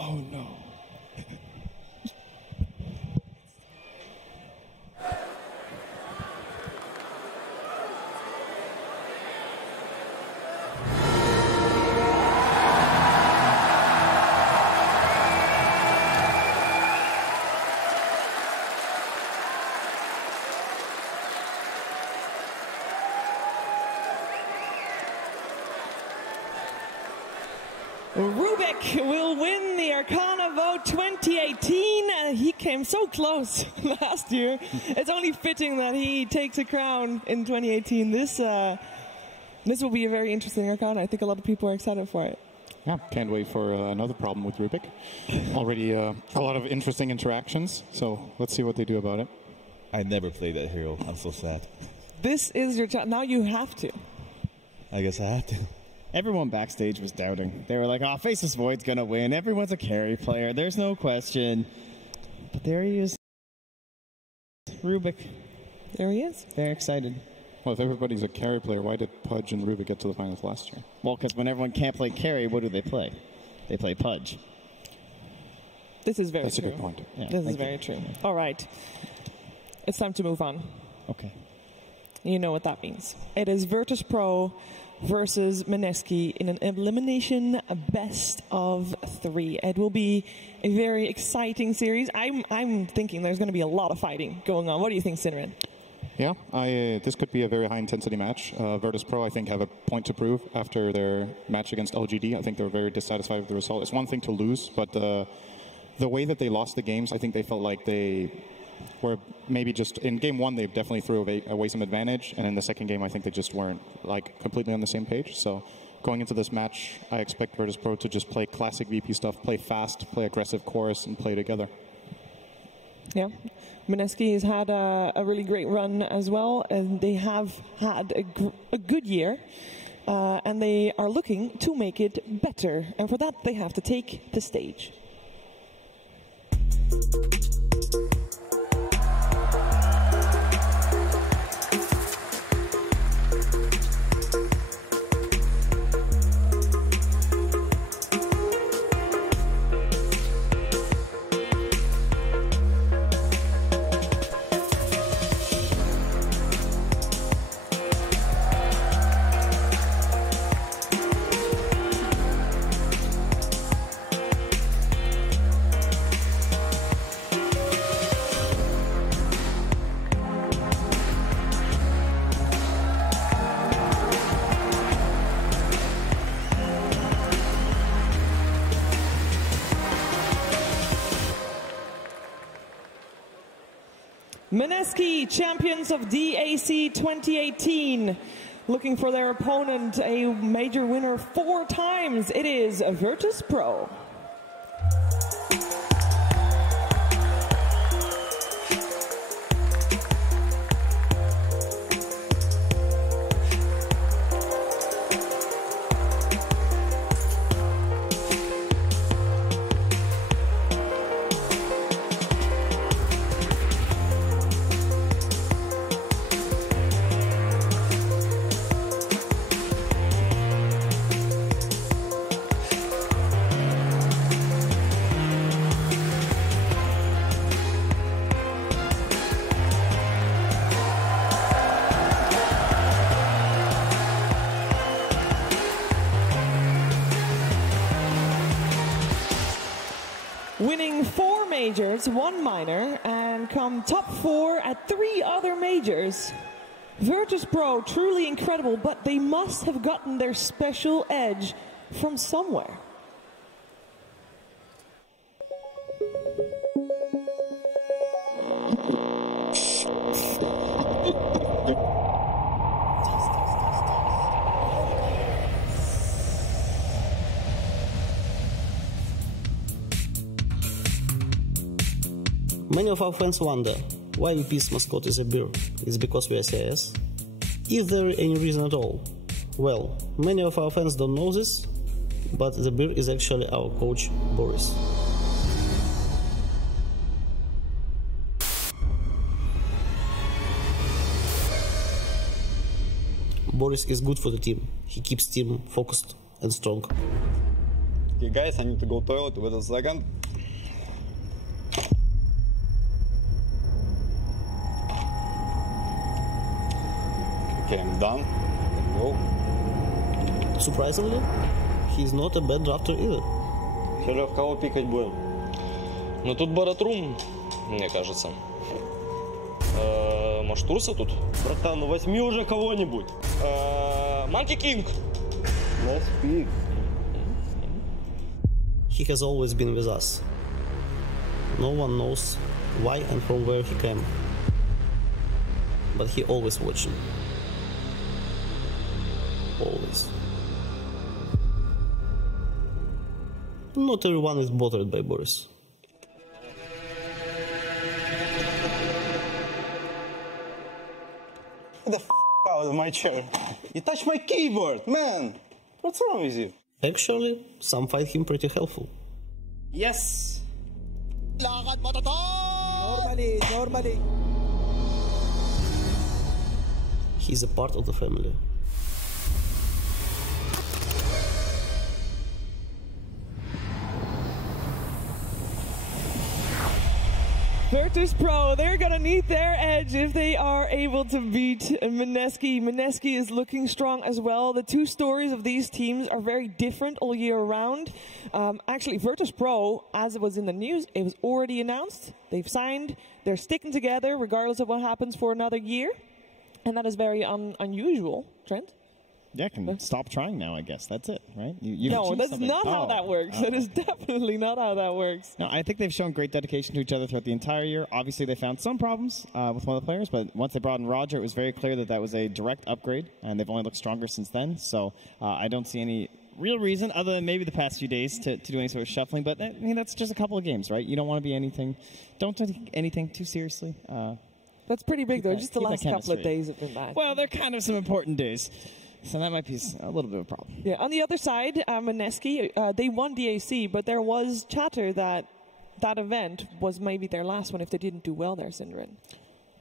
Oh no. Rubik will win the Arcana Vote 2018. He came so close last year. It's only fitting that he takes a crown in 2018. This will be a very interesting Arcana. I think a lot of people are excited for it. Yeah, can't wait for another problem with Rubik. Already a lot of interesting interactions, so let's see what they do about it. I never played that hero. I'm so sad. This is your chance. Now you have to. I guess I have to. Everyone backstage was doubting. They were like, oh, Faceless Void's gonna win. Everyone's a carry player. There's no question. But there he is. Rubik. There he is. They're excited. Well, if everybody's a carry player, why did Pudge and Rubik get to the finals last year? Well, because when everyone can't play carry, what do they play? They play Pudge. This is very That's true. a good point. Yeah, this is very true. All right. It's time to move on. Okay. You know what that means. It is Virtus Pro versus Mineski in an elimination best of 3. It will be a very exciting series. I'm thinking there's going to be a lot of fighting going on. What do you think, Sinrin? Yeah, this could be a very high-intensity match. Virtus Pro, I think, have a point to prove after their match against LGD. I think they're very dissatisfied with the result. It's one thing to lose, but the way that they lost the games, I think they felt like they were maybe just in game 1 they definitely threw away some advantage, and in the second game I think they just weren't like completely on the same page. So going into this match, I expect Virtus Pro to just play classic VP stuff, play fast, play aggressive chorus, and play together. Yeah, Mineski has had a really great run as well, and they have had a good year, and they are looking to make it better, and for that they have to take the stage. Mineski, champions of DAC 2018, looking for their opponent, a major winner 4 times. It is Virtus Pro. Winning 4 majors, 1 minor, and come top 4 at 3 other majors. Virtus Pro, truly incredible, but they must have gotten their special edge from somewhere. Many of our fans wonder why VP's mascot is a bear. It's because we are CS? Is there any reason at all? Well, many of our fans don't know this, but the bear is actually our coach, Boris. Boris is good for the team. He keeps team focused and strong. Okay, guys, I need to go toilet with a second. Okay, I'm done. Let's go. Surprisingly, he's not a bad drafter either. Серег, кого пикать будем? Ну тут Баратрум, мне кажется. Может, Урса тут? Братан, ну возьми уже кого-нибудь. Манки Кинг. Let's pick. He has always been with us. No one knows why and from where he came. But he always watching. Always. Not everyone is bothered by Boris. Get the f out of my chair. You touched my keyboard, man. What's wrong with you? Actually, some find him pretty helpful. Yes. Normally. He's a part of the family. Virtus Pro, they're going to need their edge if they are able to beat Mineski. Mineski is looking strong as well. The two stories of these teams are very different all year round. Actually, Virtus Pro, as it was in the news, it was already announced. They've signed. They're sticking together regardless of what happens for another year. And that is very unusual. Trent? Yeah, can stop trying now, I guess. That's it, right? No, that's not how that works. That is definitely not how that works. No, I think they've shown great dedication to each other throughout the entire year. Obviously, they found some problems with one of the players, but once they brought in Roger, it was very clear that that was a direct upgrade, and they've only looked stronger since then. So I don't see any real reason, other than maybe the past few days, to do any sort of shuffling. But I mean, that's just a couple of games, right? You don't want to be don't take anything too seriously. That's pretty big, though. Just the last couple of chemistry. days have been bad. Well, they're kind of some important days. So that might be a little bit of a problem. Yeah. On the other side, Mineski, they won DAC, but there was chatter that that event was maybe their last one if they didn't do well there, Sindrin.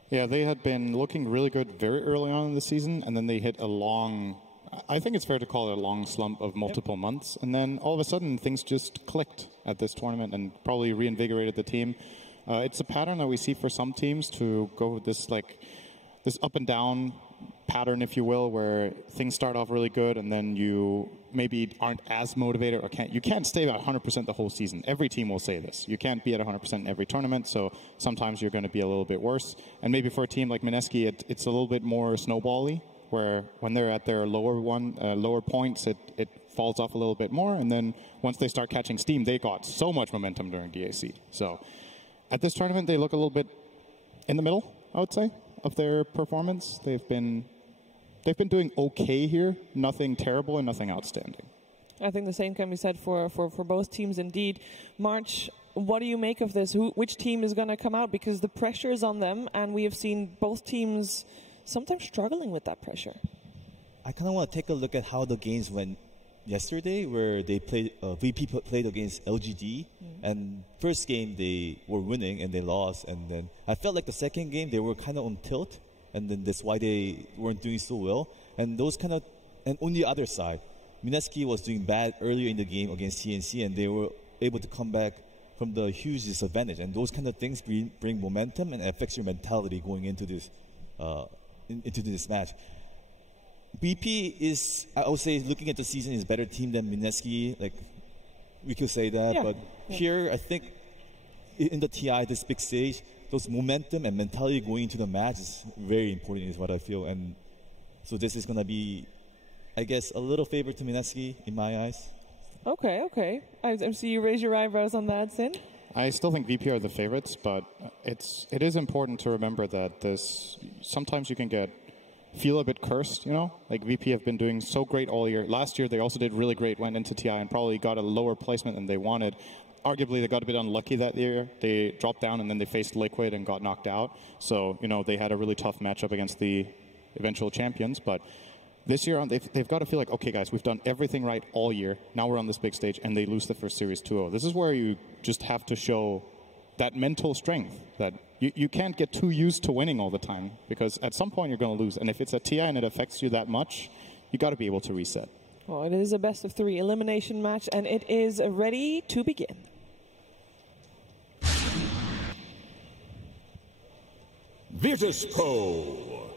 Yeah, they had been looking really good very early on in the season, and then they hit a long, I think it's fair to call it a long slump of multiple months, and then all of a sudden things just clicked at this tournament and probably reinvigorated the team. It's a pattern that we see for some teams to go with this up and down pattern, if you will, where things start off really good and then you maybe aren't as motivated or you can't stay at 100% the whole season. Every team will say this. You can't be at 100% in every tournament, so sometimes you're going to be a little bit worse. And maybe for a team like Mineski, it's a little bit more snowbally, where when they're at their lower points, it falls off a little bit more, and then once they start catching steam, they got so much momentum during DAC. So at this tournament, they look a little bit in the middle, I would say, of their performance. They've been doing okay here, nothing terrible and nothing outstanding. I think the same can be said for both teams indeed. March, what do you make of this? Which team is going to come out? Because the pressure is on them, and we have seen both teams sometimes struggling with that pressure. I kind of want to take a look at how the games went yesterday, where they played VP played against LGD, and first game they were winning and they lost, and then I felt like the second game they were kind of on tilt, and then that's why they weren't doing so well. And and on the other side, Mineski was doing bad earlier in the game against TNC, and they were able to come back from the huge disadvantage. And those kind of things bring momentum and affects your mentality going into this match. BP is, I would say, looking at the season, is a better team than Mineski. Like, we could say that. Yeah. But here, I think, in the TI, this big stage, those momentum and mentality going into the match is very important, is what I feel. And so this is going to be, I guess, a little favor to Mineski in my eyes. Okay. I see you raise your eyebrows on that, Sin. I still think VP are the favorites, but it is important to remember that sometimes you can feel a bit cursed, you know? Like, VP have been doing so great all year. Last year, they also did really great, went into TI and probably got a lower placement than they wanted. Arguably, they got a bit unlucky that year. They dropped down, and then they faced Liquid and got knocked out. So, you know, they had a really tough matchup against the eventual champions. But this year, they've got to feel like, okay, guys, we've done everything right all year. Now we're on this big stage, and they lose the first series 2-0. This is where you just have to show that mental strength, that you can't get too used to winning all the time, because at some point you're going to lose. And if it's a TI and it affects you that much, you got to be able to reset. Well, it is a best of 3 elimination match, and it is ready to begin. Virtus.pro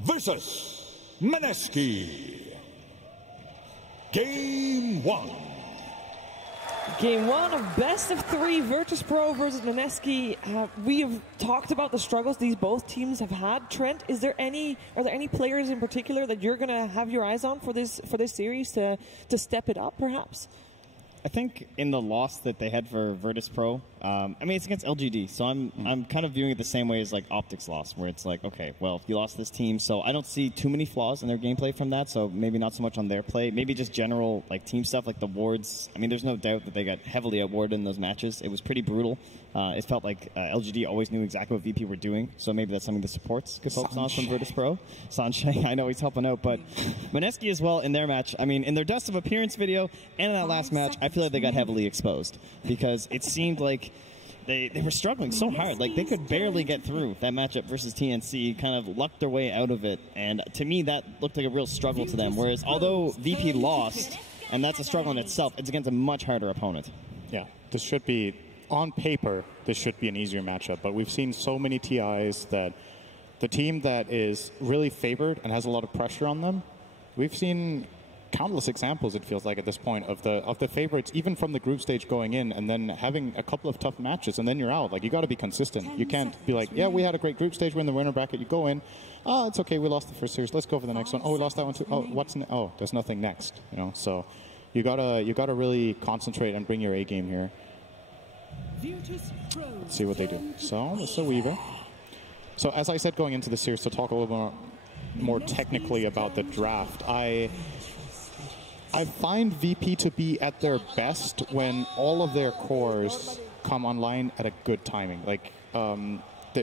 versus Mineski. Game 1. Game 1 of best of 3, Virtus.pro versus Mineski. We have talked about the struggles these both teams have had. Trent, are there any players in particular that you're going to have your eyes on for this series to step it up, perhaps? I think in the loss that they had for Virtus.pro, I mean, it's against LGD, so I'm kind of viewing it the same way as like Optic's loss, where it's like, okay, well, you lost this team, so I don't see too many flaws in their gameplay from that, so maybe not so much on their play, maybe just general like team stuff, like the wards. I mean, there's no doubt that they got heavily outwarded in those matches. It was pretty brutal. It felt like LGD always knew exactly what VP were doing, so maybe that's something the supports could focus on from Virtus.pro. Sansheng, I know he's helping out, but Mineski as well in their match. I mean, in their Dust of Appearance video and in that last match, I feel like they got heavily exposed because it seemed like they were struggling so hard. Like, they could barely get through that matchup versus TNC, kind of lucked their way out of it, and to me, that looked like a real struggle to them, whereas although VP lost, and that's a struggle in itself, it's against a much harder opponent. Yeah, this should be... On paper, this should be an easier matchup, but we've seen so many TIs that the team that is really favored and has a lot of pressure on them, we've seen countless examples, it feels like, at this point, of the favorites, even from the group stage going in, and then having a couple of tough matches, and then you're out. Like, you got to be consistent. You can't be like, yeah, we had a great group stage, we're in the winner bracket, you go in, oh, it's okay, we lost the first series, let's go for the next one. Oh, we lost that one too. Oh, oh, there's nothing next. You know, so you gotta really concentrate and bring your A game here. Let's see what they do. So, it's a Weaver. So, as I said going into the series, to talk a little more technically about the draft, I find VP to be at their best when all of their cores come online at a good timing. Like,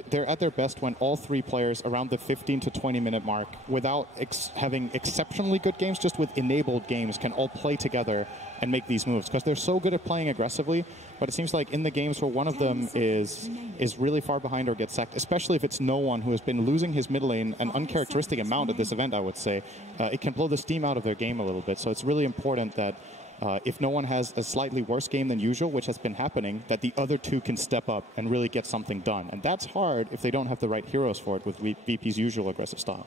they're at their best when all 3 players around the 15 to 20 minute mark, without having exceptionally good games, just with enabled games, can all play together and make these moves, because they're so good at playing aggressively. But it seems like in the games where one of them is really far behind or gets sacked, especially if it's no one who has been losing his mid lane an uncharacteristic amount at this event, I would say, it can blow the steam out of their game a little bit. So it's really important that if no one has a slightly worse game than usual, which has been happening, that the other 2 can step up and really get something done. And that's hard if they don't have the right heroes for it with VP's usual aggressive style.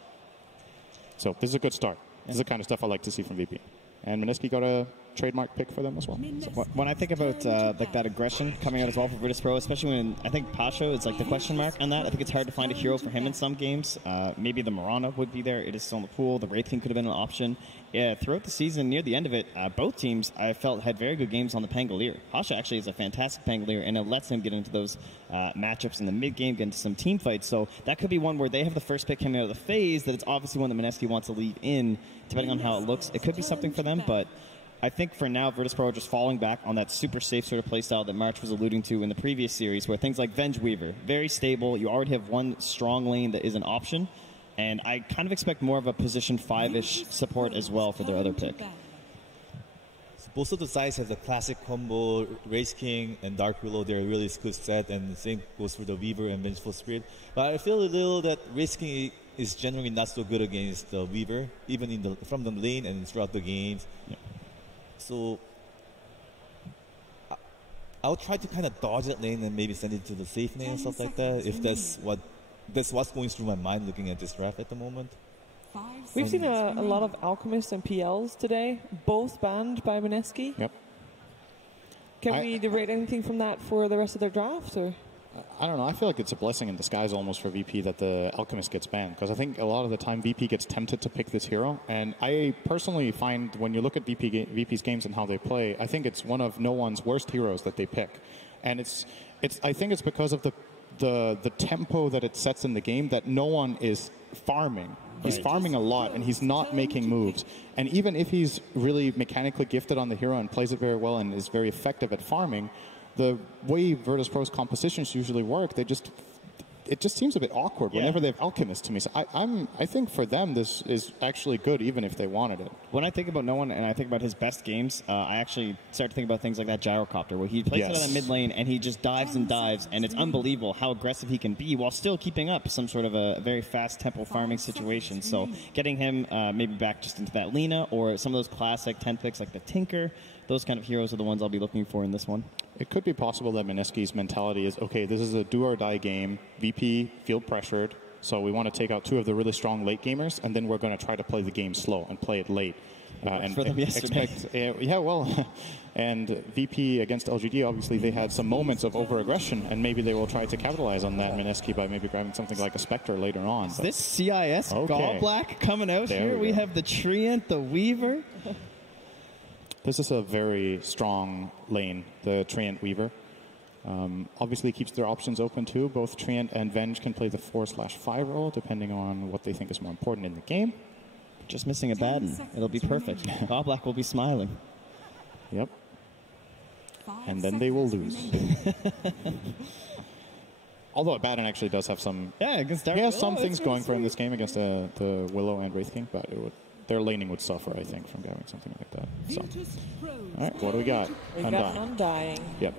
So this is a good start. This is the kind of stuff I like to see from VP. And Mineski got a trademark pick for them as well. So when I think about like that aggression coming out as well for Virtus.pro, especially when I think Pasho is like the question mark on that, I think it's hard to find a hero for him in some games. Maybe the Mirana would be there. It is still in the pool. The Wraith King could have been an option. Yeah, throughout the season, near the end of it, both teams I felt had very good games on the Pangolier. Pasha actually is a fantastic Pangolier, and it lets him get into those matchups in the mid game, get into some team fights. So that could be one where they have the first pick coming out of the phase. That it's obviously one that Mineski wants to leave in, depending on how it looks. It could be something for them, but I think for now, Virtus.pro are just falling back on that super safe sort of playstyle that March was alluding to in the previous series, where things like Venge Weaver, very stable. You already have one strong lane that is an option, and I kind of expect more of a position 5-ish support as well for their other pick. So both of the sides have the classic combo, Race King and Dark Willow. They're a really good set, and the same goes for the Weaver and Vengeful Spirit. But I feel a little that Race King is generally not so good against the Weaver, even from the lane and throughout the games. Yeah. So I'll try to kind of dodge that lane and maybe send it to the safe lane and stuff like that, if that's what's going through my mind looking at this draft at the moment. We've seen a lot of Alchemists and PLs today, both banned by Mineski. Yep. Can we derate anything from that for the rest of their draft, or? I don't know. I feel like it's a blessing in disguise almost for VP that the Alchemist gets banned, because I think a lot of the time VP gets tempted to pick this hero. And I personally find when you look at VP's games and how they play, I think it's one of no one's worst heroes that they pick. And I think it's because of the tempo that it sets in the game, that no one is farming. He's farming a lot, and he's not making moves. And even if he's really mechanically gifted on the hero and plays it very well and is very effective at farming, the way Virtus.pro's compositions usually work, it just seems a bit awkward whenever they have Alchemist to me. So I think for them this is actually good, even if they wanted it. When I think about no one and I think about his best games, I actually start to think about things like that gyrocopter, where he plays it on the mid lane and he just dives and dives, and it's unbelievable how aggressive he can be while still keeping up some sort of a very fast tempo farming situation. So getting him maybe back just into that Lina or some of those classic 10 picks like the Tinker, those kind of heroes are the ones I'll be looking for in this one. It could be possible that Mineski's mentality is, okay, this is a do-or-die game. VP feel pressured, so we want to take out two of the really strong late gamers, and then we're going to try to play the game slow and play it late. And for them yesterday. And VP against LGD, obviously, they had some moments of over-aggression, and maybe they will try to capitalize on that, Mineski, by maybe grabbing something like a Spectre later on. Is this CIS Gallblack coming out here? We have the Treant, the Weaver. This is a very strong lane, the Treant Weaver. Obviously keeps their options open too. Both Treant and Venge can play the 4/5 role, depending on what they think is more important in the game. Just missing a Baden. It'll be perfect. Gallblack will be smiling. Yep. And then they will lose. Although Baden actually does have some... Yeah, against Dark He has some things going for him this game against the Willow and Wraith King, but their laning would suffer, I think, from getting something like that. So, all right, what do we got? We got Undying. Yep.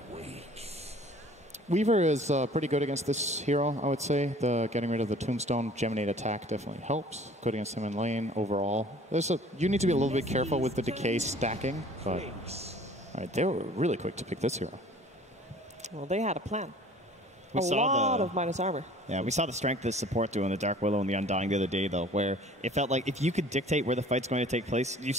Weaver is pretty good against this hero, I would say. Getting rid of the Tombstone Geminate attack definitely helps. Good against him in lane overall. You need to be a little bit careful with the decay stacking, but all right, they were really quick to pick this hero. Well, they had a plan. We a lot of minus armor. Yeah, we saw the strength of the support duo in the Dark Willow and the Undying the other day, though, where it felt like if you could dictate where the fight's going to take place, you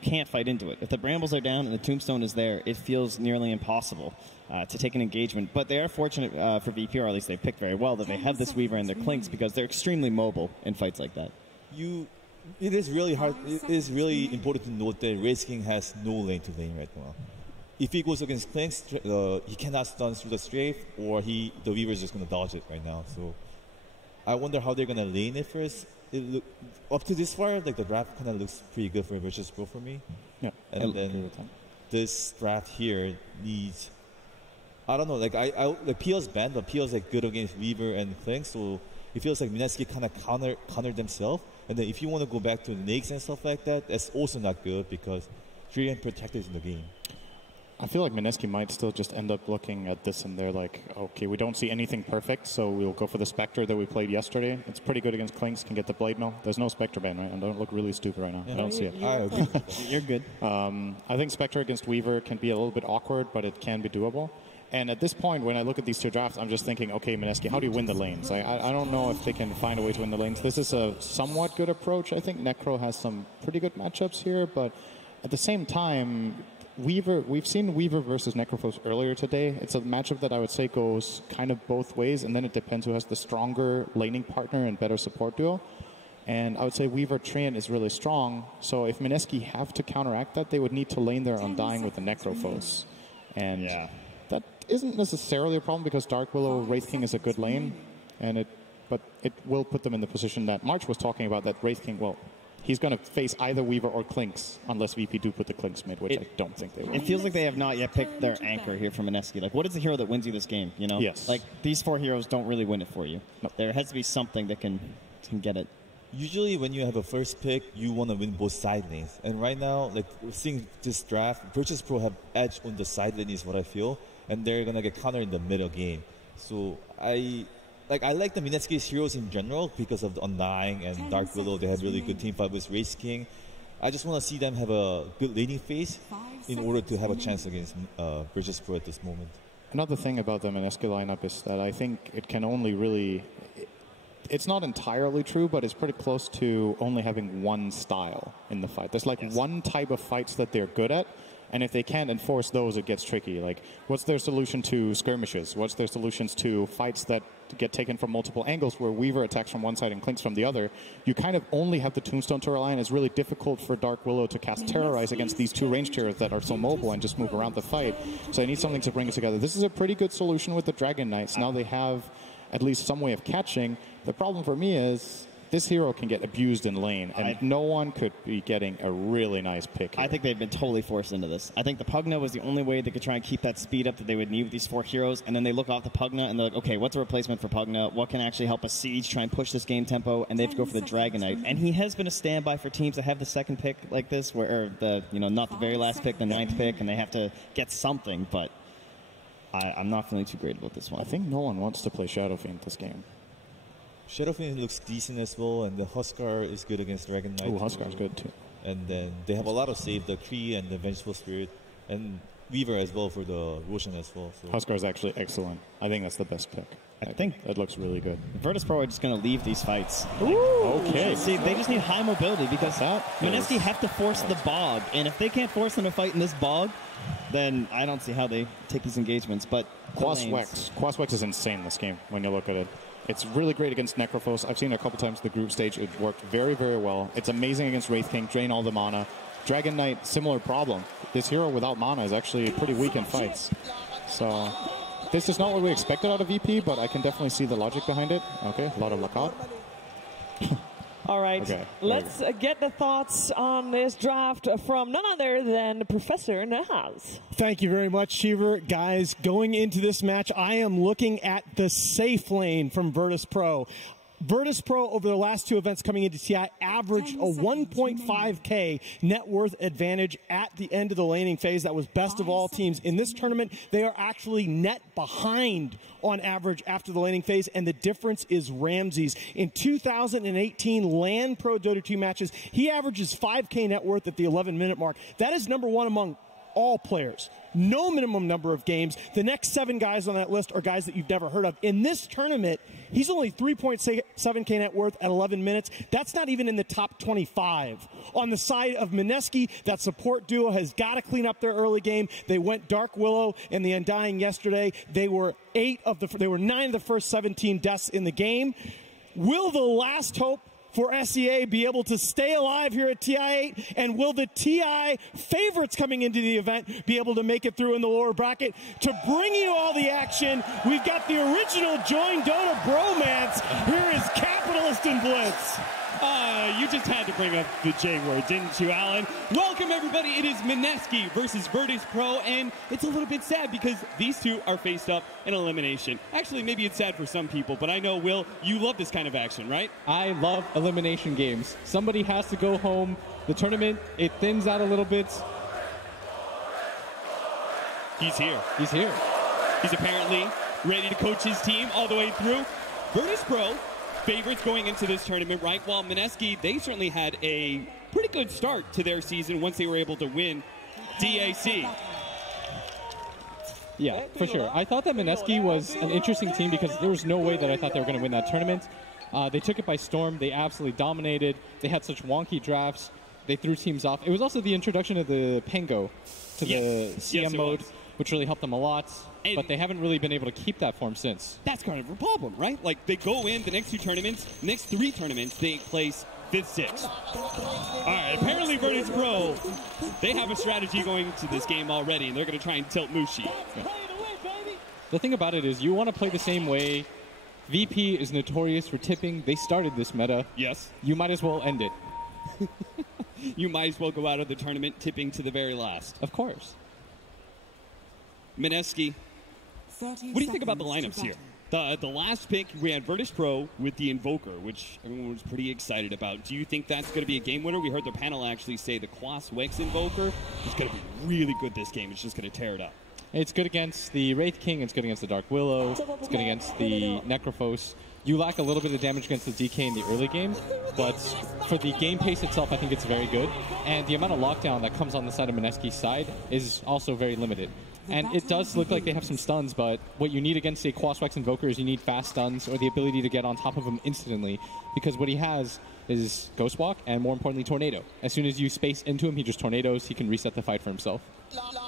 can't fight into it. If the Brambles are down and the Tombstone is there, it feels nearly impossible to take an engagement. But they are fortunate for VP, or at least they picked very well, that they have this Weaver and their Clinks, because they're extremely mobile in fights like that. It is really hard. It is really important to note that Wraith King has no lane to lane right now. If he goes against Clinks, he cannot stun through the strafe, or the Weaver is just going to dodge it right now. So I wonder how they're going to lane it first. Up to this far, like the draft kind of looks pretty good for Virtus Pro for me. Yeah, and then this draft here needs, I don't know, like PL's banned, but PL's like good against Weaver and Clinks, so it feels like Mineski kind of countered themselves. And then if you want to go back to Nakes and stuff like that, that's also not good because Treant protected in the game. I feel like Mineski might still just end up looking at this and they're like, okay, we don't see anything perfect, so we'll go for the Spectre that we played yesterday. It's pretty good against Clinks, can get the Blade Mill. There's no Spectre ban, right? I don't look really stupid right now. Yeah, I don't see it. I agree. You're good. I think Spectre against Weaver can be a little bit awkward, but it can be doable. And at this point, when I look at these two drafts, I'm just thinking, okay, Mineski, how do you win the lanes? I don't know if they can find a way to win the lanes. This is a somewhat good approach. I think Necro has some pretty good matchups here, but at the same time, we've seen Weaver versus Necrophos earlier today. It's a matchup that I would say goes kind of both ways, and then it depends who has the stronger laning partner and better support duo. And I would say Weaver Treant is really strong, so if Mineski have to counteract that, they would need to lane their Undying with the Necrophos. And that isn't necessarily a problem because Dark Willow Wraith King is a good lane, but it will put them in the position that March was talking about, that Wraith King, well, he's going to face either Weaver or Clinks, unless VP do put the Clinks mid, which I don't think they will. It feels like they have not yet picked their anchor here for Mineski. Like, what is the hero that wins you this game, you know? Yes. Like, these four heroes don't really win it for you. No. There has to be something that can get it. Usually when you have a first pick, you want to win both side lanes. And right now, like, we're seeing this draft, Virtus Pro have edge on the side lane is what I feel, and they're going to get countered in the middle game. So I like the Mineski's heroes in general because of the Undying and Dark Willow. They have really good team fight with Wraith King. I just want to see them have a good laning phase in order to have a chance against Virtus Pro at this moment. Another thing about the Mineski lineup is that I think it can only really... It's not entirely true, but it's pretty close to only having one style in the fight. There's like one type of fights that they're good at, and if they can't enforce those, it gets tricky. Like, what's their solution to skirmishes? What's their solutions to fights that get taken from multiple angles where Weaver attacks from one side and Clinks from the other? You kind of only have the Tombstone to rely on. It's really difficult for Dark Willow to cast Terrorize against these two ranged heroes that are so mobile and just move around the fight. So they need something to bring it together. This is a pretty good solution with the Dragon Knights. Now they have at least some way of catching. The problem for me is this hero can get abused in lane, and no one could be getting a really nice pick here. I think they've been totally forced into this. I think the Pugna was the only way they could try and keep that speed up that they would need with these 4 heroes, and then they look off the Pugna and they're like, okay, what's a replacement for Pugna? What can actually help us Siege try and push this game tempo? And they have to go for the Dragon Knight. And he has been a standby for teams that have the second pick like this, or the not the very last pick, the 9th pick, and they have to get something, but I'm not feeling too great about this one. I think no one wants to play Shadow Fiend this game. Shadow Fiend looks decent as well, and the Huskar is good against Dragon Knight. Oh, Huskar's good too. And then they have a lot of save, the Kree and the Vengeful Spirit, and Weaver as well for the Roshan as well. So. Huskar is actually excellent. I think that's the best pick. I think it looks really good. Virtus Pro are just going to leave these fights. Okay. See, they just need high mobility because Mineski have to force the bog, and if they can't force them to fight in this bog, then I don't see how they take these engagements. But Quaswex is insane this game when you look at it. It's really great against Necrophos. I've seen it a couple times in the group stage. It worked very, very well. It's amazing against Wraith King, drain all the mana. Dragon Knight, similar problem. This hero without mana is actually pretty weak in fights. So this is not what we expected out of VP, but I can definitely see the logic behind it. Okay, a lot of Lakat. All right, okay, let's get the thoughts on this draft from none other than Professor Nahaz. Thank you very much, Shiver. Guys, going into this match, I am looking at the safe lane from Virtus Pro. Virtus Pro, over the last 2 events coming into TI, averaged a 1.5K net worth advantage at the end of the laning phase. That was best of all teams. In this tournament, they are actually net behind on average after the laning phase, and the difference is Ramses. In 2018 LAN Pro Dota 2 matches, he averages 5K net worth at the 11-minute mark. That is #1 among all players. No minimum number of games. The next 7 guys on that list are guys that you've never heard of. In this tournament, he's only 3.7K net worth at 11 minutes. That's not even in the top 25. On the side of Mineski, that support duo has got to clean up their early game. They went Dark Willow and the Undying yesterday. They were 9 of the first 17 deaths in the game. Will the last hope for SEA be able to stay alive here at TI8? And will the TI favorites coming into the event be able to make it through in the lower bracket? To bring you all the action, we've got the original Join Dota bromance. Here is Capitalist and Blitz. You just had to bring up the J word, didn't you, Alan? Welcome, everybody. It is Mineski versus Virtus Pro, and it's a little bit sad because these two are faced up in elimination. Actually, maybe it's sad for some people, but I know, Will, you love this kind of action, right? I love elimination games. Somebody has to go home. The tournament, it thins out a little bit. He's here. He's here. He's apparently ready to coach his team all the way through. Virtus Pro, favorites going into this tournament, right? While Mineski, they certainly had a pretty good start to their season once they were able to win DAC. Yeah, for sure. I thought that Mineski was an interesting team because there was no way that I thought they were going to win that tournament. They took it by storm. They absolutely dominated. They had such wonky drafts. They threw teams off. It was also the introduction of the Pengo to the CM mode, which really helped them a lot. But they haven't really been able to keep that form since. That's kind of a problem, right? Like, they go in the next 2 tournaments, next 3 tournaments, they place 5th, 6th. All right, apparently Virtus Pro, they have a strategy going into this game already, and they're going to try and tilt Mushi. Yeah. The thing about it is you want to play the same way. VP is notorious for tipping. They started this meta. Yes. You might as well end it. You might as well go out of the tournament tipping to the very last. Of course. Mineski, what do you think about the lineups here? The last pick, we had Virtus Pro with the Invoker, which everyone was pretty excited about. Do you think that's going to be a game winner? We heard the panel actually say the Quaswex Invoker is going to be really good this game. It's just going to tear it up. It's good against the Wraith King. It's good against the Dark Willow. It's good against the Necrophos. You lack a little bit of damage against the DK in the early game, but for the game pace itself, I think it's very good. And the amount of lockdown that comes on the side of Mineski's side is also very limited. And it does look like they have some stuns, but what you need against a Quaswex Invoker is you need fast stuns or the ability to get on top of him instantly, because what he has is Ghost Walk and, more importantly, Tornado. As soon as you space into him, he just tornadoes. He can reset the fight for himself.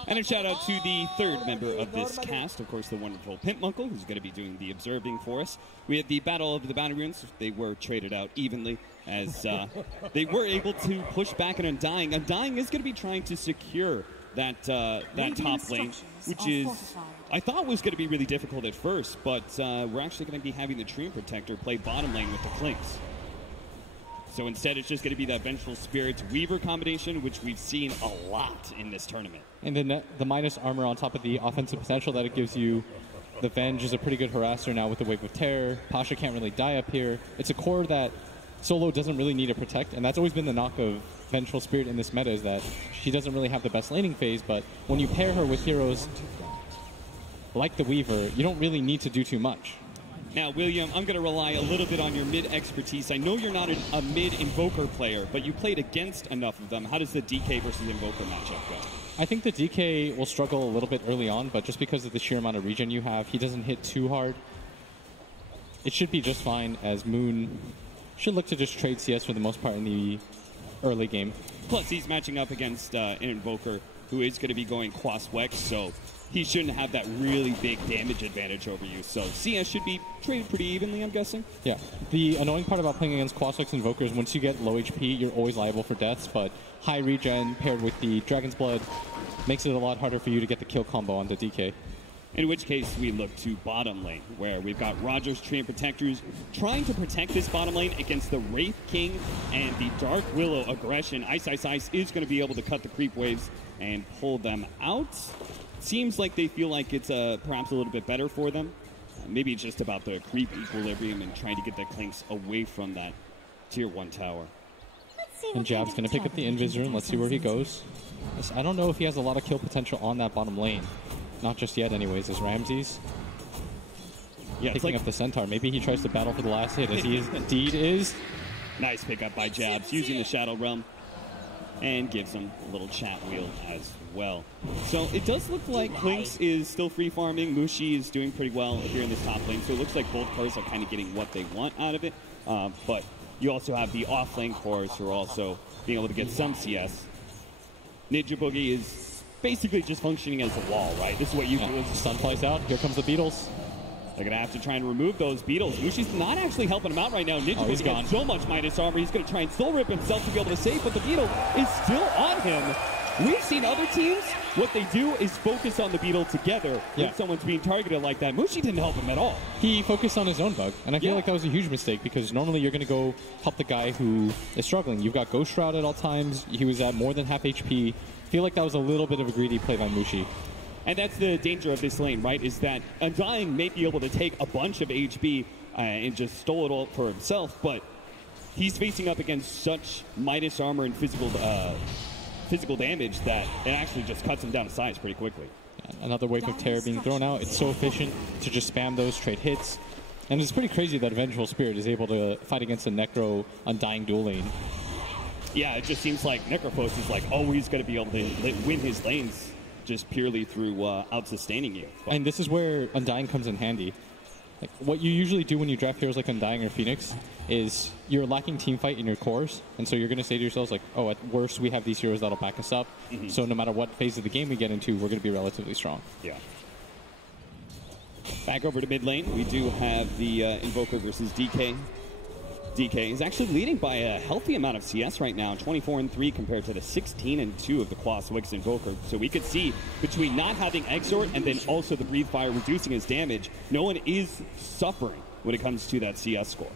And a shout out to the 3rd member of this cast, of course, the wonderful Pimpmunkle, who's going to be doing the observing for us. We had the Battle of the Bounty Runes. They were traded out evenly as they were able to push back an Undying. Undying is going to be trying to secure that top lane, which is, I thought was going to be really difficult at first, but we're actually going to be having the Treant Protector play bottom lane with the Clinks. So instead, it's just going to be that Vengeful Spirits Weaver combination, which we've seen a lot in this tournament. And then the minus armor on top of the offensive potential that it gives you. The Venge is a pretty good harasser now with the Wave of Terror. Pasha can't really die up here. It's a core that solo doesn't really need to protect, and that's always been the knock of Vengeful Spirit in this meta, is that she doesn't really have the best laning phase, but when you pair her with heroes like the Weaver, you don't really need to do too much. Now, William, I'm going to rely a little bit on your mid expertise. I know you're not a mid Invoker player, but you played against enough of them. How does the DK versus Invoker matchup go? I think the DK will struggle a little bit early on, but just because of the sheer amount of regen you have, he doesn't hit too hard. It should be just fine, as Moon should look to just trade CS for the most part in the early game. Plus, he's matching up against an Invoker who is going to be going Quas Wex, so he shouldn't have that really big damage advantage over you. So CS should be traded pretty evenly, I'm guessing. Yeah. The annoying part about playing against Quas Wex Invokers, once you get low HP, you're always liable for deaths, but high regen paired with the Dragon's Blood makes it a lot harder for you to get the kill combo on the DK. In which case, we look to bottom lane, where we've got Rogers, Treant Protectors trying to protect this bottom lane against the Wraith King and the Dark Willow aggression. Ice is going to be able to cut the creep waves and pull them out. Seems like they feel like it's perhaps a little bit better for them. Maybe it's just about the creep equilibrium and trying to get the Clinks away from that tier 1 tower. And Jab's going to pick up the Invisor, and let's see where he goes. I don't know if he has a lot of kill potential on that bottom lane. Not just yet, anyways, as Ramses picking up the Centaur. Maybe he tries to battle for the last hit, as he indeed is. Nice pickup by Jabs, using the Shadow Realm, and gives him a little chat wheel as well. So it does look like Clinks is still free farming. Mushi is doing pretty well here in this top lane. So it looks like both cores are kind of getting what they want out of it. But you also have the off lane cores who are also being able to get some CS. Ninja Boogie is basically just functioning as a wall, right? This is what you do. As Stun flies out. Here comes the Beetles. They're going to have to try and remove those Beetles. Mushi's not actually helping him out right now. Ninja Boogie has so much minus armor. He's going to try and soul rip himself to be able to save, but the Beetle is still on him. We've seen other teams, what they do is focus on the Beetle together when someone's being targeted like that. Mushi didn't help him at all. He focused on his own bug, and I feel like that was a huge mistake, because normally you're going to go help the guy who is struggling. You've got Ghost Shroud at all times. He was at more than half HP. I feel like that was a little bit of a greedy play by Mushi. And that's the danger of this lane, right? Is that Undying may be able to take a bunch of HP and just stole it all for himself, but he's facing up against such minus armor and physical damage that it actually just cuts him down to size pretty quickly. Another Wave of Terror being thrown out. It's so efficient to just spam those trade hits. And it's pretty crazy that Vengeful Spirit is able to fight against a Necro Undying dual lane. Yeah, it just seems like Necrophos is like always going to be able to win his lanes just purely through out-sustaining you. But and this is where Undying comes in handy. Like, what you usually do when you draft heroes like Undying or Phoenix is you're lacking team fight in your cores, and so you're going to say to yourselves, like, oh, at worst, we have these heroes that'll back us up, so no matter what phase of the game we get into, we're going to be relatively strong. Yeah. Back over to mid lane, we do have the Invoker versus DK. DK is actually leading by a healthy amount of CS right now, 24-3 compared to the 16-2 of the Quas Wex Invoker. So we could see between not having Exort and then also the Breathe Fire reducing his damage, no one is suffering when it comes to that CS score.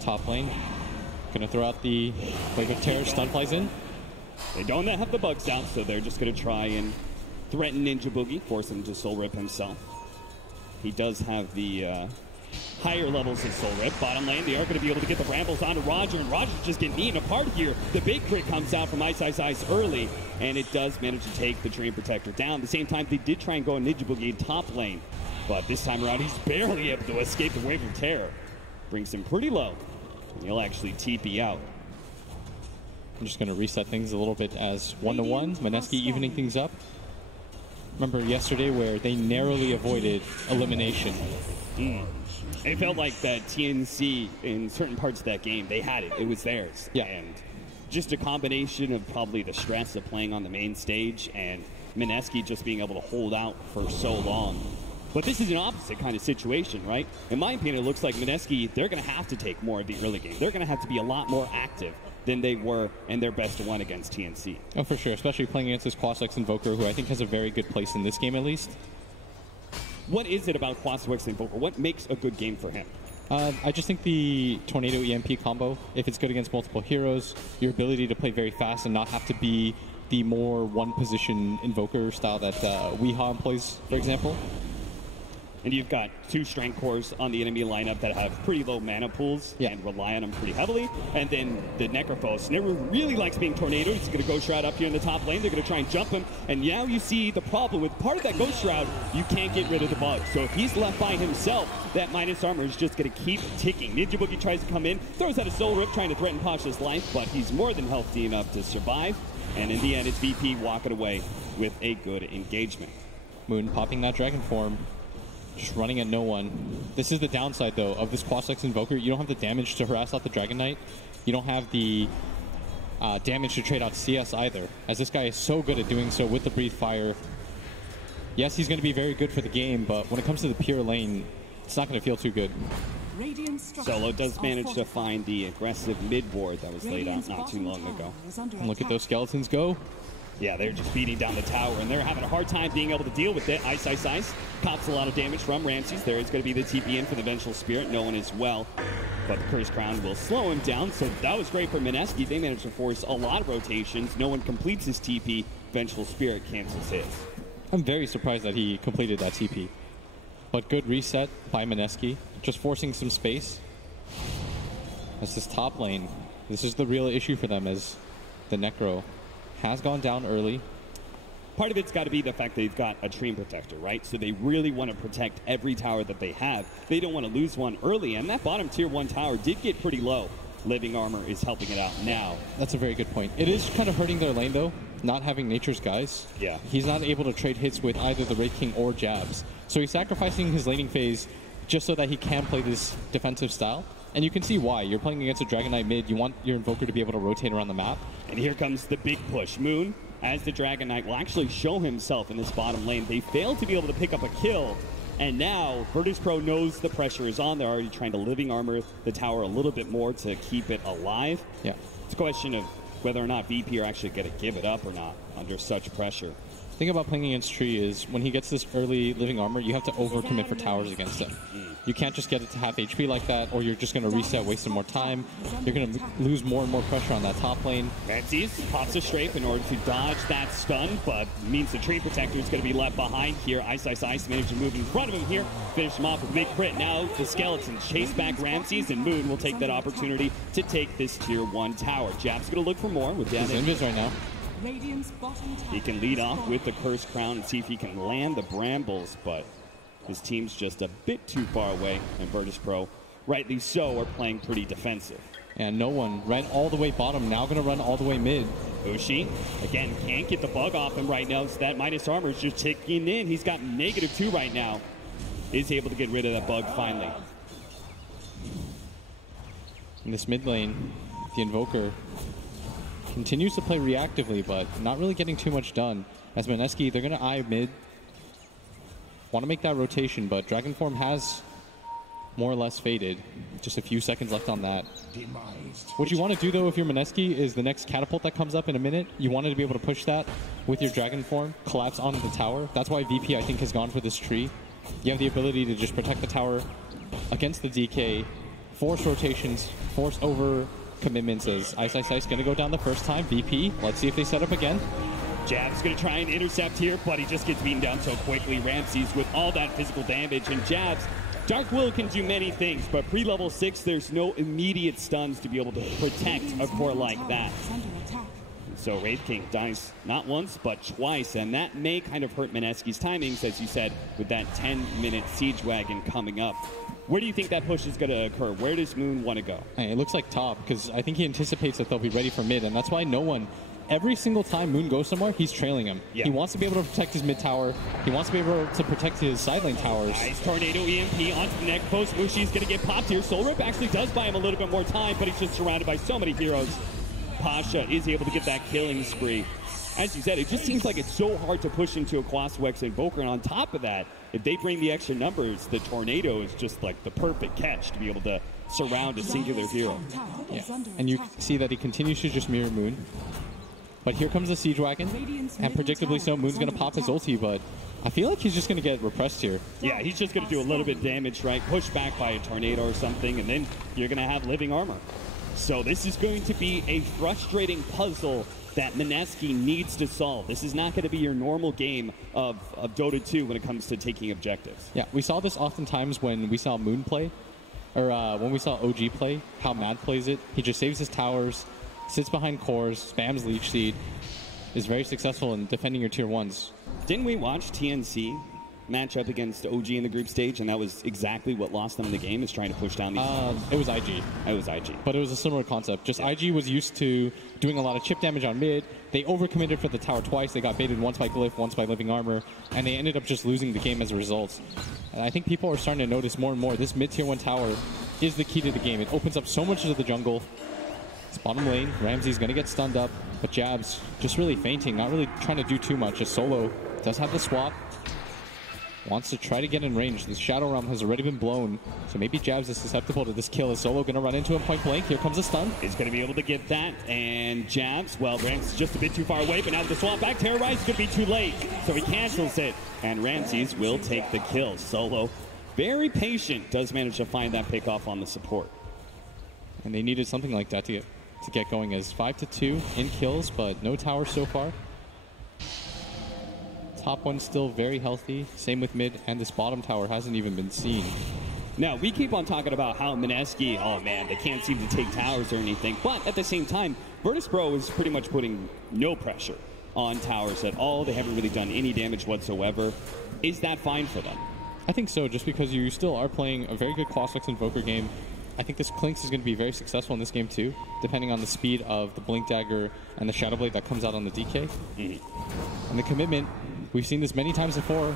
Top lane, gonna throw out the Wave of Terror, stun flies in. They don't have the bugs down, so they're just gonna try and threaten Ninja Boogie, force him to soul rip himself. He does have the higher levels of Soul Rip. Bottom lane, they are going to be able to get the Rambles onto Roger, and Roger's just getting eaten apart here. The big crit comes out from Ice early, and it does manage to take the Treant Protector down. At the same time, they did try and go on Ninja Boogie in top lane, but this time around, he's barely able to escape the Wave of Terror. Brings him pretty low, and he'll actually TP out. I'm just going to reset things a little bit as 1-1. Mineski evening things up. Remember yesterday where they narrowly avoided elimination. It felt like that TNC in certain parts of that game, they had it. It was theirs. Yeah. And just a combination of probably the stress of playing on the main stage and Mineski just being able to hold out for so long. But this is an opposite kind of situation, right? In my opinion, it looks like Mineski, they're going to have to take more of the early game. They're going to have to be a lot more active than they were in their best one against TNC. Oh, for sure, especially playing against this Quas Wex Invoker, who I think has a very good place in this game at least. What is it about Quas Wex Invoker? What makes a good game for him? I just think the Tornado EMP combo, if it's good against multiple heroes, your ability to play very fast and not have to be the more one-position invoker style that Weehaw employs, for example. And you've got 2 strength cores on the enemy lineup that have pretty low mana pools and rely on them pretty heavily. And then the Necrophos never really likes being Tornado. He's going to Ghost Shroud up here in the top lane. They're going to try and jump him. And now you see the problem with part of that Ghost Shroud, you can't get rid of the bug. So if he's left by himself, that minus armor is just going to keep ticking. Ninja Boogie tries to come in, throws out a Soul Rip, trying to threaten Pasha's life, but he's more than healthy enough to survive. And in the end, it's VP walking away with a good engagement. Moon popping that Dragon form. Just running at no one. This is the downside, though, of this Quasex Invoker. You don't have the damage to harass out the Dragon Knight. You don't have the damage to trade out CS either, as this guy is so good at doing so with the Breathe Fire. Yes, he's going to be very good for the game, but when it comes to the pure lane, it's not going to feel too good. Solo does manage to find the aggressive mid ward that was laid out not too long ago. And look at those skeletons go. Yeah, they're just beating down the tower, and they're having a hard time being able to deal with it. Ice, Ice, Ice cops a lot of damage from Ramses. There is going to be the TP in for the Vengeful Spirit. No one as well, but the Curse Crown will slow him down, so that was great for Mineski. They managed to force a lot of rotations. No one completes his TP. Vengeful Spirit cancels his. I'm very surprised that he completed that TP. But good reset by Mineski, just forcing some space. That's this top lane. This is the real issue for them, as the Necro has gone down early. Part of it's got to be the fact they've got a Treant Protector, right? So they really want to protect every tower that they have. They don't want to lose one early, and that bottom tier 1 tower did get pretty low. Living Armor is helping it out now. That's a very good point. It is kind of hurting their lane, though, not having Nature's Guys. Yeah. He's not able to trade hits with either the Wraith King or jabs. So he's sacrificing his laning phase just so that he can play this defensive style. And you can see why. You're playing against a Dragon Knight mid. You want your Invoker to be able to rotate around the map. And here comes the big push. Moon, as the Dragon Knight, will actually show himself in this bottom lane. They failed to be able to pick up a kill. And now, Virtus.pro knows the pressure is on. They're already trying to Living Armor the tower a little bit more to keep it alive. Yeah. It's a question of whether or not VP are actually going to give it up or not under such pressure. The thing about playing against Tree is when he gets this early Living Armor, you have to overcommit for towers against him. You can't just get it to half HP like that, or you're just going to reset, waste some more time. You're going to lose more and more pressure on that top lane. Ramses pops a strafe in order to dodge that stun, but means the Treant Protector is going to be left behind here. Ice, Ice, Ice managed to move in front of him here, finish him off with a big crit. Now the Skeletons chase back Ramses, and Moon will take that opportunity to take this tier 1 tower. Jab's going to look for more with down He's invis right now. He can lead off with the Curse Crown and see if he can land the Brambles, but his team's just a bit too far away, and Virtus.pro, rightly so, are playing pretty defensive. And no one ran all the way bottom, now going to run all the way mid. Ushi, again, can't get the bug off him right now, so that minus armor is just ticking in. He's got -2 right now. Is able to get rid of that bug finally. In this mid lane, the Invoker continues to play reactively, but not really getting too much done. As Mineski, they're going to eye mid. Want to make that rotation, but Dragon Form has more or less faded. Just a few seconds left on that. What you want to do, though, if you're Mineski, is the next catapult that comes up in a minute, you want to be able to push that with your Dragon Form, collapse onto the tower. That's why VP, I think, has gone for this tree. You have the ability to just protect the tower against the DK, force rotations, force over commitments. As Ice, Ice, Ice going to go down the first time. VP, let's see if they set up again. Jab's going to try and intercept here, but he just gets beaten down so quickly. Ramses with all that physical damage, and Jab's Dark Will can do many things, but pre-level 6, there's no immediate stuns to be able to protect a core like that. So Wraith King dies not once, but twice, and that may kind of hurt Mineski's timings, as you said, with that 10-minute Siege Wagon coming up. Where do you think that push is going to occur? Where does Moon want to go? It looks like top, because I think he anticipates that they'll be ready for mid, and that's why no one, every single time Moon goes somewhere, he's trailing him. Yeah. He wants to be able to protect his mid tower. He wants to be able to protect his side lane towers. Nice Tornado EMP onto the neck post. Mushi's going to get popped here. Soul Rip actually does buy him a little bit more time, but he's just surrounded by so many heroes. Pasha is able to get that killing spree. As you said, it just seems like it's so hard to push into a Quasex Invoker, and on top of that, if they bring the extra numbers, the Tornado is just like the perfect catch to be able to surround a singular hero. Yeah. And you see that he continues to just mirror Moon. But here comes the Siege Wagon, and predictably so, Moon's going to pop his ulti, but I feel like he's just going to get repressed here. Yeah, he's just going to do a little bit of damage, right? Push back by a tornado or something, and then you're going to have living armor. So this is going to be a frustrating puzzle that Mineski needs to solve. This is not going to be your normal game of Dota 2 when it comes to taking objectives. Yeah, we saw this oftentimes when we saw Moon play, or when we saw OG play, how Mad plays it. He just saves his towers, sits behind cores, spams Leech Seed, is very successful in defending your tier 1s. Didn't we watch TNC match up against OG in the group stage, and that was exactly what lost them in the game, is trying to push down these towers? It was IG. It was IG. But it was a similar concept. Just IG was used to doing a lot of chip damage on mid. They overcommitted for the tower twice. They got baited once by Glyph, once by Living Armor, and they ended up just losing the game as a result. And I think people are starting to notice more and more this mid-tier 1 tower is the key to the game. It opens up so much of the jungle. It's bottom lane. Ramsey's going to get stunned up, but Jabs just really fainting, not really trying to do too much. Just Solo does have the swap. Wants to try to get in range. The Shadow Realm has already been blown, so maybe Jabs is susceptible to this kill. Is Solo going to run into him point blank? Here comes a stun. He's going to be able to get that, and Jabs, well, Ramsey's just a bit too far away, but now with the swap back, Terrorize is going to be too late, so he cancels it, and Ramses will take the kill. Solo, very patient, does manage to find that pick off on the support. And they needed something like that to get going, as 5-2 in kills, but no tower so far. Top one still very healthy. Same with mid, and this bottom tower hasn't even been seen. Now, we keep on talking about how Mineski, oh man, they can't seem to take towers or anything, but at the same time, Virtus Pro is pretty much putting no pressure on towers at all. They haven't really done any damage whatsoever. Is that fine for them? I think so, just because you still are playing a very good Quaswex Invoker game. I think this Clinks is going to be very successful in this game too, depending on the speed of the Blink Dagger and the Shadow Blade that comes out on the DK. And the commitment, we've seen this many times before.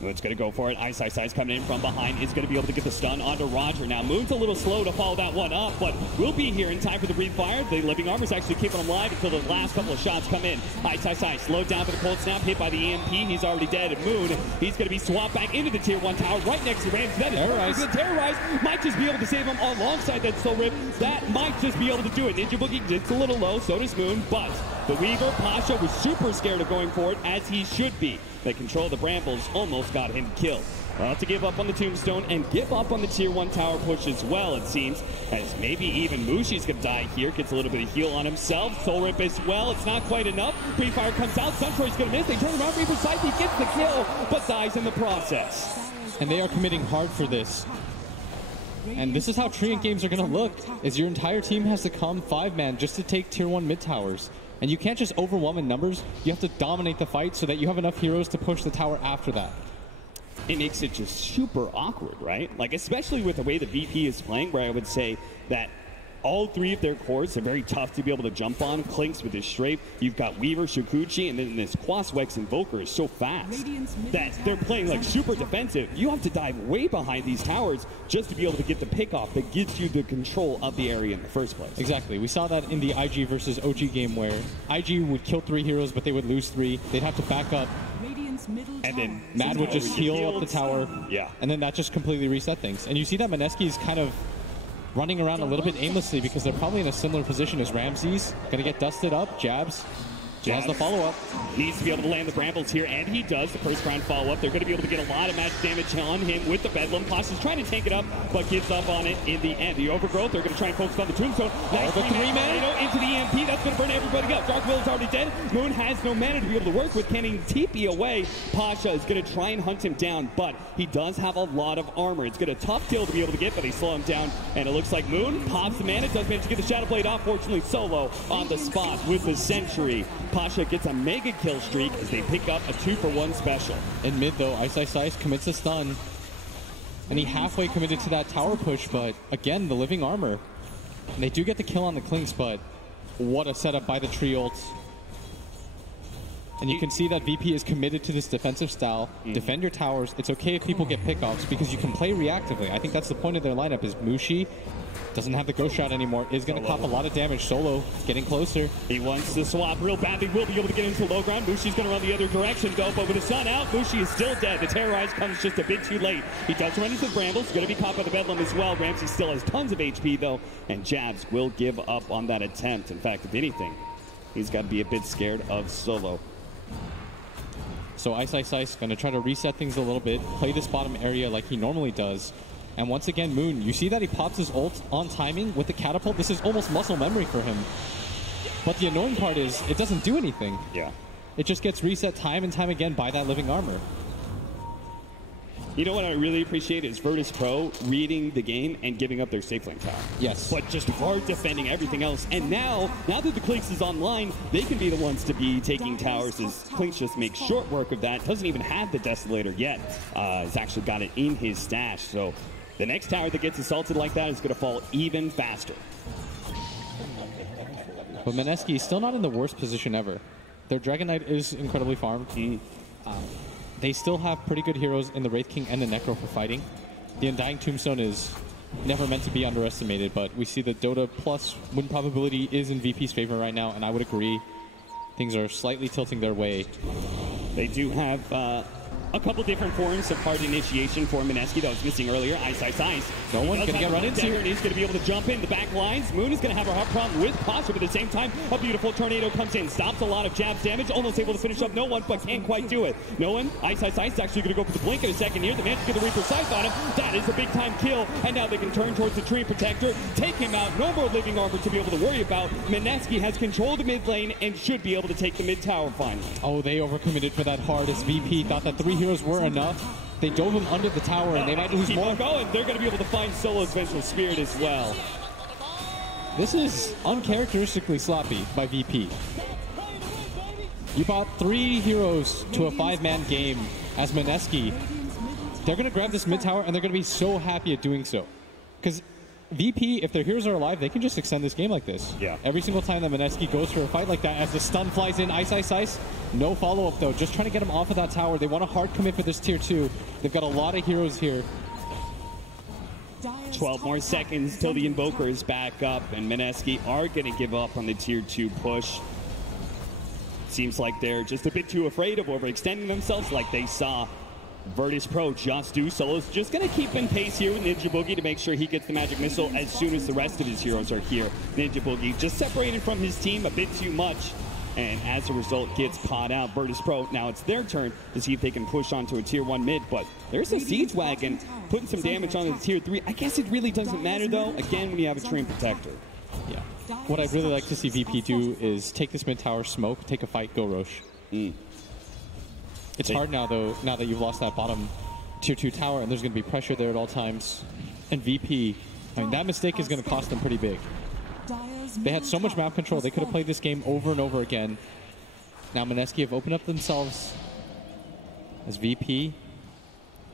Moon's going to go for it. Ice coming in from behind. Is going to be able to get the stun onto Roger. Now, Moon's a little slow to follow that one up, but will be here in time for the Breathe Fire. The Living Armor's actually keeping him alive until the last couple of shots come in. Ice. Slowed down for the cold snap. Hit by the EMP. He's already dead. And Moon, he's going to be swapped back into the tier 1 tower right next to Ramsey. That is Terrorize. Terrorize might just be able to save him alongside that Soul Rip. That might just be able to do it. Ninja Boogie gets a little low. So does Moon. But the Weaver, Pasha, was super scared of going for it, as he should be. The control of the Brambles almost got him killed. We'll have to give up on the Tombstone and give up on the tier 1 tower push as well, it seems, as maybe even Mushi's going to die here. Gets a little bit of heal on himself. Soul Rip as well. It's not quite enough. Breathe Fire comes out. Suntroy's going to miss. They turn around. Reaper side. He gets the kill, but dies in the process. And they are committing hard for this. And this is how Treant games are going to look, is your entire team has to come 5-man just to take tier 1 mid towers. And you can't just overwhelm in numbers. You have to dominate the fight so that you have enough heroes to push the tower after that. It makes it just super awkward, right? Like, especially with the way the VP is playing, where I would say that all three of their cores are very tough to be able to jump on. Clinks with his strafe. You've got Weaver, Shukuchi, and then this Quaswex Invoker is so fast that they're playing like super defensive. You have to dive way behind these towers just to be able to get the pick off that gives you the control of the area in the first place. Exactly. We saw that in the IG versus OG game where IG would kill 3 heroes, but they would lose 3. They'd have to back up. And then Mad would just heal up the tower. Yeah. And then that just completely reset things. And you see that Mineski is kind of running around a little bit aimlessly because they're probably in a similar position as Ramses. Gonna get dusted up. Jabs has the follow-up. Needs to be able to land the Brambles here, and he does. The first round follow-up. They're going to be able to get a lot of match damage on him with the Bedlam. Pasha's trying to tank it up, but gives up on it in the end. The Overgrowth, they're going to try and focus on the Tombstone. Nice the 3-man into the EMP. That's going to burn everybody up. Dark Willow's already dead. Moon has no mana to be able to work with. Can't even TP away. Pasha is going to try and hunt him down, but he does have a lot of armor. It's going to tough kill to be able to get, but they slow him down, and it looks like Moon pops the mana. Does manage to get the Shadow Blade off. Fortunately, Solo on the spot with the Sentry. Pasha gets a mega kill streak as they pick up a 2-for-1 special. In mid though, Ice commits a stun. And he halfway committed to that tower push, but again, the Living Armor. And they do get the kill on the Clinks, but what a setup by the Tree ults. And you can see that VP is committed to this defensive style. Defend your towers. It's okay if people get pickoffs because you can play reactively. I think that's the point of their lineup is Mushi doesn't have the ghost shot anymore, is going to cop a lot of damage. Solo getting closer. He wants to swap real badly, will be able to get into low ground. Mushi's going to run the other direction though, but with the sun out, Mushi is still dead. The Terrorize comes just a bit too late. He does run into the Brambles, going to be caught by the Bedlam as well. Ramsey still has tons of HP though, and Jabs will give up on that attempt. In fact, if anything, he's got to be a bit scared of Solo. So Ice going to try to reset things a little bit, play this bottom area like he normally does. And once again, Moon, you see that he pops his ult on timing with the catapult. This is almost muscle memory for him. But the annoying part is it doesn't do anything. Yeah. It just gets reset time and time again by that living armor. You know what I really appreciate is Virtus Pro reading the game and giving up their safe lane tower. Yes. But just hard defending everything else. And now that the Clinks is online, they can be the ones to be taking towers as Clinks just makes short work of that. Doesn't even have the Desolator yet. He's actually got it in his stash. So the next tower that gets assaulted like that is going to fall even faster. But Mineski is still not in the worst position ever. Their Dragon Knight is incredibly farmed. They still have pretty good heroes in the Wraith King and the Necro for fighting. The Undying Tombstone is never meant to be underestimated, but we see the Dota plus win probability is in VP's favor right now, and I would agree. Things are slightly tilting their way. They do have a couple different forms of hard initiation for Mineski that was missing earlier. Ice. No one can get run into. He's going to be able to jump in the back lines. Moon is going to have a hard problem with Posture, but at the same time, a beautiful tornado comes in, stops a lot of jabs damage, almost able to finish up no one, but can't quite do it. No one, Ice is actually going to go for the blink in a second here. The man to get the Reaper Sight on him. That is a big time kill, and now they can turn towards the Tree Protector, take him out. No more living armor to be able to worry about. Mineski has control of the mid lane and should be able to take the mid tower finally. Oh, they overcommitted for that hardest. VP thought that 3 heroes were enough. They dove him under the tower, and they might lose more. Going. They're going to be able to find Solo's Vengeful Spirit as well. This is uncharacteristically sloppy by VP. You brought 3 heroes to a 5-man game as Mineski. They're going to grab this mid tower, and they're going to be so happy at doing so. Because VP, if their heroes are alive, they can just extend this game like this. Yeah. Every single time that Mineski goes for a fight like that, as the stun flies in, Ice. No follow-up, though. Just trying to get him off of that tower. They want a hard commit for this tier 2. They've got a lot of heroes here. 12 more seconds till the Invoker is back up, and Mineski are going to give up on the tier 2 push. Seems like they're just a bit too afraid of overextending themselves like they saw Virtus Pro just do. Solo's just going to keep in pace here with Ninja Boogie to make sure he gets the Magic Missile as soon as the rest of his heroes are here. Ninja Boogie just separated from his team a bit too much, and as a result gets pot out. Virtus Pro, now it's their turn to see if they can push onto a tier 1 mid, but there's a Siege Wagon putting some damage on the tier 3. I guess it really doesn't matter though, again, when you have a Tree Protector. Yeah. What I'd really like to see VP do is take this mid tower, smoke, take a fight, go Roche. It's hard now, though, now that you've lost that bottom tier 2 tower, and there's going to be pressure there at all times. And VP, I mean, that mistake is going to cost them pretty big. They had so much map control, they could have played this game over and over again. Now Mineski have opened up themselves as VP.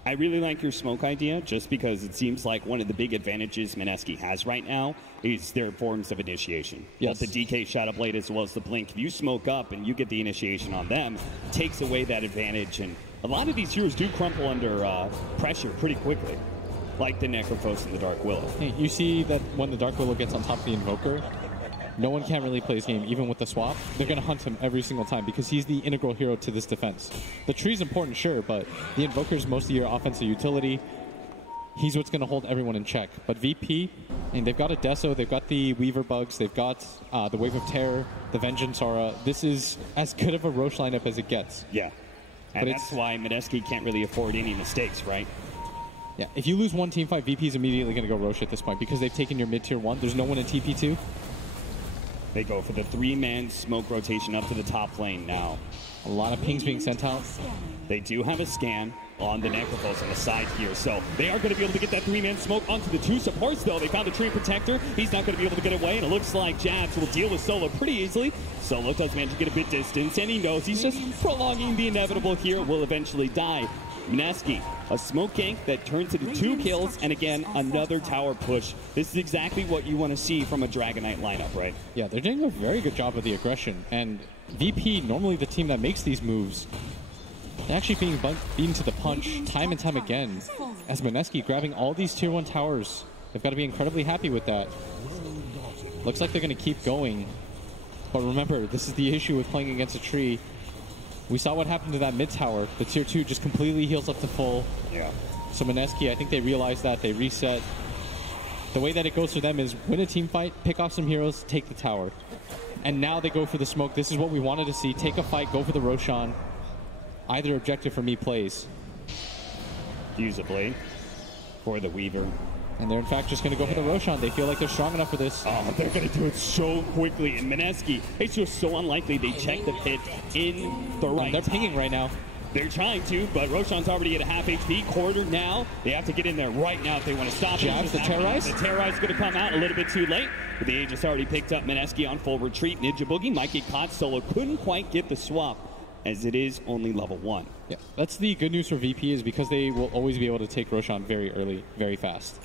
I really like your smoke idea, just because it seems like one of the big advantages Mineski has right now is their forms of initiation. Yes. Both the DK Shadow Blade as well as the Blink. If you smoke up and you get the initiation on them, takes away that advantage. And a lot of these heroes do crumple under pressure pretty quickly, like the Necrophos and the Dark Willow. Hey, you see that when the Dark Willow gets on top of the Invoker, no one can really play his game, even with the swap. They're going to hunt him every single time because he's the integral hero to this defense. The tree's important, sure, but the Invoker's most of your offensive utility. He's what's going to hold everyone in check. But VP, and they've got a Deso, they've got the Weaver Bugs, they've got the Wave of Terror, the Vengeance Aura. This is as good of a Roche lineup as it gets. Yeah. And but that's why Mineski can't really afford any mistakes, right? Yeah, if you lose one team fight, VP is immediately going to go Roche at this point because they've taken your mid-tier 1. There's no one in TP2. They go for the 3-man smoke rotation up to the top lane now. A lot of pings being sent out. They do have a scan on the Necrophos on the side here, so they are going to be able to get that 3-man smoke onto the 2 supports, though. They found the Tree Protector. He's not going to be able to get away, and it looks like Jabs will deal with Solo pretty easily. Solo does manage to get a bit distance, and he knows he's just prolonging the inevitable here. Will eventually die. Mineski, a smoke gank that turns into 2 kills, and again, another tower push. This is exactly what you want to see from a Dragon Knight lineup, right? Yeah, they're doing a very good job of the aggression, and VP, normally the team that makes these moves, they're actually being beaten to the punch time and time again. As Mineski grabbing all these tier 1 towers, they've got to be incredibly happy with that. Looks like they're going to keep going, but remember, this is the issue with playing against a tree. We saw what happened to that mid tower. The tier 2 just completely heals up to full. Yeah. So Mineski, I think they realized that. They reset. The way that it goes for them is win a team fight, pick off some heroes, take the tower. And now they go for the smoke. This is what we wanted to see. Take a fight, go for the Roshan. Either objective for me plays. Use a blade for the Weaver. And they're in fact just going to go for the Roshan. They feel like they're strong enough for this. Oh, they're going to do it so quickly. And Mineski, it's just so unlikely they check the pit in the right They're pinging right now. They're trying to, but Roshan's already at a half HP. Cornered now. They have to get in there right now if they want to stop Jabs, it. the Terrorize? The Terrorize going to come out a little bit too late. But the Aegis already picked up Mineski on full retreat. Ninja Boogie might get caught. Solo couldn't quite get the swap, as it is only level 1. Yeah, that's the good news for VP is because they will always be able to take Roshan very early, very fast.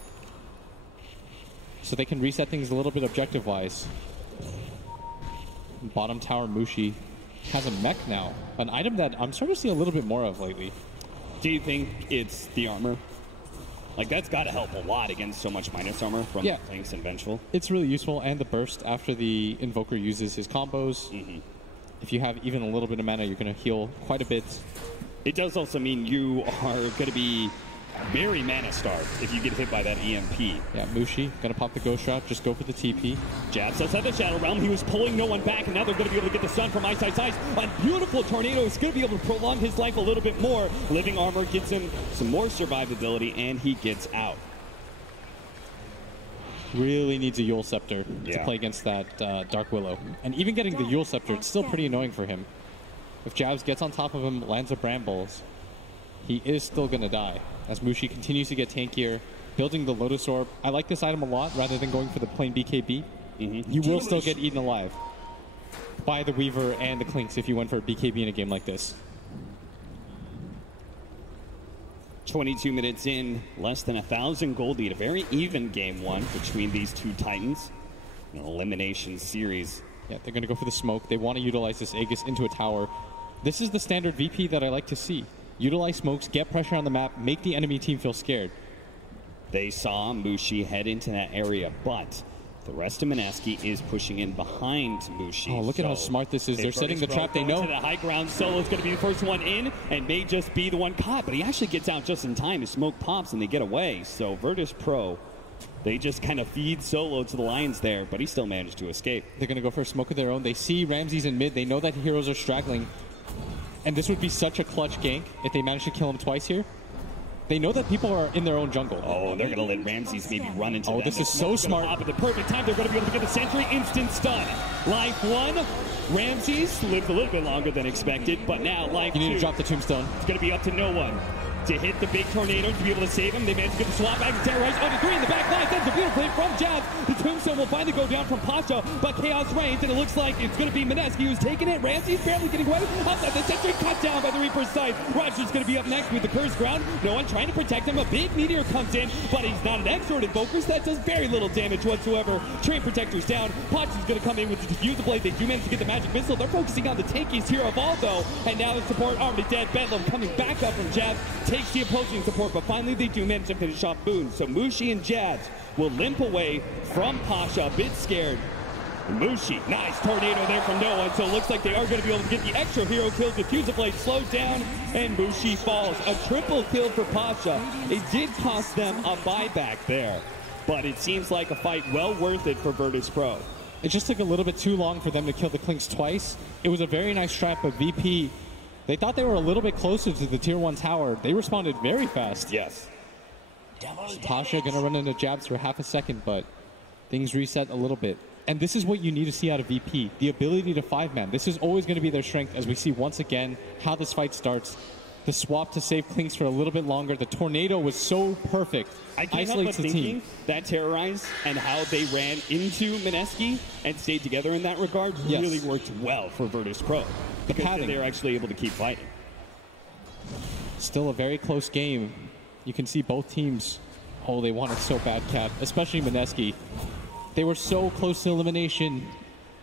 So they can reset things a little bit objective-wise. Bottom tower Mushi has a mech now, an item that I'm starting to see a little bit more of lately. Do you think it's the armor? Like, that's got to help a lot against so much minus armor from Lynx and Vengeful. It's really useful, and the burst after the Invoker uses his combos. If you have even a little bit of mana, you're going to heal quite a bit. It does also mean you are going to be very mana starved if you get hit by that EMP. Yeah, Mushi going to pop the Ghost Route, just go for the TP. Jabs outside the Shadow Realm. He was pulling no one back, and now they're going to be able to get the Sun from Ice. A beautiful Tornado is going to be able to prolong his life a little bit more. Living Armor gets him some more survivability, and he gets out. Really needs a Yule Scepter to play against that Dark Willow. And even getting the Yule Scepter, it's still pretty annoying for him. If Jabs gets on top of him, lands a Brambles, he is still going to die. As Mushi continues to get tankier, building the Lotus Orb. I like this item a lot rather than going for the plain BKB. You will still get eaten alive by the Weaver and the Clinks if you went for a BKB in a game like this. 22 minutes in, less than 1,000 gold lead. A very even game one between these two Titans. An elimination series. Yeah, they're going to go for the smoke. They want to utilize this Aegis into a tower. This is the standard VP that I like to see. Utilize smokes, get pressure on the map, make the enemy team feel scared. They saw Mushi head into that area, but the rest of Mineski is pushing in behind Mushi. Oh, look at how smart this is. They're setting the trap. They know. To the high ground. Solo's going to be the first one in and may just be the one caught, but he actually gets out just in time. His smoke pops and they get away. So Virtus Pro, they just kind of feed Solo to the Lions there, but he still managed to escape. They're going to go for a smoke of their own. They see Ramses in mid. They know that heroes are straggling. And this would be such a clutch gank if they manage to kill him twice here. They know that people are in their own jungle. Oh, they're going to let Ramses maybe run into that. Oh, this is so smart. At the perfect time, they're going to be able to get the sentry. Instant stun. Life 1. Ramses lived a little bit longer than expected, but now life 2. You need to drop the tombstone. It's going to be up to no one to hit the big tornado to be able to save him. They managed to get the swap back to Terrorize. Oh, the 3 in the back line. That's a beautiful play from Jabs. The tombstone will finally go down from Pasha, but Chaos reigns, and it looks like it's going to be Mineski who's taking it. Ramsey's barely getting away. Outside the sentry, cut down by the Reaper's side. Roger's going to be up next with the Curse Ground. No one trying to protect him. A big meteor comes in, but he's not an Exort Invoker, so that does very little damage whatsoever. Train Protector's down. Pasha's going to come in with the Diffuser Blade. They do manage to get the Magic Missile. They're focusing on the tankiest hero of all, though, and now the support already dead. Bedlam coming back up from Jabs, takes the opposing support, but finally they do manage to finish off Boone. So Mushi and Jabs will limp away from Pasha, a bit scared. Mushi, nice tornado there from no one, so it looks like they are going to be able to get the extra hero kills. Diffuser Blade slows down, and Mushi falls. A triple kill for Pasha. It did cost them a buyback there, but it seems like a fight well worth it for Virtus Pro. It just took a little bit too long for them to kill the Clinks twice. It was a very nice trap, but VP, they thought they were a little bit closer to the Tier 1 tower. They responded very fast. Yes. Pasha going to run into Jabs for half a second, but things reset a little bit. And this is what you need to see out of VP, the ability to 5-man. This is always going to be their strength, as we see once again how this fight starts. The swap to save Clinks for a little bit longer. The tornado was so perfect. I can't help but thinking that Terrorize and how they ran into Mineski and stayed together in that regard really worked well for Virtus Pro. Because they were actually able to keep fighting. Still a very close game. You can see both teams, oh, they want it so bad, Cap, especially Mineski. They were so close to elimination.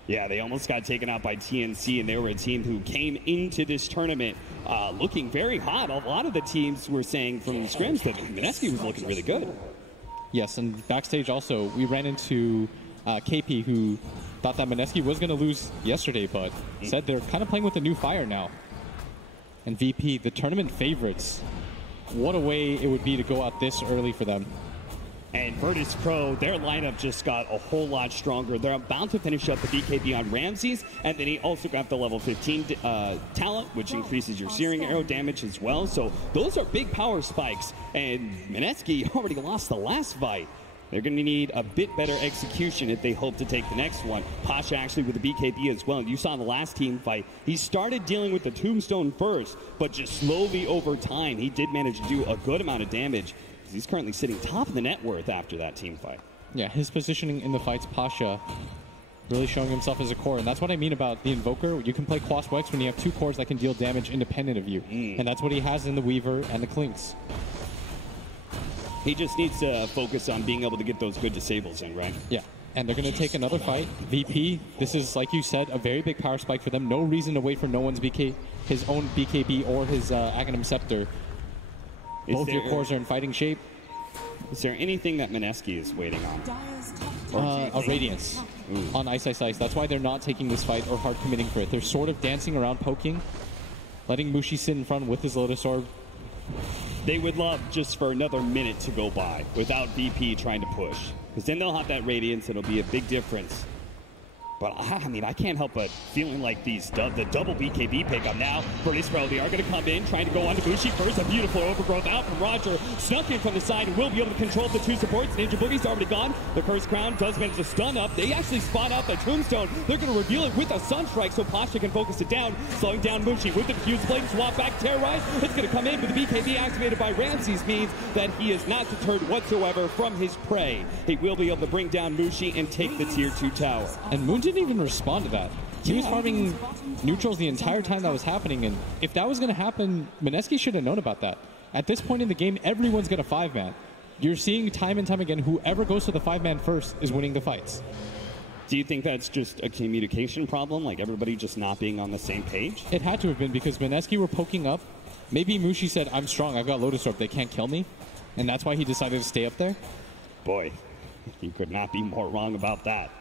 Yeah, they almost got taken out by TNC, and they were a team who came into this tournament looking very hot. A lot of the teams were saying from the scrims that Mineski was looking really good. Yes, and backstage also, we ran into KP, who thought that Mineski was going to lose yesterday, but said they're kind of playing with a new fire now. And VP, the tournament favorites. What a way it would be to go out this early for them. And Virtus Pro, their lineup just got a whole lot stronger. They're about to finish up the BKB on Ramses, and then he also got the level 15 talent, which increases your searing arrow damage as well. So those are big power spikes, and Mineski already lost the last fight. They're going to need a bit better execution if they hope to take the next one. Pasha actually with the BKB as well. You saw in the last team fight, he started dealing with the tombstone first, but just slowly over time, he did manage to do a good amount of damage. He's currently sitting top of the net worth after that team fight. Yeah, his positioning in the fights, Pasha, really showing himself as a core. And that's what I mean about the Invoker. You can play Quas Wex when you have two cores that can deal damage independent of you. And that's what he has in the Weaver and the Clinks. He just needs to focus on being able to get those good disables in, right? Yeah. And they're going to take another fight. VP, this is, like you said, a very big power spike for them. No reason to wait for no one's his own BKB or his Aghanim Scepter. Both your cores are in fighting shape. Is there anything that Mineski is waiting on? A Radiance on Ice Ice Ice. That's why they're not taking this fight or hard committing for it. They're sort of dancing around, poking, letting Mushi sit in front with his Lotus Orb. They would love just for another minute to go by without VP trying to push. Because then they'll have that Radiance. It'll be a big difference. But, I mean, I can't help but feeling like the double BKB pickup now. Virtus Pro, they are going to come in, trying to go on to Bushi first. A beautiful overgrowth out from Roger. Snuck in from the side and will be able to control the two supports. Ninja Boogie's already gone. The Cursed Crown does manage to stun up. They actually spot out the Tombstone. They're going to reveal it with a Sunstrike so Pasha can focus it down. Slowing down Mushi with the Diffuse Blade. Swap back, Terrorize. It's going to come in with the BKB activated by Ramses. Means that he is not deterred whatsoever from his prey. He will be able to bring down Mushi and take the Tier 2 tower. And Moon didn't even respond to that. He was farming neutrals the entire time that was happening, and if that was going to happen, Mineski should have known about that. At this point in the game, everyone's going to 5-man. You're seeing time and time again, whoever goes to the 5-man first is winning the fights. Do you think that's just a communication problem, like everybody just not being on the same page? It had to have been, because Mineski were poking up. Maybe Mushi said, I'm strong, I've got Lotus Orb, they can't kill me. And that's why he decided to stay up there. Boy, you could not be more wrong about that.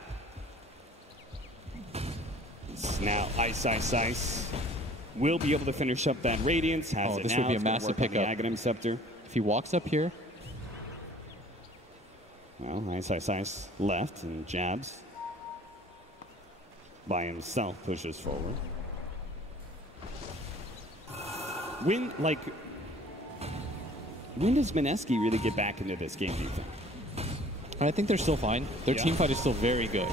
Now, Ice Ice Ice will be able to finish up that Radiance. Has it this now. would be a massive pickup. Aghanim Scepter. If he walks up here. Well, Ice Ice Ice left and jabs. By himself, pushes forward. When does Mineski really get back into this game, do you think? I think they're still fine. Their team fight is still very good.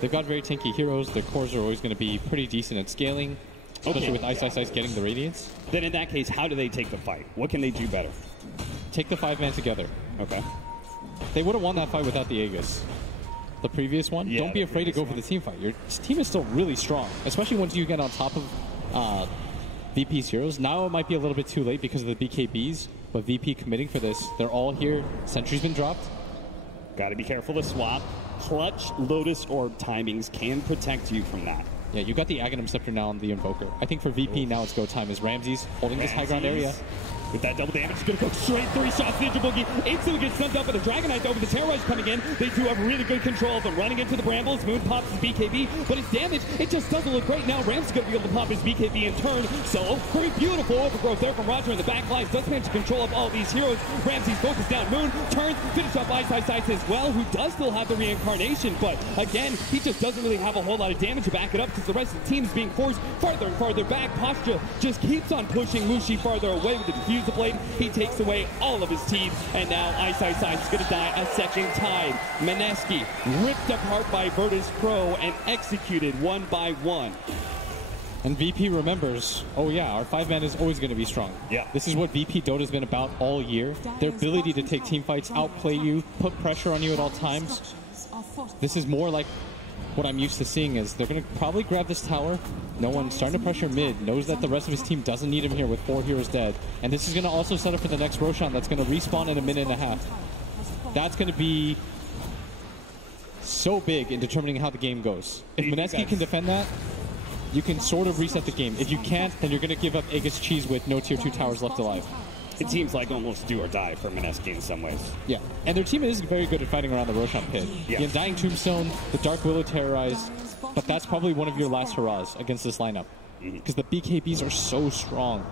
They've got very tanky heroes. Their cores are always going to be pretty decent at scaling, especially with Ice Ice Ice getting the Radiance. Then in that case, how do they take the fight? What can they do better? Take the 5-man together. Okay. They would have won that fight without the Aegis. The previous one, don't be afraid to go for the team fight. Your team is still really strong, especially once you get on top of VP's heroes. Now it might be a little bit too late because of the BKBs, but VP committing for this. They're all here. Sentry's been dropped. Got to be careful to swap. Clutch Lotus Orb timings can protect you from that. Yeah, you got the Aghanim Scepter now on the Invoker. I think for VP now it's go time as Ramses holding this high ground area. With that double damage, he's going to go straight 3 shots. Ninja Boogie instantly gets stunned up with a Dragon Knight over the Terrorize coming in. They do have really good control of them. Running into the Brambles, Moon pops his BKB, but his damage, it just doesn't look great. Now Ram's going to be able to pop his BKB in turn. So, pretty beautiful overgrowth there from Roger in the back lines. Does manage to control of all these heroes. Ramsey's focused down. Moon turns, finish up Ice Ice Ice as well, who does still have the reincarnation, but again, he just doesn't really have a whole lot of damage to back it up because the rest of the team is being forced farther and farther back. Pasha just keeps on pushing Mushi farther away with the Diffuser Blade. He takes away all of his team, and now Ice Ice Ice is going to die a second time. Mineski ripped apart by Virtus Pro and executed one by one. And VP remembers, oh yeah, our 5-man is always going to be strong. Yeah. This is what VP Dota's been about all year. Their ability to take team fights, outplay you, put pressure on you at all times. This is more like what I'm used to seeing is they're going to probably grab this tower. No one starting to pressure mid, knows that the rest of his team doesn't need him here with 4 heroes dead. And this is going to also set up for the next Roshan that's going to respawn in a minute and a half. That's going to be so big in determining how the game goes. If Mineski can defend that, you can sort of reset the game. If you can't, then you're going to give up Aegis Cheese with no tier 2 towers left alive. It seems like almost do or die for Mineski in some ways. Yeah, and their team is very good at fighting around the Roshan pit. Yeah. The Undying Tombstone, the Dark Willow Terrorized, but that's probably one of your last hurrahs against this lineup. Because the BKBs are so strong.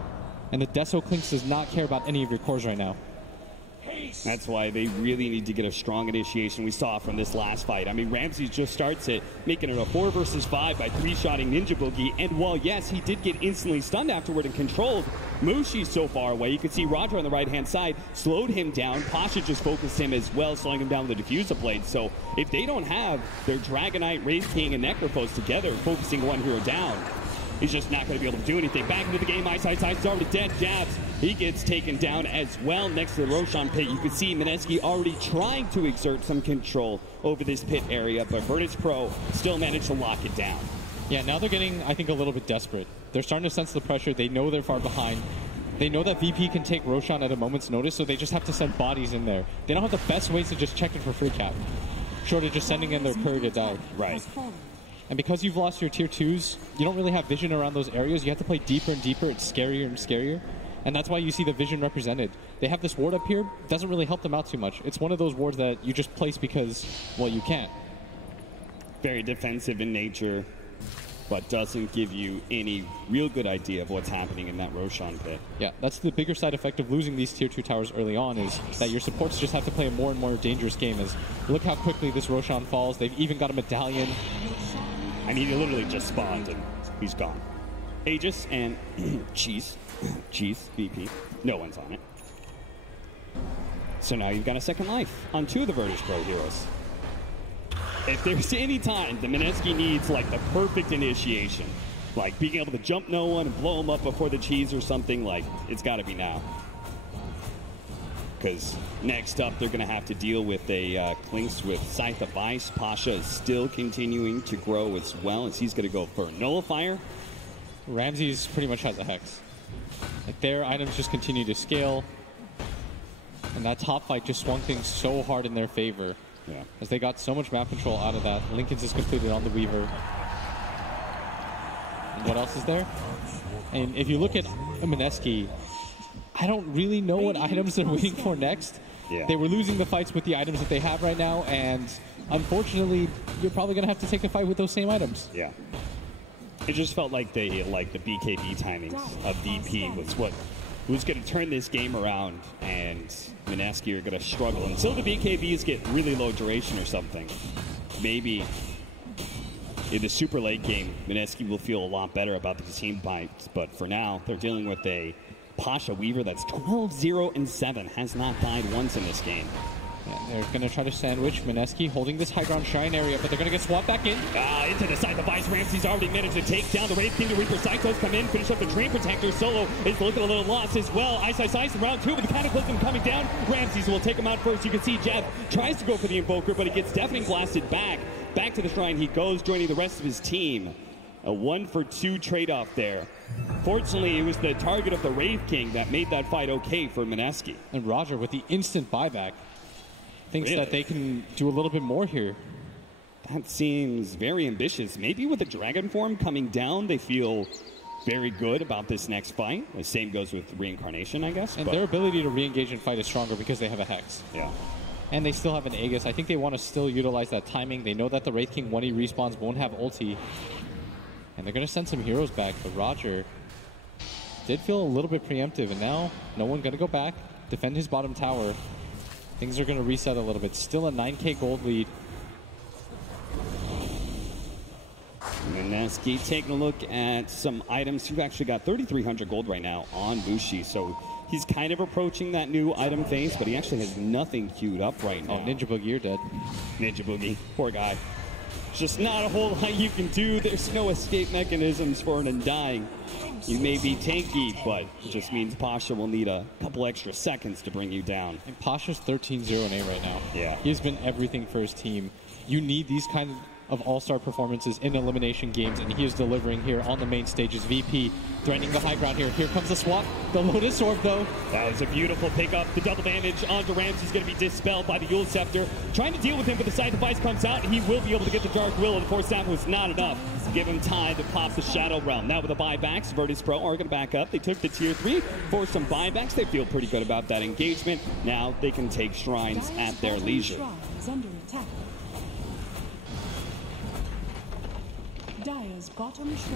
And the Deso Clinks does not care about any of your cores right now. That's why they really need to get a strong initiation we saw from this last fight. I mean, Ramses just starts it, making it a 4 versus 5 by 3-shotting Ninja Boogie. And while, yes, he did get instantly stunned afterward and controlled, Mushi's so far away. You can see Roger on the right-hand side slowed him down. Pasha just focused him as well, slowing him down with the diffuser blade. So if they don't have their Dragonite, Wraith King, and Necrophos together, focusing one hero down, he's just not going to be able to do anything. Back into the game, Ice is already dead. Jabs, he gets taken down as well next to the Roshan pit. You can see Mineski already trying to exert some control over this pit area, but Virtus Pro still managed to lock it down. Yeah, now they're getting, I think, a little bit desperate. They're starting to sense the pressure. They know they're far behind. They know that VP can take Roshan at a moment's notice, so they just have to send bodies in there. They don't have the best ways to just check it for free cap, short of just sending in their courier to die. Right. And because you've lost your tier 2s, you don't really have vision around those areas. You have to play deeper and deeper. It's scarier and scarier. And that's why you see the vision represented. They have this ward up here. Doesn't really help them out too much. It's one of those wards that you just place because, well, you can't. Very defensive in nature, but doesn't give you any real good idea of what's happening in that Roshan pit. Yeah, that's the bigger side effect of losing these tier 2 towers early on, is that your supports just have to play a more and more dangerous game. As look how quickly this Roshan falls. They've even got a medallion. And he literally just spawned and he's gone. Aegis and Cheese VP. No one's on it. So now you've got a second life on 2 of the Virtus Pro heroes. If there's any time the Mineski needs like the perfect initiation, like being able to jump no one and blow him up before the cheese or something, like it's got to be now. Because next up they're going to have to deal with a Clinks with Scythe of Ice. Pasha is still continuing to grow as well as he's going to go for a Nullifier. Ramses pretty much has a Hex. Like their items just continue to scale. And that top fight just swung things so hard in their favor. Yeah. As they got so much map control out of that. Lincoln's is completed on the Weaver. And what else is there? And if you look at Mineski, I don't really know what items they're waiting for next. Yeah. They were losing the fights with the items that they have right now, and unfortunately, you're probably going to have to take a fight with those same items. Yeah. It just felt like the BKB timings of VP was what was going to turn this game around, and Mineski are going to struggle until the BKBs get really low duration or something. Maybe in the super late game, Mineski will feel a lot better about the team fights, but for now, they're dealing with a Pasha Weaver that's 12-0-7, has not died once in this game. Yeah, they're going to try to sandwich Mineski holding this high ground shrine area, but they're going to get swapped back in. Into the side of Vice. Ramsey's already managed to take down the Wraith King. The Reaper Psychos come in, finish up the Dream Protector. Solo is looking a little lost as well. Ice in round 2 with the Cataclysm coming down. Ramses will take him out first. You can see Jeff tries to go for the Invoker, but he gets deafening blasted back. Back to the shrine he goes, joining the rest of his team. A 1-for-2 trade-off there. Fortunately, it was the target of the Wraith King that made that fight okay for Mineski. And Roger, with the instant buyback, thinks that they can do a little bit more here. That seems very ambitious. Maybe with the Dragon form coming down, they feel very good about this next fight. The same goes with Reincarnation, I guess. And their ability to re-engage and fight is stronger because they have a Hex. Yeah. And they still have an Aegis. I think they want to still utilize that timing. They know that the Wraith King, when he respawns, won't have ulti. And they're going to send some heroes back, but Roger did feel a little bit preemptive, and now no one going to go back, defend his bottom tower. Things are going to reset a little bit. Still a 9k gold lead. Mineski taking a look at some items. We've actually got 3,300 gold right now on Bushi, so he's kind of approaching that new item phase, but he actually has nothing queued up right now. Oh, Ninja Boogie, you're dead. Ninja Boogie, poor guy. Just not a whole lot you can do. There's no escape mechanisms for an undying. You may be tanky, but it just means Pasha will need a couple extra seconds to bring you down. And Pasha's 13-0-8 right now. Yeah. He's been everything for his team. You need these kind of all-star performances in elimination games, and he is delivering here on the main stages. VP threatening the high ground here. Here comes the swap. The Lotus Orb, though. That was a beautiful pickup. The double damage onto Ramsey is going to be dispelled by the Yule Scepter. Trying to deal with him, but the Scythe of Ice comes out. He will be able to get the Dark Will, and the Force Staff was not enough to give him time to pop the Shadow Realm. Now with the buybacks, Virtus Pro are going to back up. They took the tier 3 for some buybacks. They feel pretty good about that engagement. Now they can take shrines at their leisure.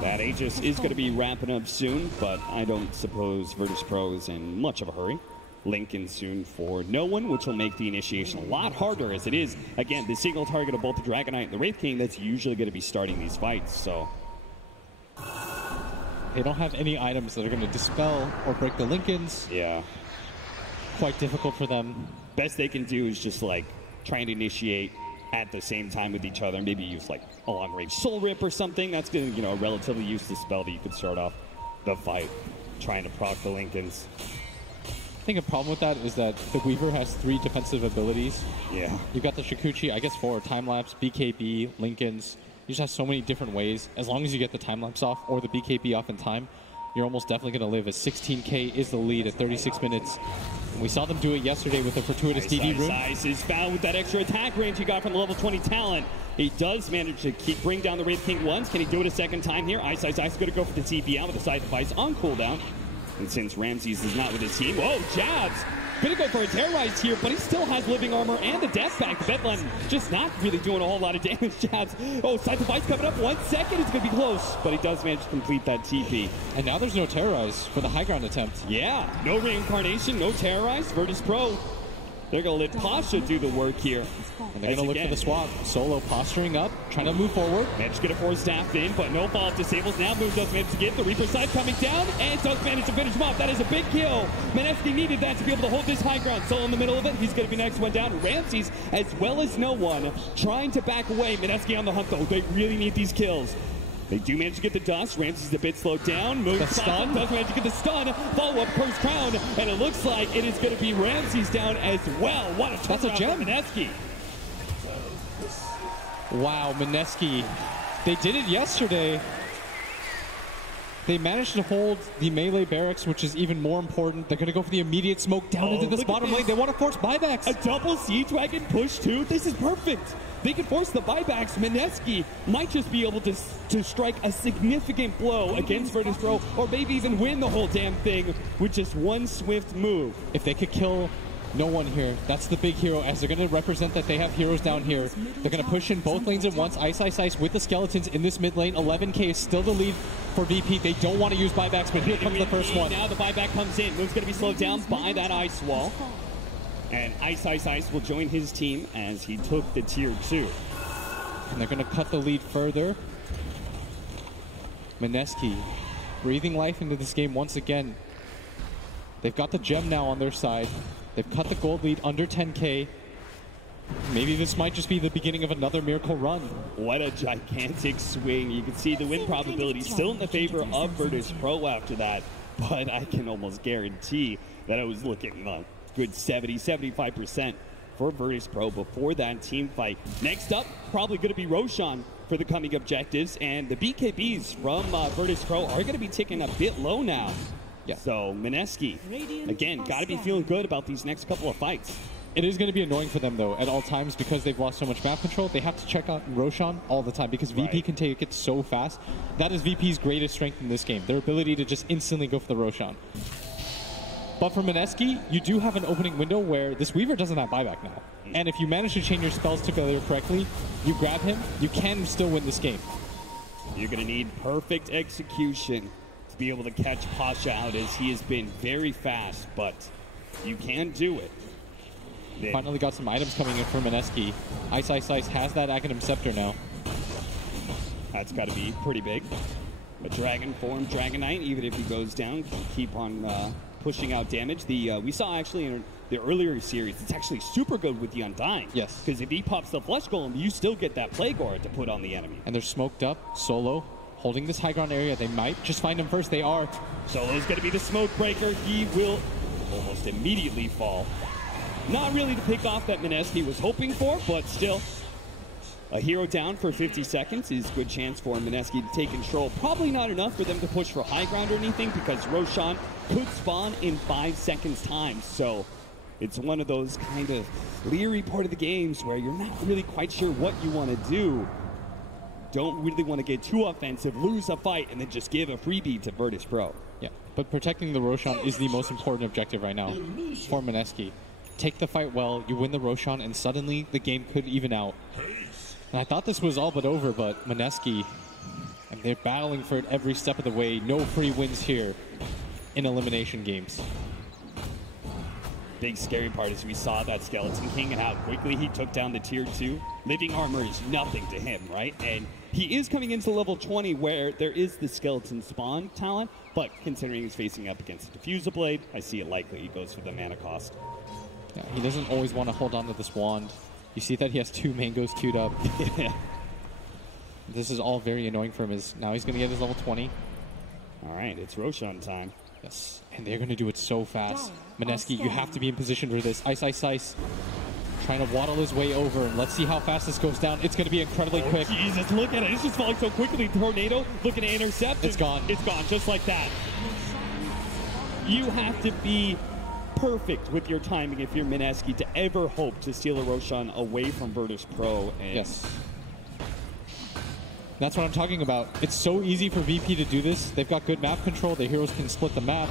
That Aegis is going to be wrapping up soon, but I don't suppose Virtus Pro is in much of a hurry. Lincoln soon for no one, which will make the initiation a lot harder as it is, again, the single target of both the Dragon Knight and the Wraith King that's usually going to be starting these fights. So they don't have any items that are going to dispel or break the Lincolns. Yeah. Quite difficult for them. Best they can do is just like trying to initiate at the same time with each other. Maybe use like a long range Soul Rip or something. That's going to, a relatively useless spell that you could start off the fight trying to proc the Lincolns. I think a problem with that is that the Weaver has 3 defensive abilities. Yeah. You've got the Shikuchi, I guess 4, time-lapse, BKB, Lincolns. You just have so many different ways. As long as you get the time-lapse off or the BKB off in time, you're almost definitely going to live, as 16K is the lead at 36 minutes. And we saw them do it yesterday with a fortuitous DD room. Ice is found with that extra attack range he got from the level 20 talent. He does manage to bring down the Wraith King once. Can he do it a second time here? Ice is going to go for the TP out with the side device on cooldown. And since Ramses is not with his team, jabs! Gonna go for a terrorize here, but he still has living armor and the death back. The Bedlam just not really doing a whole lot of damage. Jabs. Side device coming up. 1 second. It's gonna be close, but he does manage to complete that TP. And now there's no terrorize for the high ground attempt. Yeah, no reincarnation, no terrorize. Virtus Pro. They're going to let Pasha do the work here. And they're going to look for the swap. Solo posturing up, trying to move forward. Managed to get a 4-staff in, but no follow-up disables. Now Moon does manage to get the Reaper side coming down, and does manage to finish him off. That is a big kill. Mineski needed that to be able to hold this high ground. Solo in the middle of it. He's going to be next one down. Ramses, as well as no one, trying to back away. Mineski on the hunt, though. They really need these kills. They do manage to get the dust. Ramses is a bit slowed down. Moon stun. Does manage to get the stun. Follow-up Curse Crown. And it looks like it is going to be Ramses down as well. What a turnaround. That's a gem. Mineski. Wow, Mineski. They did it yesterday. They managed to hold the melee barracks, which is even more important. They're going to go for the immediate smoke down into this bottom lane. They want to force buybacks. A double siege wagon push too. This is perfect. They can force the buybacks. Mineski might just be able to strike a significant blow against Virtus Pro, or maybe even win the whole damn thing with just one swift move. If they could kill no one here, that's the big hero, as they're going to represent that they have heroes down here. They're going to push in both lanes at once. Ice with the skeletons in this mid lane. 11K is still the lead for VP. They don't want to use buybacks, but here comes the first one. Now the buyback comes in. Move's going to be slowed down by that ice wall. And Ice will join his team as he took the tier 2. And they're going to cut the lead further. Mineski breathing life into this game once again. They've got the gem now on their side. They've cut the gold lead under 10K. Maybe this might just be the beginning of another miracle run. What a gigantic swing. You can see the win probability still in the favor of Virtus Pro after that. But I can almost guarantee that I was looking a good 70-75% for Virtus Pro before that team fight. Next up, probably going to be Roshan for the coming objectives. And the BKBs from Virtus Pro are going to be ticking a bit low now. Yeah. So Mineski, again, got to be feeling good about these next couple of fights. It is going to be annoying for them, though, at all times, because they've lost so much map control. They have to check out Roshan all the time, because VP can take it so fast. That is VP's greatest strength in this game, their ability to just instantly go for the Roshan. But for Mineski, you do have an opening window where this Weaver doesn't have buyback now. And if you manage to chain your spells together correctly, you grab him, you can still win this game. You're going to need perfect execution to be able to catch Pasha out, as he has been very fast, but you can do it. Finally got some items coming in for Mineski. Ice has that Aghanim Scepter now. That's got to be pretty big. A Dragon form Dragon Knight, even if he goes down, can keep on pushing out damage. We saw actually in the earlier series, it's actually super good with the Undying. Yes. Because if he pops the Flesh Golem, you still get that Plague Aura to put on the enemy. And they're smoked up. Solo holding this high ground area. They might just find him first. They are. Solo's going to be the smoke breaker. He will almost immediately fall. Not really the pick off that Mineski was hoping for, but still. A hero down for 50 seconds is a good chance for Mineski to take control. Probably not enough for them to push for high ground or anything, because Roshan could spawn in 5 seconds time. So it's one of those kind of leery part of the games where you're not really quite sure what you want to do. Don't really want to get too offensive, lose a fight, and then just give a freebie to Virtus Pro. Yeah, but protecting the Roshan is the most important objective right now for Mineski. Take the fight well, you win the Roshan, and suddenly the game could even out. And I thought this was all but over, but Mineski, and they're battling for it every step of the way. No free wins here in elimination games. big scary part is we saw that Skeleton King and how quickly he took down the tier 2. Living armor is nothing to him, right? And he is coming into level 20 where there is the skeleton spawn talent, but considering he's facing up against a Diffuser Blade, I see it likely he goes for the mana cost. Yeah, he doesn't always want to hold on to this wand. You see that he has 2 mangoes queued up. This is all very annoying for him. Now he's going to get his level 20. All right, it's Roshan time. Yes, and they're going to do it so fast. Mineski, you have to be in position for this. Ice, ice, ice. Trying to waddle his way over, and let's see how fast this goes down. It's going to be incredibly quick. Jesus, look at it. It's just falling so quickly. Tornado looking to intercept. It's gone. It's gone, just like that. You have to be perfect with your timing if you're Mineski to ever hope to steal a Roshan away from Virtus Pro. And yes. That's what I'm talking about. It's so easy for VP to do this. They've got good map control. The heroes can split the map.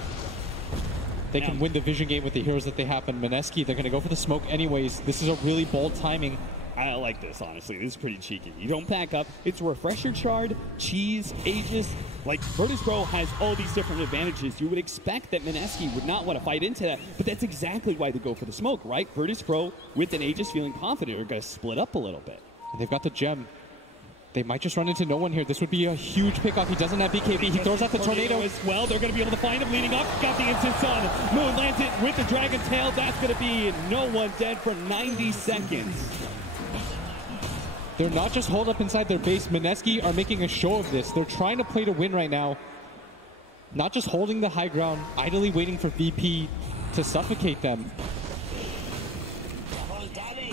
They can win the vision game with the heroes that they have. And Mineski, they're going to go for the smoke anyways. This is a really bold timing. I like this, honestly. This is pretty cheeky. You don't back up. It's Refresher Shard, Cheese, Aegis. Like, Virtus Pro has all these different advantages. You would expect that Mineski would not want to fight into that, but that's exactly why they go for the smoke, right? Virtus Pro, with an Aegis feeling confident, are going to split up a little bit. And they've got the gem. They might just run into no one here. This would be a huge pickoff. He doesn't have BKB. He throws out the tornado as well. They're going to be able to find him leading up. Got the instant sun. Moon lands it with the dragon tail. That's going to be no one dead for 90 seconds. They're not just holed up inside their base. Mineski are making a show of this. They're trying to play to win right now. Not just holding the high ground, idly waiting for VP to suffocate them.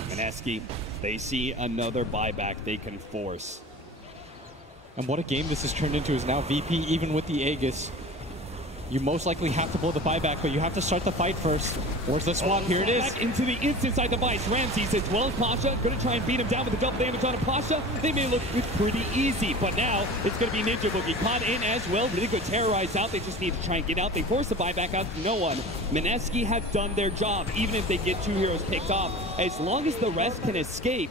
Mineski, they see another buyback they can force. And what a game this has turned into is now VP, even with the Aegis. You most likely have to blow the buyback, but you have to start the fight first. Where's the swap? Here it is. Back into the instant side device. Ramses as well as Pasha. Going to try and beat him down with the double damage on a Pasha. They may look pretty easy, but now it's going to be Ninja Boogie caught in as well. Really good terrorize out. They just need to try and get out. They force the buyback out to no one. Mineski have done their job, even if they get 2 heroes picked off. As long as the rest can escape,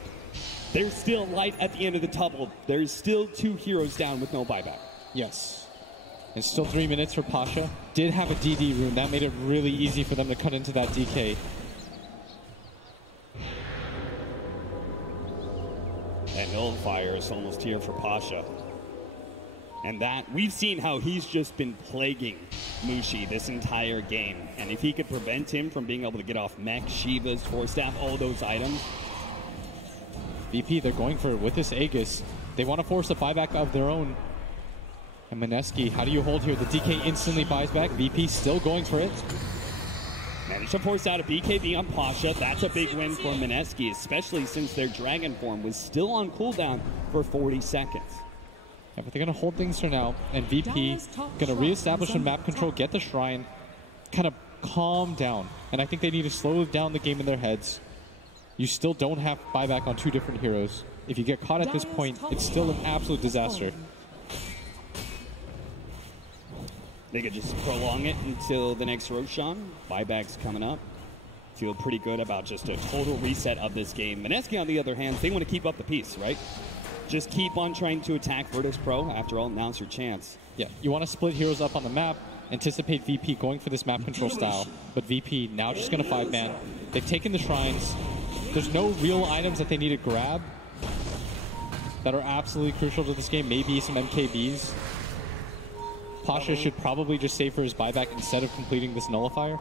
there's still light at the end of the tunnel. There's still 2 heroes down with no buyback. Yes. It's still 3 minutes for Pasha. Did have a DD rune. That made it really easy for them to cut into that DK. And Hillfire is almost here for Pasha. And that, we've seen how he's just been plaguing Mushi this entire game. And if he could prevent him from being able to get off mech, Shivas, Force Staff, all those items. VP, they're going for it with this Aegis. They want to force a buyback of their own. And Mineski, how do you hold here? The DK instantly buys back. VP still going for it. Managed to force out a BKB on Pasha. That's a big win for Mineski, especially since their Dragon form was still on cooldown for 40 seconds. Yeah, but they're going to hold things for now. And VP going to reestablish some map control, get the shrine, kind of calm down. And I think they need to slow down the game in their heads. You still don't have buyback on 2 different heroes. If you get caught at this point, it's still an absolute disaster. They could just prolong it until the next Roshan. Buyback's coming up. Feel pretty good about just a total reset of this game. Mineski, on the other hand, they want to keep up the pace, right? Just keep on trying to attack Virtus Pro. After all, now's your chance. Yeah, you want to split heroes up on the map, anticipate VP going for this map control style. But VP now just going to 5-man. They've taken the shrines. There's no real items that they need to grab that are absolutely crucial to this game. Maybe some MKBs. Pasha should probably just save for his buyback instead of completing this nullifier.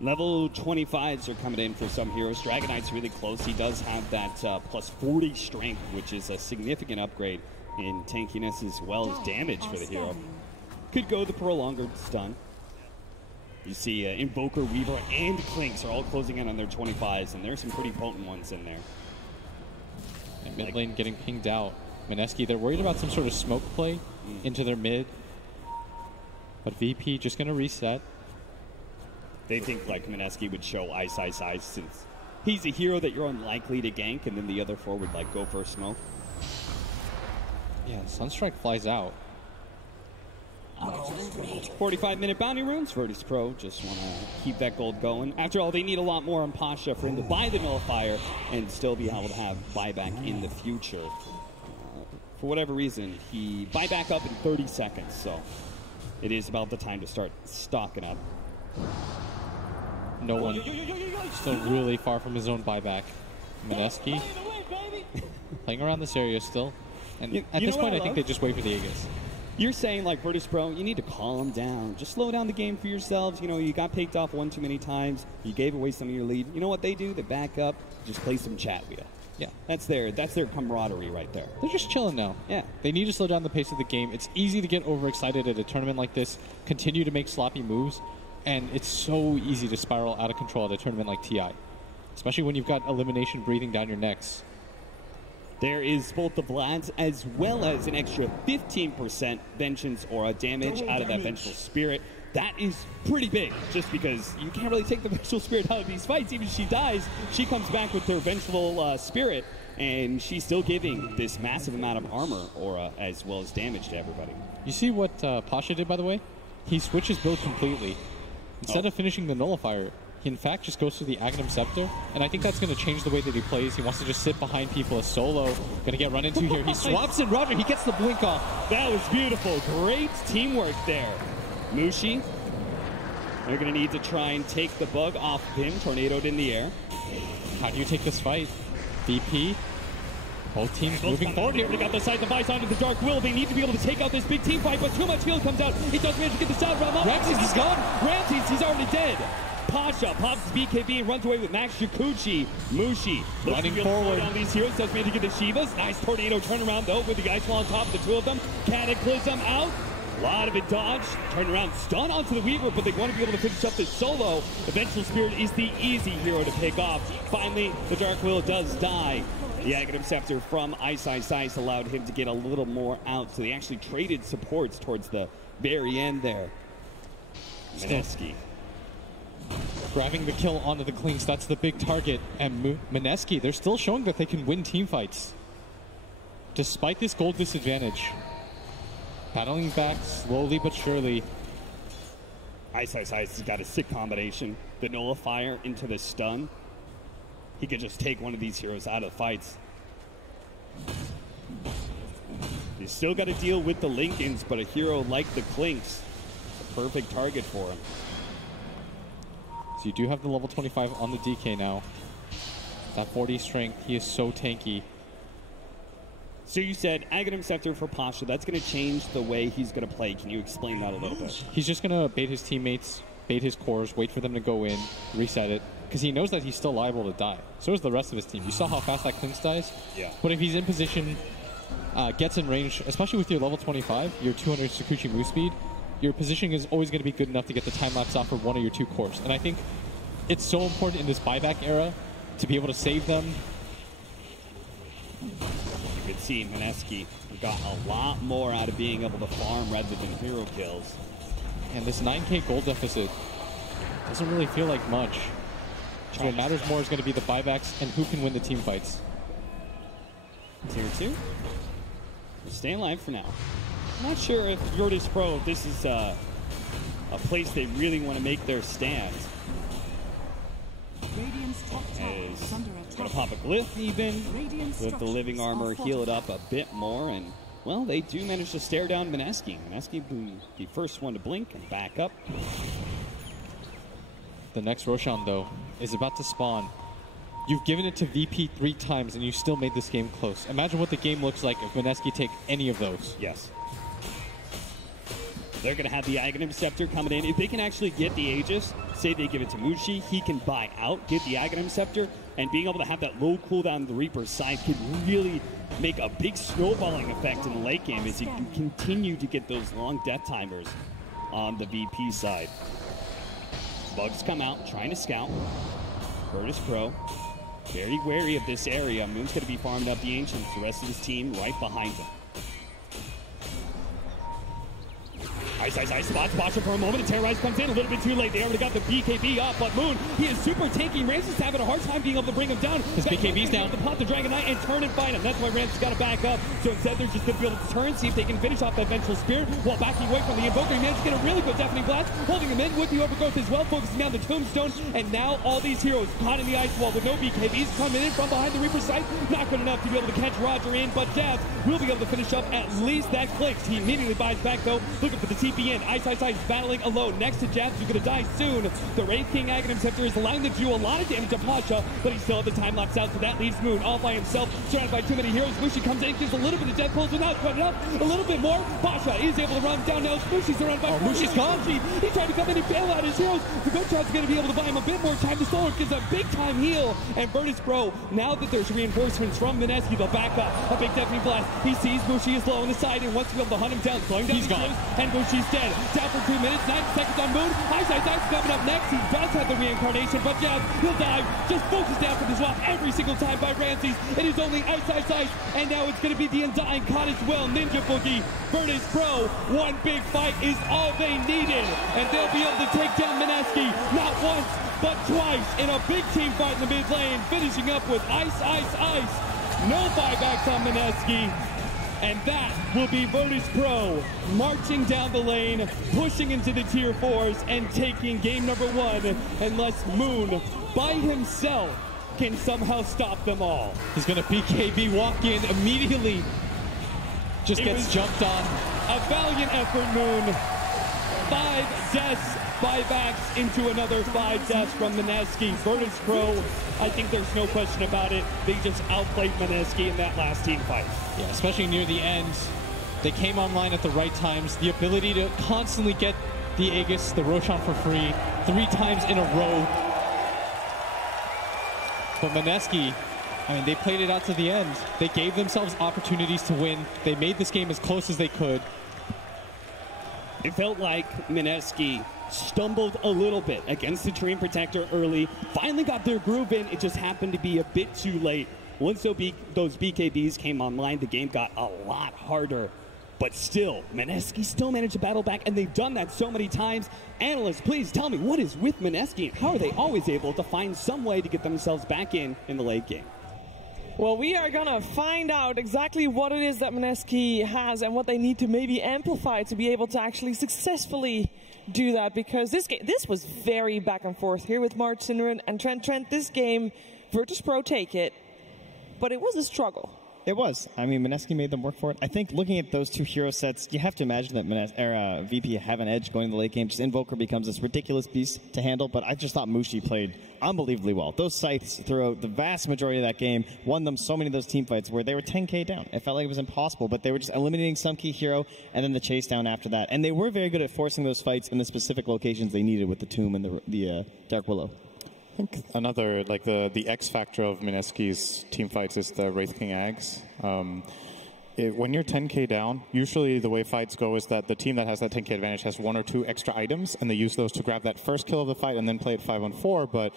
Level 25s are coming in for some heroes. Dragon Knight's really close. He does have that plus 40 strength, which is a significant upgrade in tankiness as well as damage for the hero. Could go the prolonger stun. You see Invoker, Weaver, and Clinks are all closing in on their 25s, and there's some pretty potent ones in there. And mid lane getting pinged out. Mineski, they're worried about some sort of smoke play into their mid. But VP just going to reset. They think like Mineski would show ice, ice, ice, since he's a hero that you're unlikely to gank, and then the other four would like go for a smoke. Yeah, Sunstrike flies out. 45-minute bounty runes. Virtus Pro just want to keep that gold going. After all, they need a lot more on Pasha for him to buy the nullifier and still be able to have buyback in the future. For whatever reason, he buyback up in 30 seconds, so it is about the time to start stocking up. No one. Still really far from his own buyback. Mineski playing around this area still. And at this point, I think they just wait for the Aegis. You're saying, like, Virtus Pro, you need to calm down. Just slow down the game for yourselves. You know, you got picked off one too many times. You gave away some of your lead. You know what they do? They back up, just play some chat wheel. Yeah. That's their camaraderie right there. They're just chilling now. Yeah. They need to slow down the pace of the game. It's easy to get overexcited at a tournament like this, continue to make sloppy moves, and it's so easy to spiral out of control at a tournament like TI, especially when you've got elimination breathing down your necks. There is both the Vlads as well as an extra 15% vengeance or a damage out of that vengeful spirit. That is pretty big, just because you can't really take the vengeful spirit out of these fights. Even if she dies, she comes back with her vengeful spirit, and she's still giving this massive amount of armor or as well as damage to everybody. You see what Pasha did, by the way? He switches build completely. Instead of finishing the Nullifier, he in fact just goes to the Aghanim Scepter, and I think that's going to change the way that he plays. He wants to just sit behind people as solo. Going to get run into here. He swaps in Roger. He gets the blink off. That was beautiful. Great teamwork there. Mushi, they're going to need to try and take the bug off of him. Tornadoed in the air. How do you take this fight? VP? Both teams moving forward here. They got the side device onto the Dark Will. They need to be able to take out this big team fight, but too much field comes out. He does manage to get the shot. Ramses is gone. Ramses, he's already dead. Pasha pops his BKB and runs away with Max Yakuchi. Mushi running forward on these heroes. Does manage to get the Shivas. Nice tornado turnaround though with the Ice Wall on top of the two of them. Cataclysm out. A lot of it dodged. Turn around, stun onto the Weaver, but they want to be able to finish up this solo. Eventual Spirit is the easy hero to pick off. Finally, the Dark Will does die. The Aghanim Scepter from Ice allowed him to get a little more out, so they actually traded supports towards the very end there. Mineski grabbing the kill onto the Clinks. That's the big target. And Mineski, they're still showing that they can win team fights despite this gold disadvantage. Battling back slowly but surely. Ice has got a sick combination. The Nullifier into the stun. He could just take one of these heroes out of the fights. He's still got to deal with the Lincolns, but a hero like the Clinks, a perfect target for him. So you do have the level 25 on the DK now. That 40 strength, he is so tanky. So you said Aghanim Scepter for Pasha. That's going to change the way he's going to play. Can you explain that a little bit? He's just going to bait his teammates, bait his cores, wait for them to go in, reset it, because he knows that he's still liable to die. So is the rest of his team. You saw how fast that Clinks dies? Yeah. But if he's in position, gets in range, especially with your level 25, your 200 Sakuchi move speed, your positioning is always going to be good enough to get the time lapse off for one of your two cores. And I think it's so important in this buyback era to be able to save them. You could see Mineski got a lot more out of being able to farm rather than hero kills. And this 9k gold deficit doesn't really feel like much. So what matters more is going to be the buybacks and who can win the team fights. Tier 2. Stay alive for now. I'm not sure if Virtus Pro, this is a place they really want to make their stand. Going to pop a glyph even with the living armor, heal it up a bit more, and well, they do manage to stare down Mineski. Mineski being the first one to blink and back up. The next Roshan, though, is about to spawn. You've given it to VP 3 times, and you still made this game close. Imagine what the game looks like if Mineski take any of those. Yes. They're going to have the Aghanim Scepter coming in. If they can actually get the Aegis, say they give it to Mushi, he can buy out, get the Aghanim Scepter, and being able to have that low cooldown on the Reaper's side can really make a big snowballing effect in the late game as you can continue to get those long death timers on the VP side. Bugs come out, trying to scout. Virtus Pro, very wary of this area. Moon's going to be farming up the Ancients. The rest of his team right behind him. Ice spots Pasha for a moment, and Terrorize comes in a little bit too late. They already got the BKB up, but Moon, he is super tanky. Ramses having a hard time being able to bring him down. His BKB's down. To pop the Dragon Knight and turn and fight him. That's why Ramses got to back up. So instead, they're just going to be able to turn, see if they can finish off that Vengeful Spirit while backing away from the Invoker. He managed to get a really good Deafening Blast, holding him in with the Overgrowth as well, focusing down the Tombstone. And now all these heroes caught in the Ice Wall with no BKBs coming in from behind the Reaper's side. Not good enough to be able to catch Roger in, but Death will be able to finish up at least that Clicks. He immediately buys back, though, looking for the TP VP in. Ice battling alone. Next to Jabs, who's going to die soon. The Wraith King Aghanim Scepter is allowing them to do a lot of damage to Pasha, but he still has the time lapse out, so that leaves Moon all by himself, surrounded by too many heroes. Mushi comes in, gives a little bit of death pulls, but not quite enough. A little bit more. Pasha is able to run down now. Mushi's surrounded by Mushi's gone. He tried to come in and bail out his heroes. The Gotrot's going to be able to buy him a bit more time to slow it, gives a big time heal. And Virtus Pro, now that there's reinforcements from Mineski, they'll back up. A big deafening blast. He sees Mushi is low on the side and wants to be able to hunt him down. Slowing down He's gone. And Mushi's dead. Down for 2 minutes, 9 seconds on Moon. Ice coming up next. He does have the reincarnation, but Jabs, he'll die. Just focus down for the swap every single time by Ramses. It is only Ice. And now it's going to be the Undying Cottage Well Ninja Boogie. Virtus Pro, one big fight is all they needed. And they'll be able to take down Mineski not once, but twice in a big team fight in the mid lane, finishing up with Ice. No buybacks on Mineski. And that will be Virtus Pro marching down the lane, pushing into the tier 4s, and taking game number 1, unless Moon, by himself, can somehow stop them all. He's going to BKB walk in immediately. Just gets jumped on. A valiant effort, Moon. 5 deaths, buybacks into another 5 deaths from Mineski. Virtus Pro, I think there's no question about it. They just outplayed Mineski in that last team fight. Yeah, especially near the end. They came online at the right times. The ability to constantly get the Aegis, the Roshan for free, 3 times in a row. But Mineski, I mean, they played it out to the end. They gave themselves opportunities to win. They made this game as close as they could. It felt like Mineski stumbled a little bit against the Dream Protector early. Finally got their groove in. It just happened to be a bit too late. Once those BKBs came online, the game got a lot harder. But still, Mineski still managed to battle back, and they've done that so many times. Analysts, please tell me, what is with Mineski, and how are they always able to find some way to get themselves back in the late game? Well, we are going to find out exactly what it is that Mineski has and what they need to maybe amplify to be able to actually successfully do that, because this was very back and forth here with March, Synderen, and Trent. This game, Virtus Pro take it, but it was a struggle. It was. I mean, Mineski made them work for it. I think looking at those 2 hero sets, you have to imagine that VP have an edge going to the late game. Just Invoker becomes this ridiculous beast to handle, but I just thought Mushi played unbelievably well. Those scythes throughout the vast majority of that game won them so many of those team fights where they were 10k down. It felt like it was impossible, but they were just eliminating some key hero and then the chase down after that. And they were very good at forcing those fights in the specific locations they needed with the Tomb and the Dark Willow. I think another, like the X factor of Mineski's team fights is the Wraith King Ags. When you're 10k down, usually the way fights go is that the team that has that 10k advantage has 1 or 2 extra items, and they use those to grab that first kill of the fight and then play it 5-on-4, but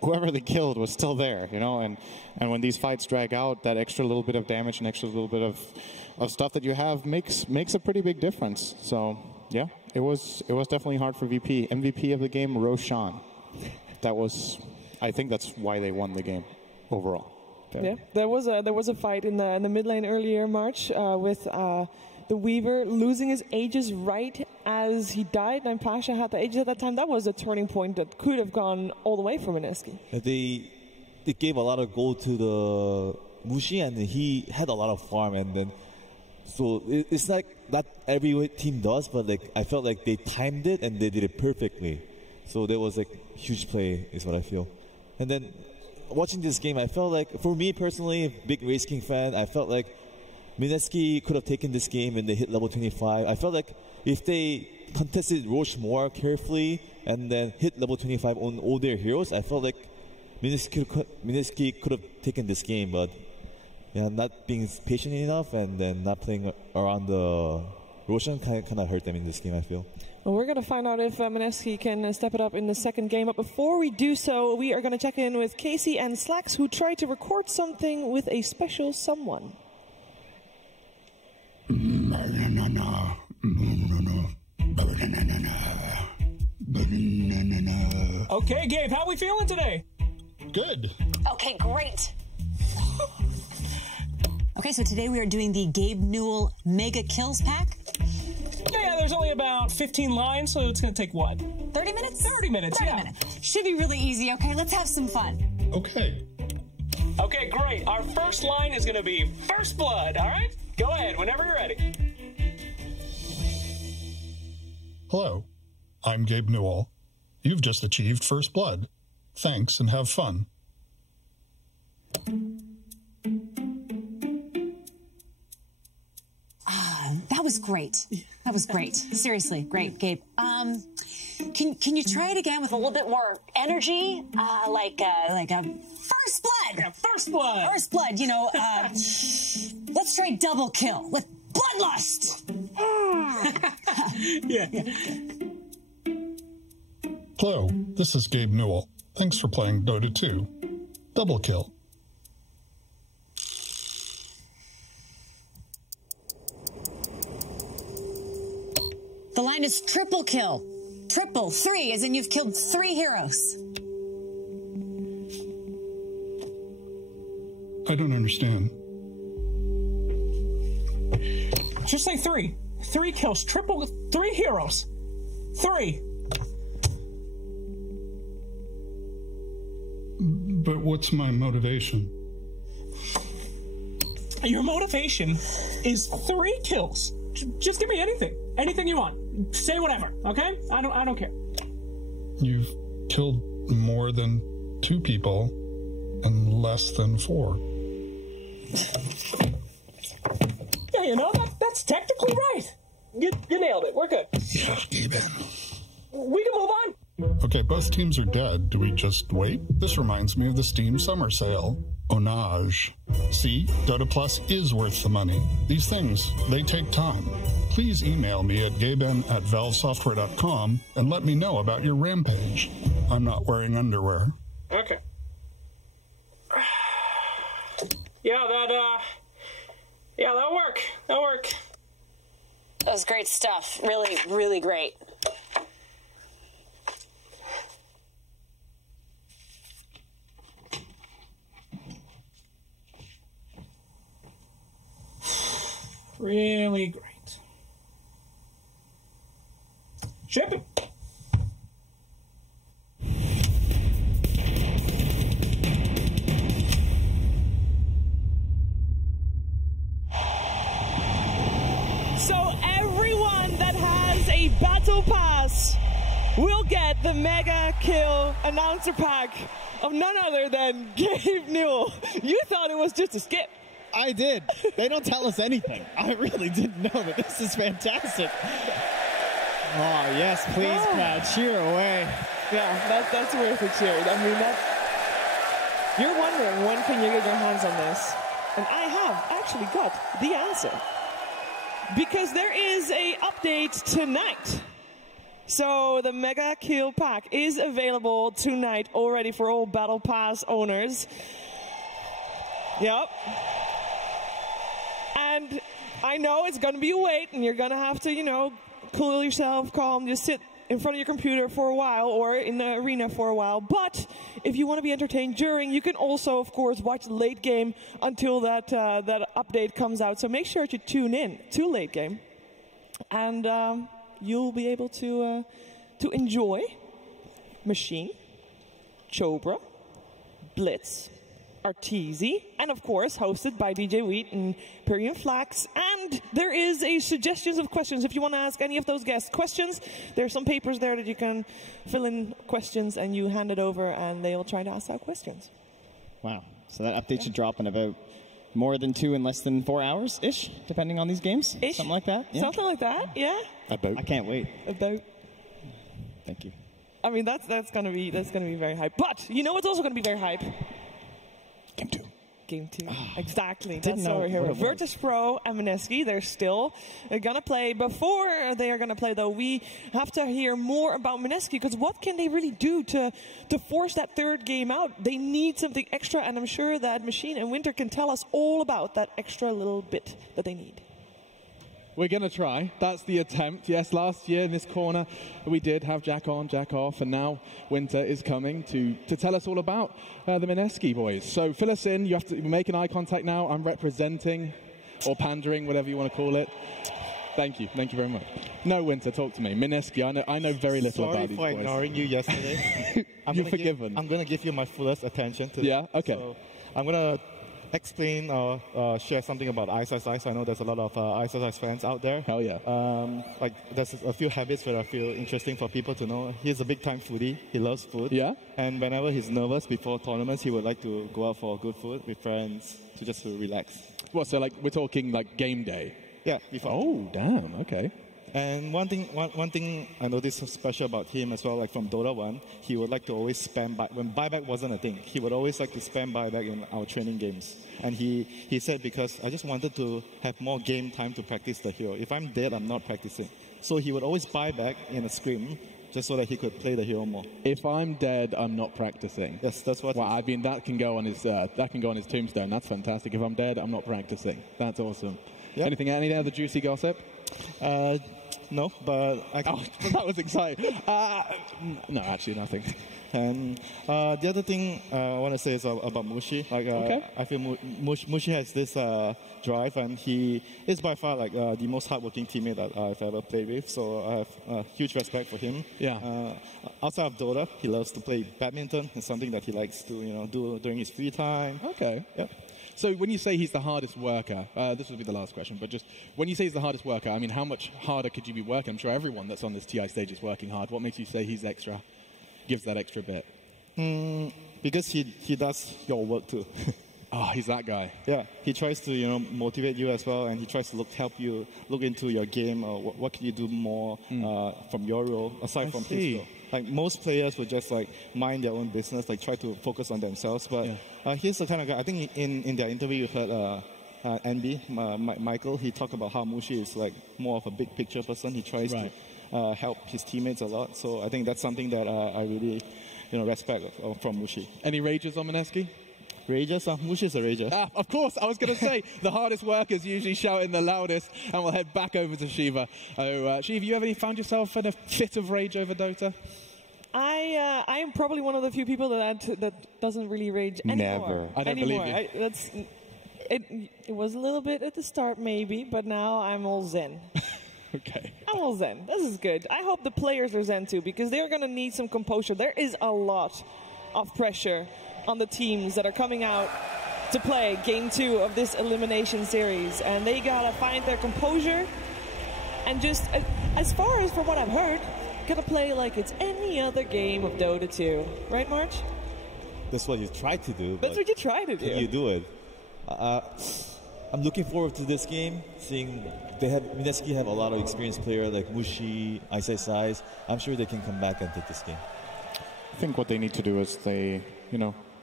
whoever they killed was still there, you know, and when these fights drag out, that extra little bit of damage and extra little bit of stuff that you have makes a pretty big difference. So, yeah, it was definitely hard for VP. MVP of the game, Roshan. I think that's why they won the game overall. Okay. Yeah, there was a fight in the mid lane earlier, March, with the Weaver losing his Aegis right as he died, and Pasha had the Aegis at that time. That was a turning point that could have gone all the way for Mineski. They gave a lot of gold to the Mushi, and he had a lot of farm, and then so it's like not every team does, but like I felt like they timed it and they did it perfectly. So there was like huge play is what I feel. And then watching this game, I felt like, for me personally, big Race King fan, I felt like Mineski could have taken this game and they hit level 25. I felt like if they contested Roche more carefully and then hit level 25 on all their heroes, I felt like Mineski could have taken this game, but yeah, not being patient enough and then not playing around the Roshan kind of hurt them in this game, I feel. Well, we're going to find out if Mineski can step it up in the second game. But before we do so, we are going to check in with Casey and Slacks, who tried to record something with a special someone. Okay, Gabe, how are we feeling today? Good. Okay, great. Okay, so today we are doing the Gabe Newell Mega Kills Pack. Yeah, there's only about 15 lines, so it's going to take what? 30 minutes? 30 minutes, 30 yeah. minutes. Should be really easy, okay? Let's have some fun. Okay. Okay, great. Our first line is going to be First Blood, all right? Go ahead, whenever you're ready. Hello, I'm Gabe Newell. You've just achieved First Blood. Thanks and have fun. That was great. That was great. Seriously, great, Gabe. Can you try it again with a little bit more energy? Like a first blood. Yeah, first blood. First blood. You know. Let's try double kill with bloodlust. Yeah. Hello, this is Gabe Newell. Thanks for playing Dota 2. Double kill. The line is triple kill. Triple, 3, as in you've killed 3 heroes. I don't understand. Just say 3. 3 kills. Triple, 3 heroes. 3. But what's my motivation? Your motivation is 3 kills. Just give me anything. Anything you want. Say whatever, okay? I don't care. You've killed more than 2 people and less than 4. Yeah, you know, that's technically right. You nailed it. We're good. Yeah, Gabe. We can move on. Okay, both teams are dead. Do we just wait? This reminds me of the Steam Summer Sale. Onage. See, Dota Plus is worth the money. These things, they take time. Please email me at gaben@valvesoftware.com and let me know about your rampage. I'm not wearing underwear. Okay. That'll work. That'll work. That was great stuff. Really, really great. Really great. Shipping. So everyone that has a battle pass will get the Mega Kill announcer pack of none other than Gabe Newell. You thought it was just a skip. I did. They don't tell us anything. I really didn't know that. This is fantastic. Oh, yes, please, crowd. Cheer away. Yeah, that's worth a cheer. I mean, you're wondering when can you get your hands on this? And I have actually got the answer. Because there is a update tonight. So the Mega Kill Pack is available tonight already for all Battle Pass owners. Yep. And I know it's going to be a wait, and you're going to have to, cool yourself, calm, just sit in front of your computer for a while or in the arena for a while. But if you want to be entertained during, you can also, of course, watch late game until that update comes out. So make sure to tune in to late game, and you'll be able to enjoy Machine, Chobra, Blitz, Arteezy, and of course hosted by DJ Wheat and Pyrian Flax. And there is a suggestions of questions. If you want to ask any of those guests questions, there's some papers there that you can fill in questions and you hand it over and they will try to ask out questions. Wow. So that update should drop in about more than 2 and less than 4 hours-ish, depending on these games? Ish. Something like that? Yeah. Something like that, yeah. About. I can't wait. About. Thank you. I mean, that's gonna be very hype. But you know what's also gonna be very hype? Game 2. Game 2. Exactly. Didn't That's know what we're here. what it was. Virtus Pro and Mineski, they're still going to play. Before they are going to play, though, we have to hear more about Mineski, because what can they really do to force that third game out? They need something extra, and I'm sure that Machine and Winter can tell us all about that extra little bit that they need. We're going to try. That's the attempt. Yes, last year in this corner, we did have Jack on, Jack off, and now Winter is coming to tell us all about the Mineski boys. So fill us in. You have to make an eye contact now. I'm representing, or pandering, whatever you want to call it. Thank you. Thank you very much. No, Winter, talk to me. Mineski, I know very little about these boys. Sorry for ignoring you yesterday. You're forgiven. I'm going to give you my fullest attention. Yeah? Okay. So I'm going to explain or share something about Ice Ice Ice. I know there's a lot of Ice Ice Ice fans out there. Hell yeah. Like there's a few habits that I feel interesting for people to know. He's a big time foodie. He loves food. Yeah. And whenever he's nervous before tournaments, he would like to go out for good food with friends to relax. What? So like we're talking like game day. Yeah. Before. Oh damn. Okay. And one thing I noticed special about him as well, like from Dota 1, he would like to always spam when buyback wasn't a thing. He would always like to spam buyback in our training games. And he said, because I just wanted to have more game time to practice the hero. If I'm dead, I'm not practicing. So he would always buy back in a scrim just so that he could play the hero more. If I'm dead, I'm not practicing. Yes, that's what. Well, I mean that can go on his tombstone. That's fantastic. If I'm dead, I'm not practicing. That's awesome. Yep. Any other juicy gossip? No, but that was exciting. No, actually nothing. And the other thing I want to say is about Mushi. Like, I feel Mushi has this drive, and he is by far like the most hardworking teammate that I've ever played with. So I have huge respect for him. Yeah. Outside of Dota, he loves to play badminton. It's something that he likes to do during his free time. Okay. Yeah. So when you say he's the hardest worker, this will be the last question, but just when you say he's the hardest worker, I mean, how much harder could you be working? I'm sure everyone that's on this TI stage is working hard. What makes you say he's gives that extra bit? Because he does your work too. Oh, he's that guy. Yeah, he tries to motivate you as well, and he tries to help you look into your game or what can you do more from your role aside from his role. Like most players would just like mind their own business, like try to focus on themselves. But he's the kind of guy. I think in their interview you heard NB Michael. He talked about how Mushi is like more of a big picture person. He tries to help his teammates a lot. So I think that's something that I really respect from Mushi. Any rages on Mineski? Rages? Mushi is a rager. Of course, I was going to say the hardest workers usually shouting the loudest, and we'll head back over to Shiva. Shiva, you ever found yourself in a fit of rage over Dota? I am probably one of the few people that doesn't really rage anymore. Never. I don't believe you. It was a little bit at the start maybe, but now I'm all zen. Okay. I'm all zen. This is good. I hope the players are zen too, because they're going to need some composure. There is a lot of pressure on the teams that are coming out to play Game 2 of this elimination series, and they gotta find their composure and just, as far as from what I've heard, gotta play like it's any other game of Dota 2. Right, March? That's what you try to do. That's what you try to do. Can you do it? I'm looking forward to this game, seeing Mineski have a lot of experienced players like Mushi, Ice Ice Ice. I'm sure they can come back and take this game. I think what they need to do is they,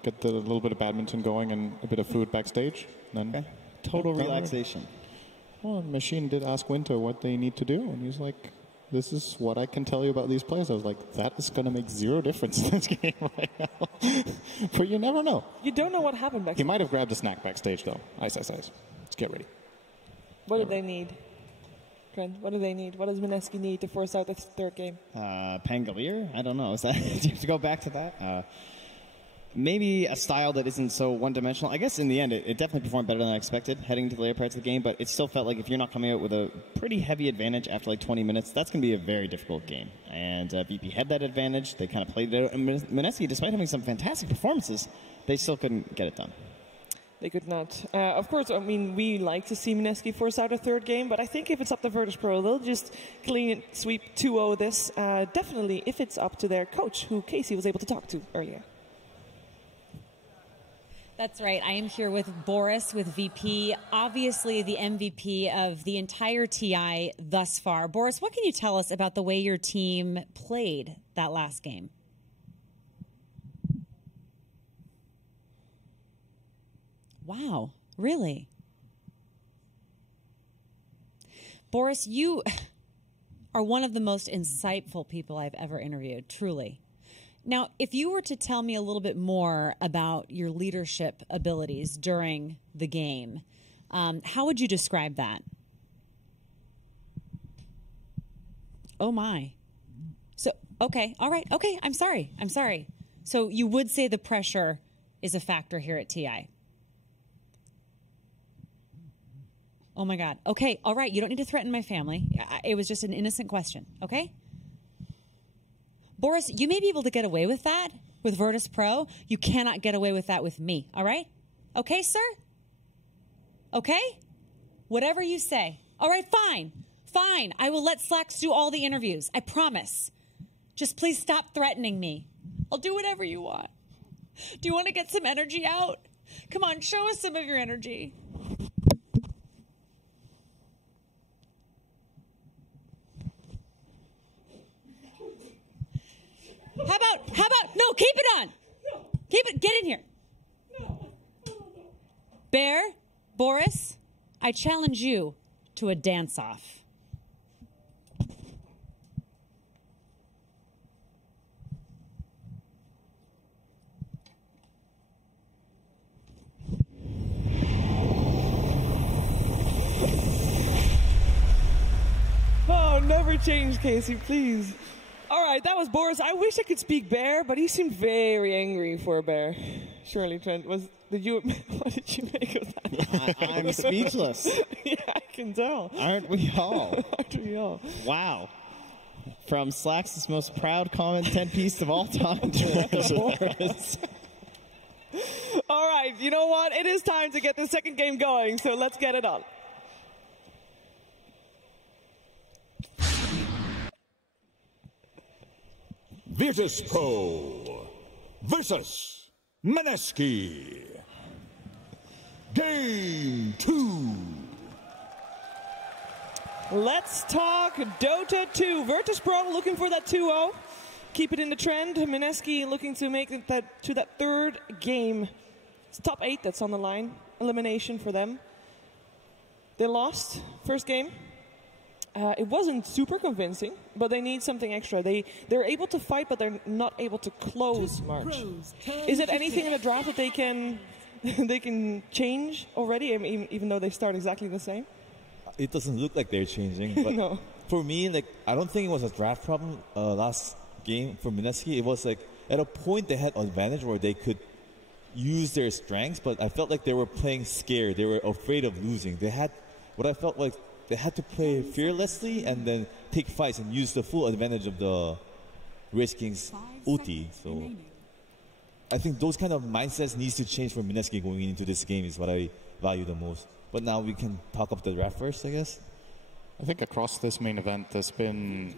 get a little bit of badminton going and a bit of food backstage. Then total relaxation. Well, Machine did ask Winter what they need to do, and he's like, this is what I can tell you about these players. I was like, that is going to make zero difference in this game right now. But you never know. You don't know what happened backstage. He might have grabbed a snack backstage, though. Ice. Let's get ready. What do they need? Trent, what do they need? What does Mineski need to force out the third game? Pangolier? I don't know. Is that, do you have to go back to that? Maybe a style that isn't so one-dimensional. I guess in the end, it definitely performed better than I expected heading to the later parts of the game, but it still felt like if you're not coming out with a pretty heavy advantage after like 20 minutes, that's going to be a very difficult game. And VP had that advantage. They kind of played it out. And Mineski, despite having some fantastic performances, they still couldn't get it done. They could not. Of course, I mean, we like to see Mineski force out a third game, but I think if it's up to Virtus Pro, they'll just clean sweep 2-0 this. Definitely if it's up to their coach, who Casey was able to talk to earlier. That's right. I am here with Boris, with VP, obviously the MVP of the entire TI thus far. Boris, what can you tell us about the way your team played that last game? Wow, really? Boris, you are one of the most insightful people I've ever interviewed, truly. Now, if you were to tell me a little bit more about your leadership abilities during the game, how would you describe that? Oh, my. So, okay, all right, okay, I'm sorry. So you would say the pressure is a factor here at TI? Oh, my God. Okay, all right, you don't need to threaten my family. It was just an innocent question, okay? Boris, you may be able to get away with that with Virtus Pro. You cannot get away with that with me, all right? Okay, sir? Okay? Whatever you say. All right, fine. Fine. I will let Slacks do all the interviews. I promise. Just please stop threatening me. I'll do whatever you want. Do you want to get some energy out? Come on, show us some of your energy. How about, no, keep it on. Keep it, get in here. Bear, Boris, I challenge you to a dance-off. Oh, never change, Casey, please. All right, that was Boris. I wish I could speak bear, but he seemed very angry for a bear. Surely, Trent, what did you make of that? I'm speechless. Yeah, I can tell. Aren't we all? Aren't we all? Wow. From Slacks' most proud comment 10 piece of all time to Boris. All right, you know what? It is time to get the second game going, so let's get it on. Virtus Pro versus Mineski. Game 2. Let's talk Dota 2. Virtus Pro looking for that 2-0. Keep it in the trend. Mineski looking to make that to that third game. It's top 8 that's on the line. Elimination for them. They lost first game. It wasn't super convincing, but they need something extra. They're able to fight, but they're not able to close much. Is it anything in the draft that they can change already, even though they start exactly the same? It doesn't look like they're changing. But no. For me, I don't think it was a draft problem last game for Mineski. It was at a point they had advantage where they could use their strengths, but I felt like they were playing scared. They were afraid of losing. They had what I felt like. They had to play fearlessly and then take fights and use the full advantage of the Race King's ulti. So I think those kind of mindsets needs to change for Mineski going into this game is what I value the most. But now we can talk up the draft first, I guess. I think across this main event, there's been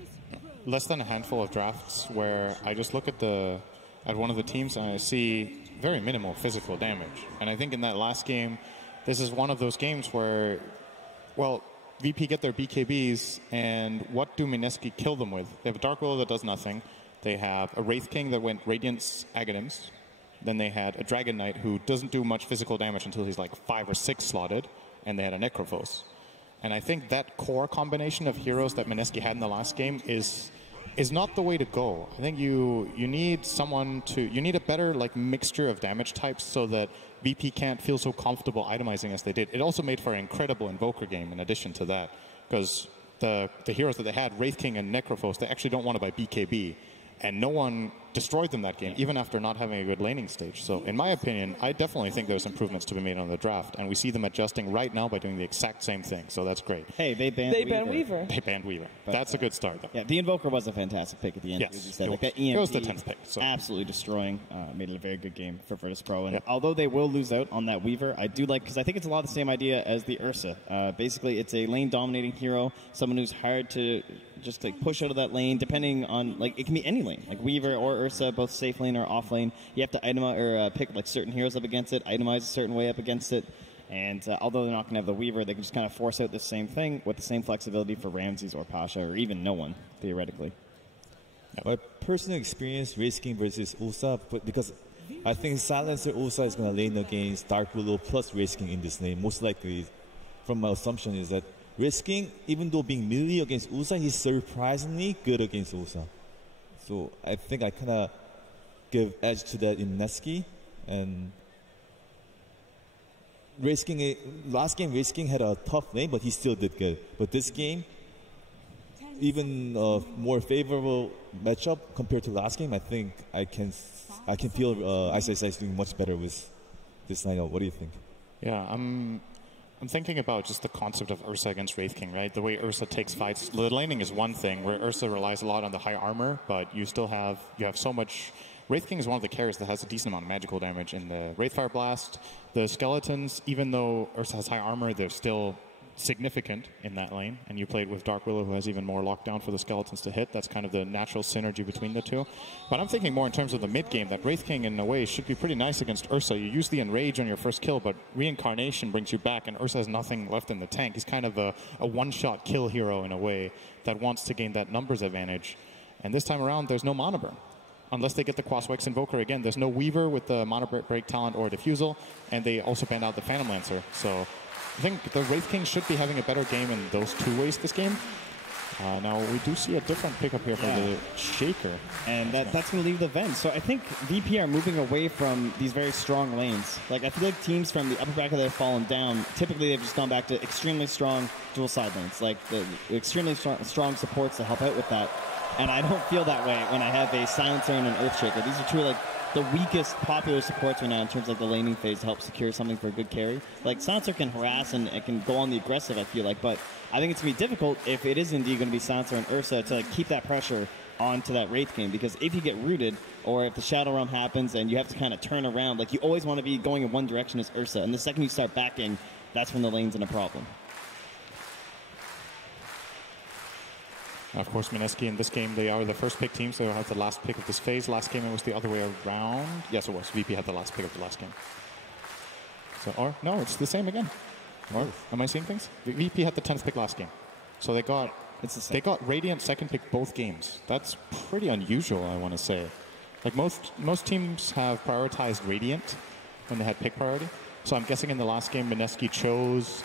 less than a handful of drafts where I just look at one of the teams and I see very minimal physical damage. And I think in that last game, this is one of those games where, well, VP get their BKBs, and what do Mineski kill them with? They have a Dark Willow that does nothing. They have a Wraith King that went Radiance Aghanims. Then they had a Dragon Knight who doesn't do much physical damage until he's like 5 or 6 slotted. And they had a Necrophos. And I think that core combination of heroes that Mineski had in the last game is not the way to go. I think you need you need a better mixture of damage types so that VP can't feel so comfortable itemizing as they did. It also made for an incredible Invoker game in addition to that, because the heroes that they had, Wraith King and Necrophos, they actually don't want to buy BKB. And no one destroyed them that game, even after not having a good laning stage. So in my opinion, I definitely think there's improvements to be made on the draft. And we see them adjusting right now by doing the exact same thing. So that's great. Hey, they banned Weaver. They banned Weaver. But that's a good start, though. Yeah, the Invoker was a fantastic pick at the end. Yes, that EMP it was the 10th pick. So. Absolutely destroying. Made it a very good game for Virtus Pro. And although they will lose out on that Weaver, I do like, because I think it's a lot of the same idea as the Ursa. Basically, it's a lane-dominating hero, someone who's hard to just push out of that lane, depending on, it can be any lane, like Weaver or Ursa, both safe lane or off lane. You have to itemize or pick certain heroes up against it, itemize a certain way up against it. And although they're not going to have the Weaver, they can just kind of force out the same thing with the same flexibility for Ramses or Pasha or even no one, theoretically. My personal experience, Race King versus Ursa, because I think Silencer Ursa is going to lane against Dark Willow plus Race King in this lane. Most likely, from my assumption, is that Race King, even though being melee against Ursa, he's surprisingly good against Ursa. So I think I kind of give edge to that in Mineski. And Race King, last game Race King had a tough lane, but he still did good. But this game, even a more favorable matchup compared to last game, I think I can feel ISIS doing much better with this lineup. What do you think? Yeah, I'm thinking about just the concept of Ursa against Wraith King, right? The way Ursa takes fights. The laning is one thing, where Ursa relies a lot on the high armor, but you have so much Wraith King is one of the carries that has a decent amount of magical damage in the Wraithfire Blast. The skeletons, even though Ursa has high armor, they're still significant in that lane. And you played with Dark Willow, who has even more lockdown for the skeletons to hit. That's kind of the natural synergy between the two. But I'm thinking more in terms of the mid game, that Wraith King, in a way, should be pretty nice against Ursa. You use the Enrage on your first kill, but Reincarnation brings you back, and Ursa has nothing left in the tank. He's kind of a one-shot kill hero in a way that wants to gain that numbers advantage. And this time around, there's no Mana Burn. Unless they get the Quaswex Invoker again. There's no Weaver with the Mana Break talent or Diffusal, and they also banned out the Phantom Lancer. So I think the Wraith King should be having a better game in those two ways this game. Now, we do see a different pickup here for the Shaker. And that's going to leave the Ven. So I think VP are moving away from these very strong lanes. Like, I feel like teams from the upper bracket that have fallen down, typically they've just gone back to extremely strong dual side lanes. Like, the extremely strong supports to help out with that. And I don't feel that way when I have a Silencer and an Earthshaker. These are two, like, the weakest popular supports right now in terms of like, the laning phase to help secure something for a good carry. Like, Silencer can harass and it can go on the aggressive, I feel like, but I think it's going to be difficult if it is indeed going to be Silencer and Ursa to like, keep that pressure onto that Wraith game, because if you get rooted, or if the Shadow Realm happens and you have to kind of turn around, like, you always want to be going in one direction as Ursa, and the second you start backing, that's when the lane's in a problem. Of course, Mineski in this game, they are the first pick team, so they'll have the last pick of this phase. Last game, it was the other way around. Yes, it was. VP had the last pick of the last game. So, or, no, it's the same again. Or, am I seeing things? VP had the 10th pick last game. So they got, they got Radiant second pick both games. That's pretty unusual, I want to say. Like, most teams have prioritized Radiant when they had pick priority. So I'm guessing in the last game, Mineski chose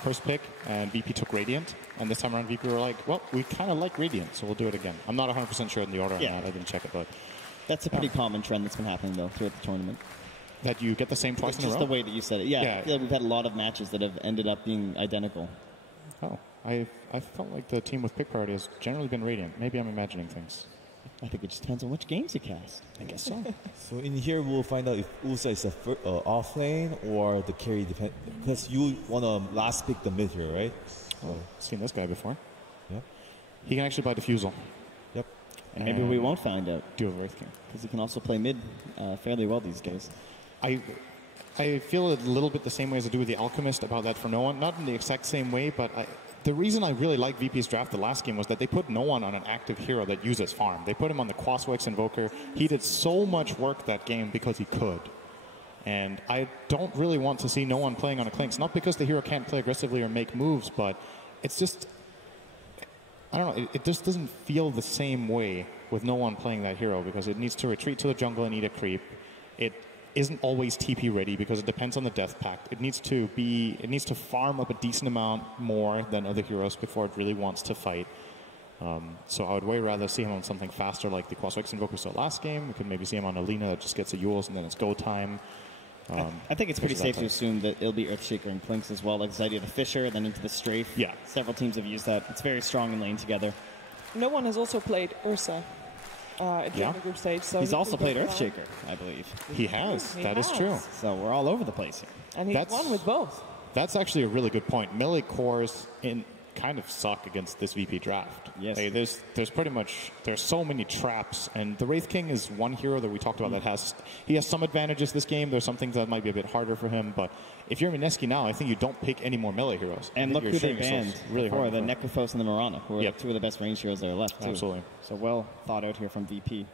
first pick, and VP took Radiant. And this time around, VP were like, well, we kind of like Radiant, so we'll do it again. I'm not 100% sure in the order on that. I didn't check it, but that's a pretty common trend that's been happening, though, throughout the tournament. That you get the same twice in a row? Just the way that you said it. Yeah, we've had a lot of matches that have ended up being identical. Oh, I felt like the team with pick priority has generally been Radiant. Maybe I'm imagining things. I think it just depends on which games you cast. I guess so. So in here, we'll find out if Ursa is the off lane or the carry, because you want to last pick the mid here, right? Oh, seen this guy before. Yep. He can actually buy Diffusal. Yep. And maybe we won't find out. Dual Wraith King. Because he can also play mid fairly well these days. I feel a little bit the same way as I do with the Alchemist about that for no one. Not in the exact same way, but the reason I really liked VP's draft the last game was that they put no one on an active hero that uses farm. They put him on the Quaswex Invoker. He did so much work that game because he could. And I don't really want to see no one playing on a Clinks. Not because the hero can't play aggressively or make moves, but it's just, I don't know, it just doesn't feel the same way with no one playing that hero, because it needs to retreat to the jungle and eat a creep. It isn't always TP ready because it depends on the Death Pact. It needs to farm up a decent amount more than other heroes before it really wants to fight. So I would way rather see him on something faster like the Quaswex Invoker saw last game. We could maybe see him on Alina that just gets a Yules and then it's go time. I think it's pretty safe to assume that it'll be Earthshaker and Clinks as well. Like this idea of the Fisher, then into the Strafe. Yeah. Several teams have used that. It's very strong in lane together. No one has also played Ursa during the group stage. So he's also played Earthshaker, I believe. He has. That is true. So we're all over the place here. And he's won with both. That's actually a really good point. Melee cores kind of suck against this VP draft. Yes. There's pretty much, there's so many traps, and the Wraith King is one hero that we talked about that has some advantages this game. There's some things that might be a bit harder for him, but if you're Mineski now, I think you don't pick any more melee heroes. And look who they banned really before, the Necrophos and the Mirana, who are two of the best range heroes that are left, too. Absolutely. So well thought out here from VP.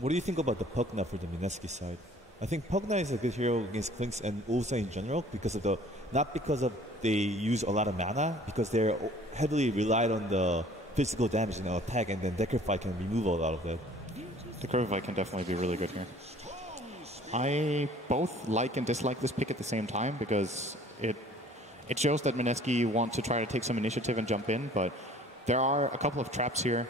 What do you think about the Pugna for the Mineski side? I think Pugna is a good hero against Clinks and Ursa in general because of not because of they use a lot of mana, because they're heavily relied on the physical damage and attack, and then Necrophy can remove a lot of that. Necrophy can definitely be really good here. I both like and dislike this pick at the same time because it shows that Mineski wants to try to take some initiative and jump in, but there are a couple of traps here.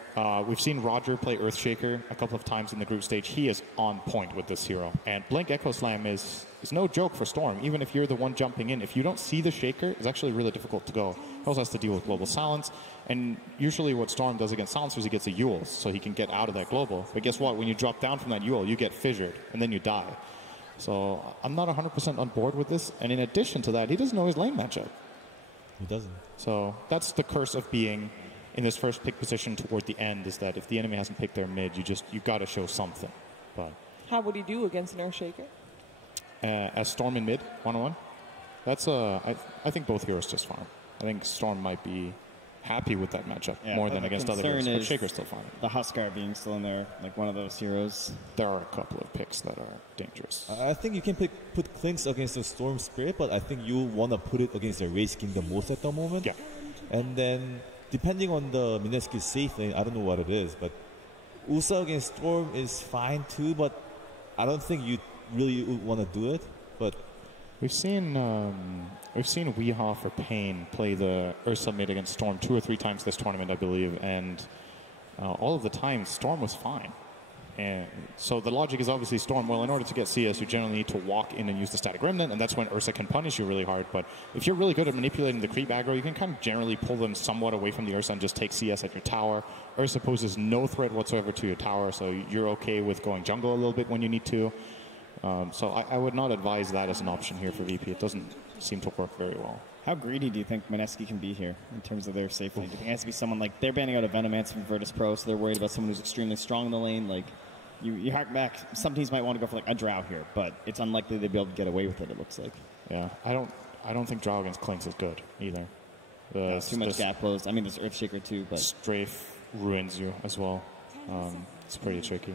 We've seen Roger play Earthshaker a couple of times in the group stage. He is on point with this hero. And Blink Echo Slam is no joke for Storm. Even if you're the one jumping in, if you don't see the Shaker, it's actually really difficult to go. He also has to deal with Global Silence. And usually what Storm does against Silencers, he gets a Yules, so he can get out of that Global. But guess what? When you drop down from that Yule, you get fissured, and then you die. So I'm not 100% on board with this. And in addition to that, he doesn't know his lane matchup. He doesn't. So that's the curse of being in this first pick position toward the end, is that if the enemy hasn't picked their mid, you got to show something. But How would he do against an Earthshaker? As Storm in mid, 1-on-1. That's I think both heroes just farm. I think Storm might be happy with that matchup more than against other heroes. But Shaker's still farming. The Huskar being still in there, like one of those heroes. There are a couple of picks that are dangerous. I think you can put Clinks against the Storm Spirit, but I think you want to put it against the Wraith King the most at the moment. Yeah. And then, depending on the Mineski's safe lane, I don't know what it is, but Usa against Storm is fine too, but I don't think you really want to do it. But we've seen Weehaw for Pain play the Ursa mid against Storm 2 or 3 times this tournament, I believe, and all of the time Storm was fine. And so the logic is obviously Storm. Well, in order to get CS, you generally need to walk in and use the Static Remnant, and that's when Ursa can punish you really hard. But if you're really good at manipulating the creep aggro, you can kind of generally pull them somewhat away from the Ursa and just take CS at your tower. Ursa poses no threat whatsoever to your tower, so you're okay with going jungle a little bit when you need to. So I would not advise that as an option here for VP. It doesn't seem to work very well. How greedy do you think Mineski can be here in terms of their safe lane? Do you think it has to be someone like they're banning out a Venomancer from Virtus Pro, so they're worried about someone who's extremely strong in the lane? Like you hark back, some teams might want to go for like a Drow here, but it's unlikely they'd be able to get away with it. It looks like. Yeah, I don't think Drow against Clinks is good either. Too much gap closed. I mean, there's Earthshaker too, but Strafe ruins you as well. It's pretty tricky.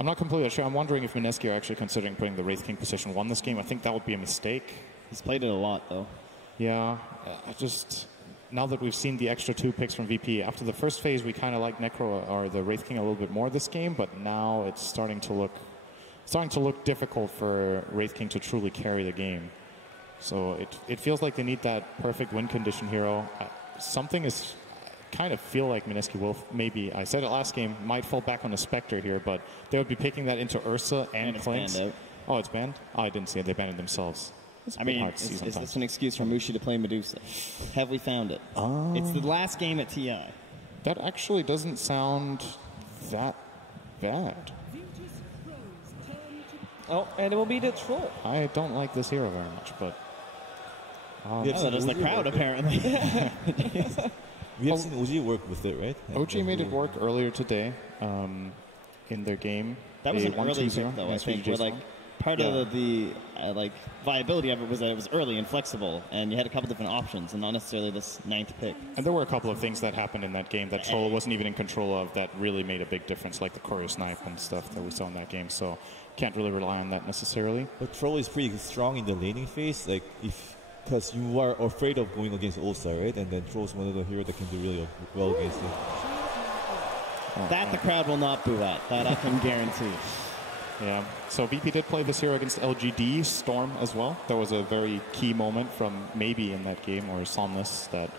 I'm not completely sure. I'm wondering if Mineski are actually considering putting the Wraith King position 1 this game. I think that would be a mistake. He's played it a lot, though. Yeah, now that we've seen the extra 2 picks from VP, after the first phase, we kind of like Necro or the Wraith King a little bit more this game, but now it's starting to look difficult for Wraith King to truly carry the game. So it feels like they need that perfect win condition hero. Something is kind of feel like Mineski will maybe, I said it last game, might fall back on a Spectre here, but they would be picking that into Ursa and Clinks. Oh, it's banned? Oh, I didn't see it. They banned it themselves. I mean, is this an excuse for Mushi to play Medusa? Have we found it? It's the last game at TI. That actually doesn't sound that bad. Oh, and it will be the Troll. I don't like this hero very much, but... that is the crowd, apparently. We have seen OG work with it, right? OG made it work earlier today in their game. That was an early pick, though, I think, where, like, part of the viability of it was that it was early and flexible, and you had a couple different options, and not necessarily this 9th pick. And there were a couple of things that happened in that game that Troll wasn't even in control of that really made a big difference, like the Choreo Snipe and stuff that we saw in that game, so can't really rely on that necessarily. But Troll is pretty strong in the laning phase, like because you are afraid of going against Ulsa, right? And then Troll's one of the heroes that can do really well against it. That the crowd will not boo at. That I can guarantee. Yeah. So VP did play this hero against LGD Storm as well. There was a very key moment from maybe in that game or Somnus that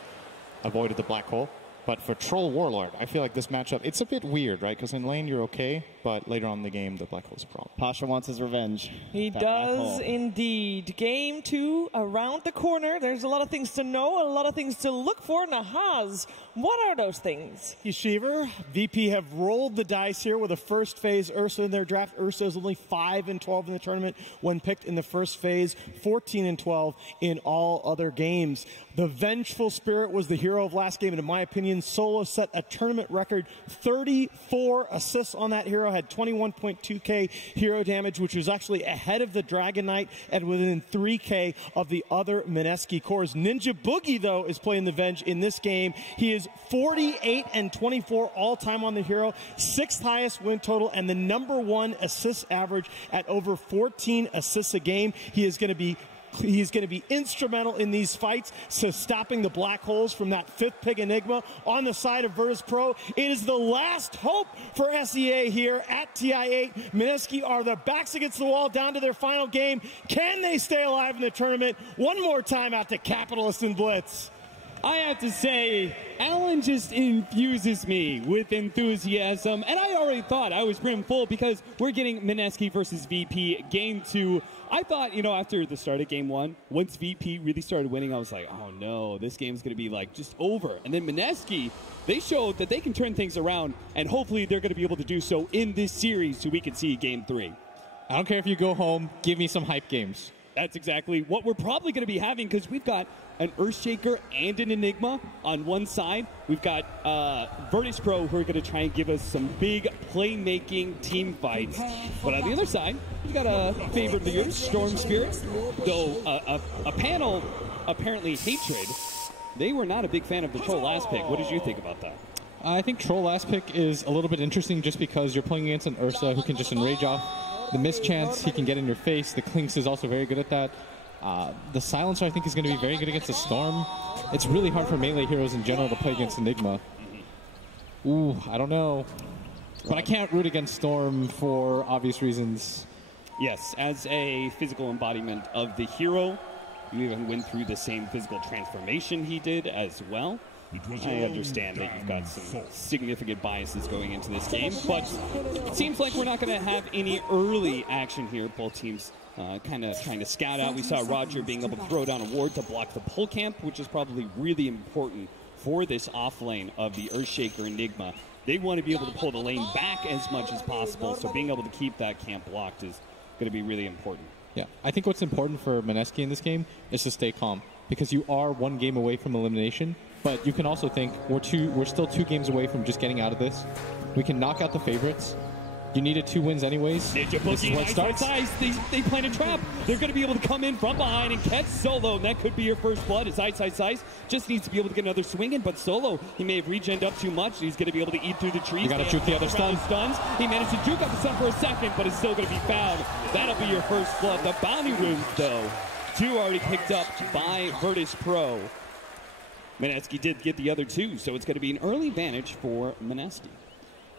avoided the black hole. But for Troll Warlord, I feel like this matchup, it's a bit weird, right? Because in lane you're okay, but later on in the game, the black hole's a problem. Pasha wants his revenge. He does indeed. Game 2 around the corner. There's a lot of things to know, a lot of things to look for. Nahaz, what are those things? Yeshiver, VP have rolled the dice here with a first phase Ursa in their draft. Ursa is only 5-12 in the tournament when picked in the first phase, 14-12 in all other games. The Vengeful Spirit was the hero of last game, and in my opinion, solo set a tournament record 34 assists on that hero, had 21.2k hero damage, which was actually ahead of the Dragon Knight and within 3k of the other Mineski cores. Ninja Boogie, though, is playing the Venge in this game. He is 48-24 all-time on the hero, 6th highest win total, and the #1 assist average at over 14 assists a game. He's going to be instrumental in these fights, so stopping the black holes from that 5th pick Enigma on the side of Virtus Pro. It is the last hope for SEA here at TI8. Mineski are the backs against the wall down to their final game. Can they stay alive in the tournament? One more time out to Capitalist and Blitz. I have to say, Alan just infuses me with enthusiasm, and I already thought I was brim full because we're getting Mineski versus VP game 2. I thought, after the start of game 1, once VP really started winning, I was like, oh no, this game's going to be like just over. And then Mineski, they showed that they can turn things around, and hopefully they're going to be able to do so in this series so we can see game 3. I don't care if you go home, give me some hype games. That's exactly what we're probably going to be having, because we've got an Earthshaker and an Enigma on one side. We've got Virtus Pro who are going to try and give us some big playmaking team fights. But on the other side, we've got a favorite of the year, Storm Spirit. Though a panel, apparently Hatred, they were not a big fan of the Troll last pick. What did you think about that? I think Troll last pick is a little bit interesting just because you're playing against an Ursa who can just enrage off the mischance. He can get in your face. The Clinks is also very good at that. The Silencer, I think, is going to be very good against the Storm. It's really hard for melee heroes in general to play against Enigma. Ooh, I don't know. But I can't root against Storm for obvious reasons. Yes, as a physical embodiment of the hero, you even went through the same physical transformation he did as well. I understand that you've got some significant biases going into this game, but it seems like we're not going to have any early action here. Both teams kind of trying to scout out. We saw Roger being able to throw down a ward to block the pull camp, which is probably really important for this off lane of the Earthshaker Enigma. They want to be able to pull the lane back as much as possible, so being able to keep that camp blocked is going to be really important. Yeah, I think what's important for Mineski in this game is to stay calm, because you are one game away from elimination. But you can also think we're still 2 games away from just getting out of this. We can knock out the favorites. You needed 2 wins anyways. Ninja Boogie, they plant a trap. They're going to be able to come in from behind and catch Solo, and that could be your first blood. It's Ice just needs to be able to get another swing in, but Solo, he may have regened up too much. He's going to be able to eat through the trees. You got to juke the other stuns. He managed to juke up the stun for a second, but it's still going to be found. That'll be your first blood. The bounty runes, though, 2 already picked up by Virtus Pro. Mineski did get the other 2, so it's going to be an early advantage for Mineski.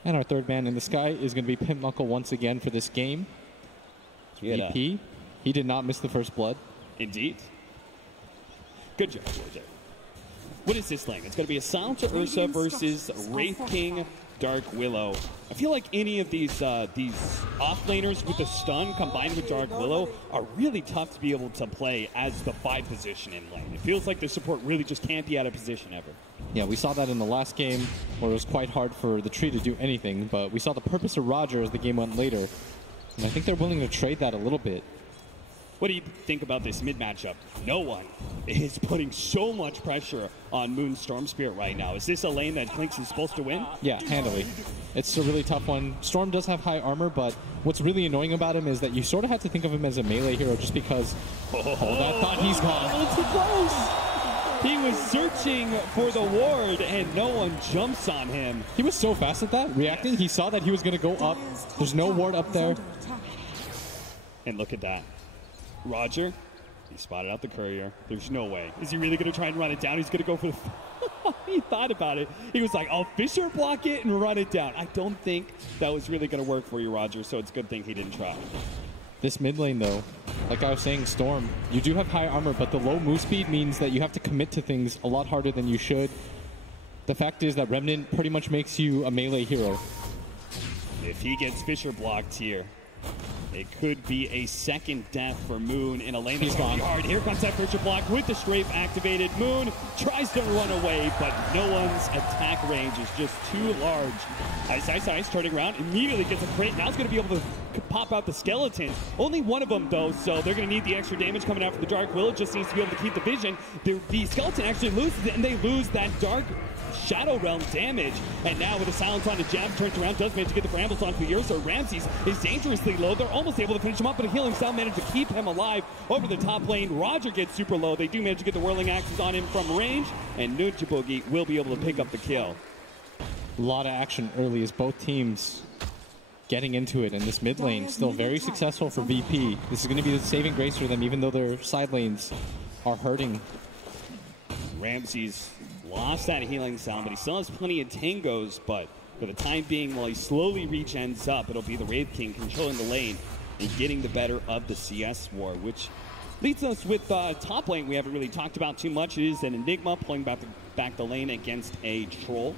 And our third man in the sky is going to be Pimp Knuckle once again for this game. VP, he did not miss the first blood. Indeed. Good job, Georgia. What is this lane? It's going to be a Silencer Ursa versus Wraith King Dark Willow. I feel like any of these off-laners with the stun combined with Dark Willow are really tough to be able to play as the 5 position in lane. It feels like the support really just can't be out of position ever. Yeah, we saw that in the last game where it was quite hard for the tree to do anything, but we saw the purpose of Roger as the game went later. And I think they're willing to trade that a little bit. What do you think about this mid matchup? No one is putting so much pressure on Moon Storm Spirit right now. Is this a lane that Clinks is supposed to win? Yeah, handily. It's a really tough one. Storm does have high armor, but what's really annoying about him is that you sort of have to think of him as a melee hero just because that thought he's gone. Too close. He was searching for the ward, and no one jumps on him. He was so fast at that, reacting. He saw that he was going to go up. There's no ward up there. And look at that. Roger, he spotted out the courier. There's no way. Is he really going to try and run it down? He's going to go for the... He thought about it. He was like, I'll Fisher block it and run it down. I don't think that was really going to work for you, Roger, so it's a good thing he didn't try. This mid lane, though, like I was saying, Storm, you do have high armor, but the low move speed means that you have to commit to things a lot harder than you should. The fact is that Remnant pretty much makes you a melee hero. If he gets Fisher blocked here, it could be a second death for Moon in a lane that's going to be hard. Here comes that Fisher block with the strafe activated. Moon tries to run away, but no one's attack range is just too large. Ice turning around, immediately gets a crit. Now it's going to be able to pop out the skeleton. Only one of them, though, so they're going to need the extra damage coming out from the Dark Willow. Just needs to be able to keep the vision. The skeleton actually loses it, and they lose that Dark Shadow Realm damage. And now with a silence on the jab, turns around, does manage to get the brambles onto the Ursa. Ramses is dangerously low. They're almost able to finish him up, but a healing cell managed to keep him alive over the top lane. Roger gets super low. They do manage to get the whirling axes on him from range, and Ninja Boogie will be able to pick up the kill. A lot of action early as both teams getting into it, and this mid lane still very successful for VP. This is going to be the saving grace for them, even though their side lanes are hurting. Ramses lost that healing sound, but he still has plenty of tangos. But for the time being, while he slowly regens up, it'll be the Wraith King controlling the lane and getting the better of the CS war, which leads us with top lane we haven't really talked about too much. It is an Enigma pulling back the lane against a Troll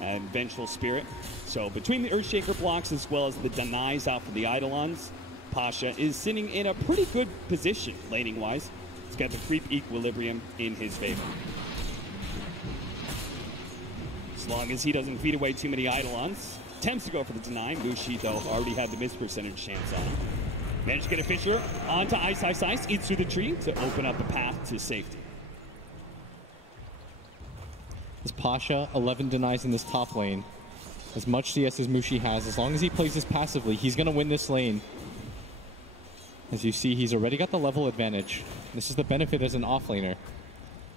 and Vengeful Spirit. So between the Earthshaker blocks as well as the denies out for the Eidolons, Pasha is sitting in a pretty good position laning-wise. He's got the creep equilibrium in his favor. As long as he doesn't feed away too many Eidolons. Attempts to go for the deny. Mushi, though, already had the miss percentage chance on him. Managed to get a Fissure onto Ice, eats through the tree to open up the path to safety. This Pasha, 11 denies in this top lane. As much CS as Mushi has, as long as he plays this passively, he's going to win this lane. As you see, he's already got the level advantage. This is the benefit as an offlaner.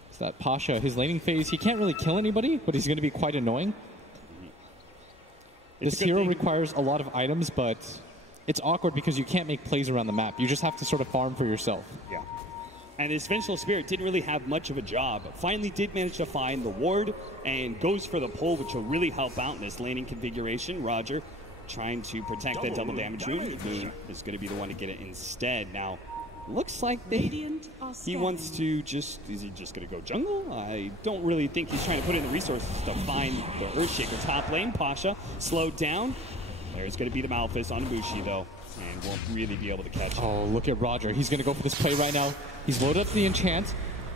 It's that Pasha, his laning phase, he can't really kill anybody, but he's going to be quite annoying. This hero requires a lot of items, but it's awkward because you can't make plays around the map. You just have to sort of farm for yourself. Yeah. And his Vengeful Spirit didn't really have much of a job. Finally did manage to find the ward and goes for the pull, which will really help out in this laning configuration. Roger trying to protect that double damage rune. Moon is going to be the one to get it instead. Now, looks like he wants to just... Is he just going to go jungle? I don't really think he's trying to put in the resources to find the Earthshaker top lane. Pasha slowed down. There's going to be the Malphite on Bushi, though, and won't really be able to catch him. Oh, look at Roger. He's going to go for this play right now. He's loaded up the enchant.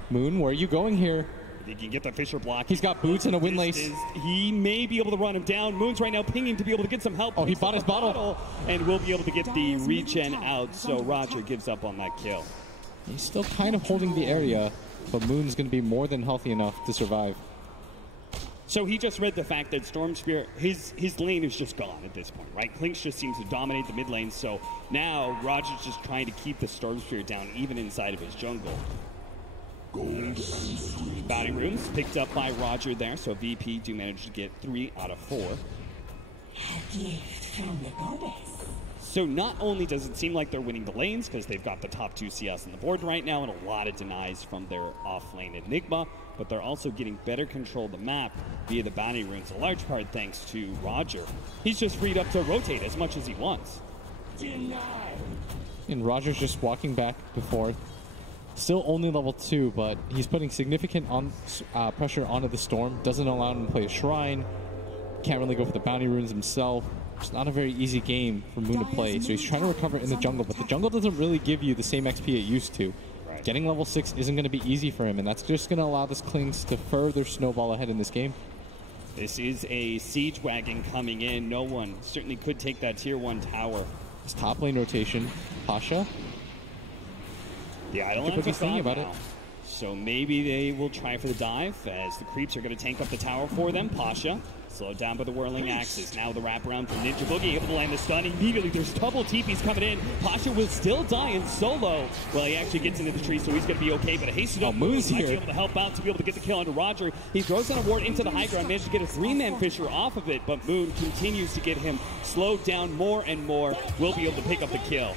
Moon, where are you going here? He can get the Fissure block. He's got boots and a windlace. He may be able to run him down. Moon's right now pinging to be able to get some help. Oh, he bought his bottle. And will be able to get the regen out, so Roger gives up on that kill. He's still kind of holding the area, but Moon's going to be more than healthy enough to survive. So he just read the fact that Storm Spirit, his lane is just gone at this point, right? Klinks just seems to dominate the mid lane, so now Roger's just trying to keep the Storm Spirit down even inside of his jungle. Bounty runes picked up by Roger there, so VP do manage to get 3 out of 4. So not only does it seem like they're winning the lanes because they've got the top 2 CS on the board right now and a lot of denies from their off-lane Enigma, but they're also getting better control of the map via the bounty runes, a large part thanks to Roger. He's just freed up to rotate as much as he wants. And Roger's just walking back and forth. Still only level 2, but he's putting significant pressure onto the Storm. Doesn't allow him to play a Shrine. Can't really go for the bounty runes himself. It's not a very easy game for Moon to play, so he's trying to recover in the jungle, but the jungle doesn't really give you the same XP it used to. Right. Getting level 6 isn't going to be easy for him, and that's just going to allow this Klinks to further snowball ahead in this game. This is a siege wagon coming in. No one certainly could take that tier 1 tower. This top lane rotation, Pasha. The Eidolons are thinking about it. So maybe they will try for the dive as the creeps are going to tank up the tower for them. Pasha slowed down by the whirling axes. Now the wraparound from Ninja Boogie able to land the stun. Immediately there's double TPs coming in. Pasha will still die in solo. Well, he actually gets into the tree, so he's going to be okay. But a hasted up Moon's might be able to help out to be able to get the kill onto Roger. He throws down a ward into the high ground, manages to get a 3-man Fissure off of it, but Moon continues to get him slowed down more and more. Will be able to pick up the kill.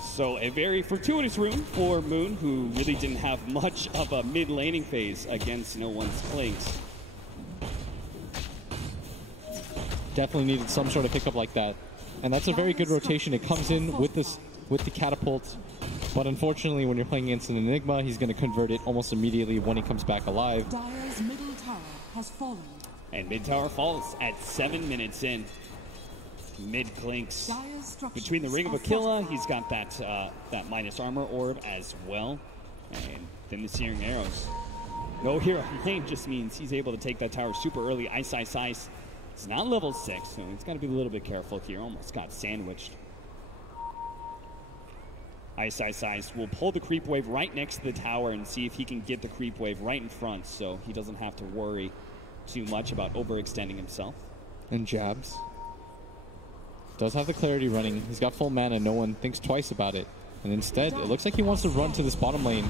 So a very fortuitous rune for Moon, who really didn't have much of a mid-laning phase against no one's Klinks. Definitely needed some sort of pickup like that. And that's a very good rotation. It comes in with the catapult. But unfortunately, when you're playing against an Enigma, he's going to convert it almost immediately when he comes back alive. Dire's middle tower has fallen. And mid tower falls at 7 minutes in. Mid Klinks between the Ring of Aquila, he's got that that minus armor orb as well, and then the Searing Arrows. No hero lane just means he's able to take that tower super early. Ice. It's not level 6, so he's got to be a little bit careful here. Almost got sandwiched. Ice will pull the creep wave right next to the tower and see if he can get the creep wave right in front, so he doesn't have to worry too much about overextending himself. And jabs. Does have the clarity running. He's got full mana. No one thinks twice about it. And instead, it looks like he wants to run to this bottom lane.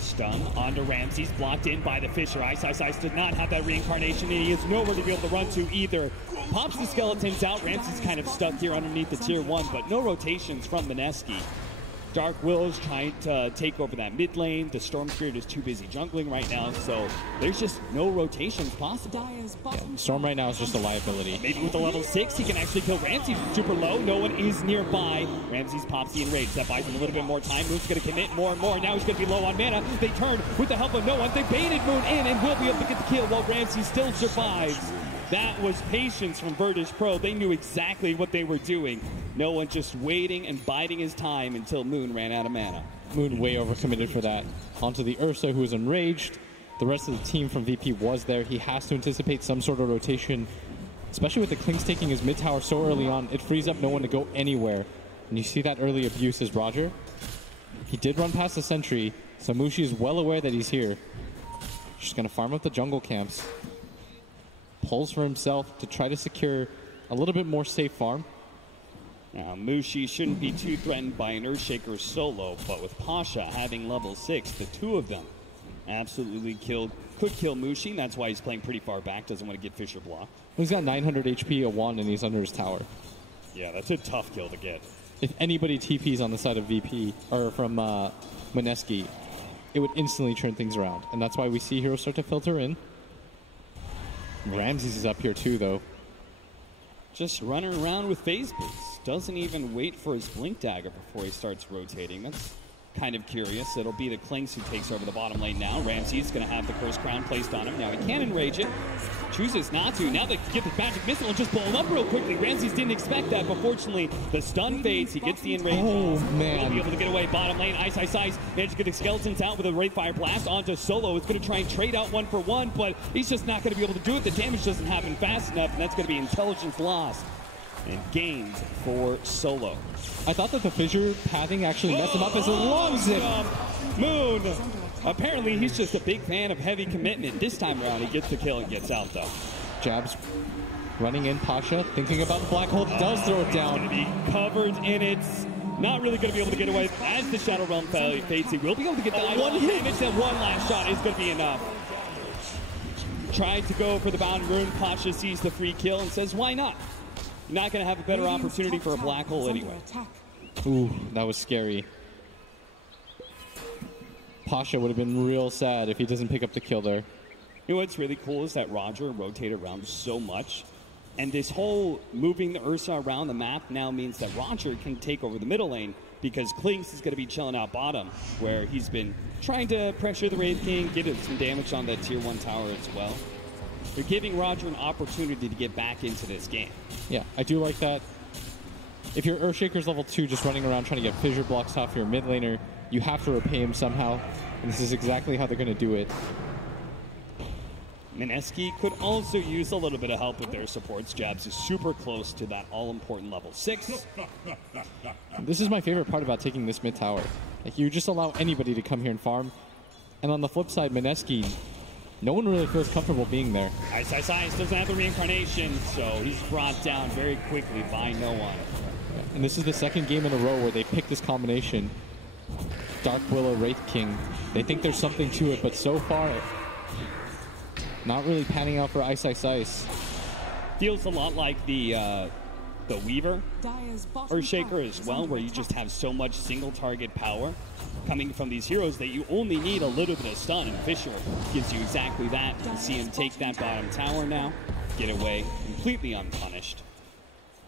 Stun onto Ramses, blocked in by the Fissure. Ice did not have that reincarnation, and he has nowhere to be able to run to either. Pops the skeletons out. Ramses kind of stuck here underneath the tier 1, but no rotations from Mineski. Dark Willow's trying to take over that mid lane. The Storm Spirit is too busy jungling right now, so there's just no rotations possible. Yeah, Storm right now is just a liability. Maybe with the level 6, he can actually kill Ramses super low. No one is nearby. Ramses pops the enrage. That buys him a little bit more time. Moon's going to commit more and more. Now he's going to be low on mana. They turn with the help of no one. They baited Moon in and will be able to get the kill while Ramses still survives. That was patience from Virtus Pro. They knew exactly what they were doing. No one just waiting and biding his time until Moon ran out of mana. Moon way overcommitted for that. Onto the Ursa, who is enraged. The rest of the team from VP was there. He has to anticipate some sort of rotation especially with the Klings taking his mid tower so early on, it frees up no one to go anywhere. And you see that early abuse as Roger. He did run past the sentry, so Mushi is well aware that he's here. Just going to farm up the jungle camps. Pulls for himself to try to secure a little bit more safe farm. Now, Mushi shouldn't be too threatened by an Earthshaker solo, but with Pasha having level 6, the two of them absolutely could kill Mushi, and that's why he's playing pretty far back, doesn't want to get Fisher blocked. He's got 900 HP, a 1, and he's under his tower. Yeah, that's a tough kill to get. If anybody TPs on the side of VP, or from Mineski, it would instantly turn things around. And that's why we see heroes start to filter in. Ramses is up here too, though. Just running around with phase boots. Doesn't even wait for his blink dagger before he starts rotating. That's kind of curious. It'll be the Klings who takes over the bottom lane now. Ramses going to have the curse crown placed on him. Now he can enrage it. Chooses not to. Now they get the magic missile and just blow him up real quickly. Ramses didn't expect that, but fortunately the stun fades. He gets the enrage. Oh, man. He'll be able to get away. Bottom lane, Ice. Managed to get the skeletons out with a Wraith Fire Blast onto Solo. It's going to try and trade out 1-for-1, but he's just not going to be able to do it. The damage doesn't happen fast enough, and that's going to be intelligence lost and gains for Solo. I thought that the fissure pathing actually messed him up as a long zip. Moon. Apparently, he's just a big fan of heavy commitment. This time around, he gets the kill and gets out, though. Jabs running in. Pasha thinking about the black hole. Does throw it down. Going to be covered in it. Not really going to be able to get away. As the Shadow Realm fades, he will be able to get that one damage, and one last shot is going to be enough. Tried to go for the Bound Rune. Pasha sees the free kill and says, why not? You're not going to have a better opportunity for a black hole anyway. Ooh, that was scary. Pasha would have been real sad if he doesn't pick up the kill there. You know what's really cool is that Roger rotated around so much. And this whole moving the Ursa around the map now means that Roger can take over the middle lane because Klings is going to be chilling out bottom, where he's been trying to pressure the Wraith King, get him some damage on the tier 1 tower as well. They're giving Roger an opportunity to get back into this game. Yeah, I do like that. If your Earthshaker's level 2 just running around trying to get fissure blocks off your mid laner, you have to repay him somehow. And this is exactly how they're going to do it. Mineski could also use a little bit of help with their supports. Jabs is super close to that all-important level 6. This is my favorite part about taking this mid tower. Like, you just allow anybody to come here and farm. And on the flip side, Mineski, no one really feels comfortable being there. Ice doesn't have the reincarnation, so he's brought down very quickly by no one. And this is the second game in a row where they pick this combination. Dark Willow, Wraith King. They think there's something to it, but so far, not really panning out for Ice. Feels a lot like the Weaver or Shaker as well, where you just have so much single target power coming from these heroes that you only need a little bit of stun, and Fisher gives you exactly that. You see him take that bottom tower now, get away completely unpunished.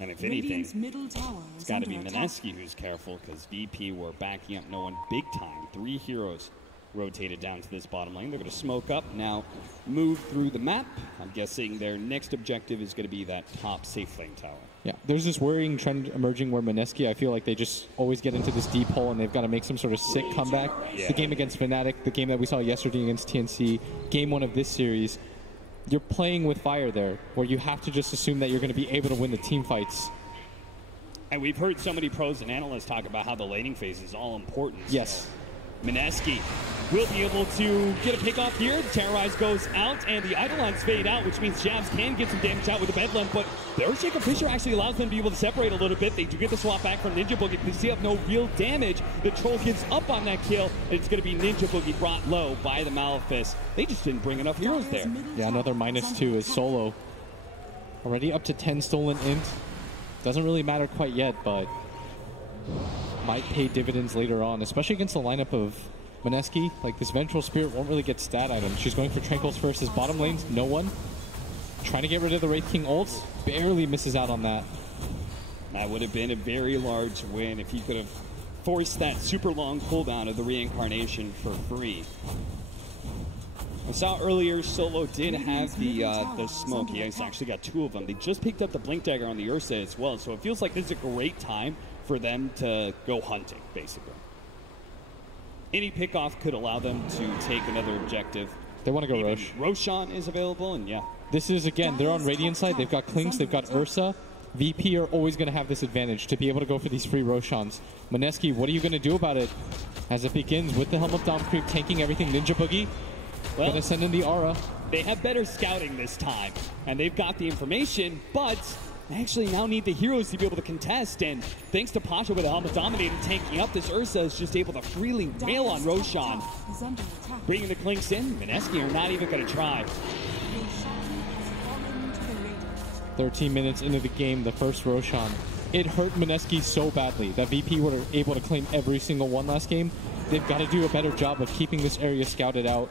And if anything, it's got to be Mineski who's careful, because VP were backing up no one big time. 3 heroes rotated down to this bottom lane. They're going to smoke up, now move through the map. I'm guessing their next objective is going to be that top safe lane tower. Yeah, there's this worrying trend emerging where Mineski, I feel like they just always get into this deep hole and they've got to make some sort of sick comeback. Yeah. The game against Fnatic, the game that we saw yesterday against TNC, game 1 of this series, you're playing with fire there, where you have to just assume that you're going to be able to win the team fights. And we've heard so many pros and analysts talk about how the laning phase is all important. Yes. Mineski will be able to get a pick off here. The Terrorize goes out, and the Eidolons fade out, which means Jabs can get some damage out with the Bedlam, but the Earthshaker Fisher actually allows them to be able to separate a little bit. They do get the swap back from Ninja Boogie because they have no real damage. The Troll gives up on that kill, and it's going to be Ninja Boogie brought low by the Malefice. They just didn't bring enough heroes there. Yeah, another -2 is Solo. Already up to 10 stolen int. Doesn't really matter quite yet, but might pay dividends later on, especially against the lineup of Mineski. Like, this Vengeful Spirit won't really get stat items. She's going for Tranquils first. His bottom lanes, no one. Trying to get rid of the Wraith King ults. Barely misses out on that. That would have been a very large win if he could have forced that super long cooldown of the reincarnation for free. I saw earlier Solo did have the smoke. He has actually got 2 of them. They just picked up the Blink Dagger on the Ursa as well, so it feels like this is a great time for them to go hunting, basically. Any pickoff could allow them to take another objective. They want to go Rosh. Roshan is available, and yeah. This is, again, they're on Radiant side. They've got Klinks, they've got Ursa. VP are always going to have this advantage to be able to go for these free Roshans. Mineski, what are you going to do about it? As it begins with the Helm of Dom creep, tanking everything. Ninja Boogie, going to send in the aura. They have better scouting this time, and they've got the information, but they actually now need the heroes to be able to contest, and thanks to Pasha with the Helmet Dominating tanking up, this Ursa is just able to freely wail on Roshan. Bringing the Klinks in, Mineski are not even going to try. 13 minutes into the game, the first Roshan. It hurt Mineski so badly that VP were able to claim every single one last game. They've got to do a better job of keeping this area scouted out.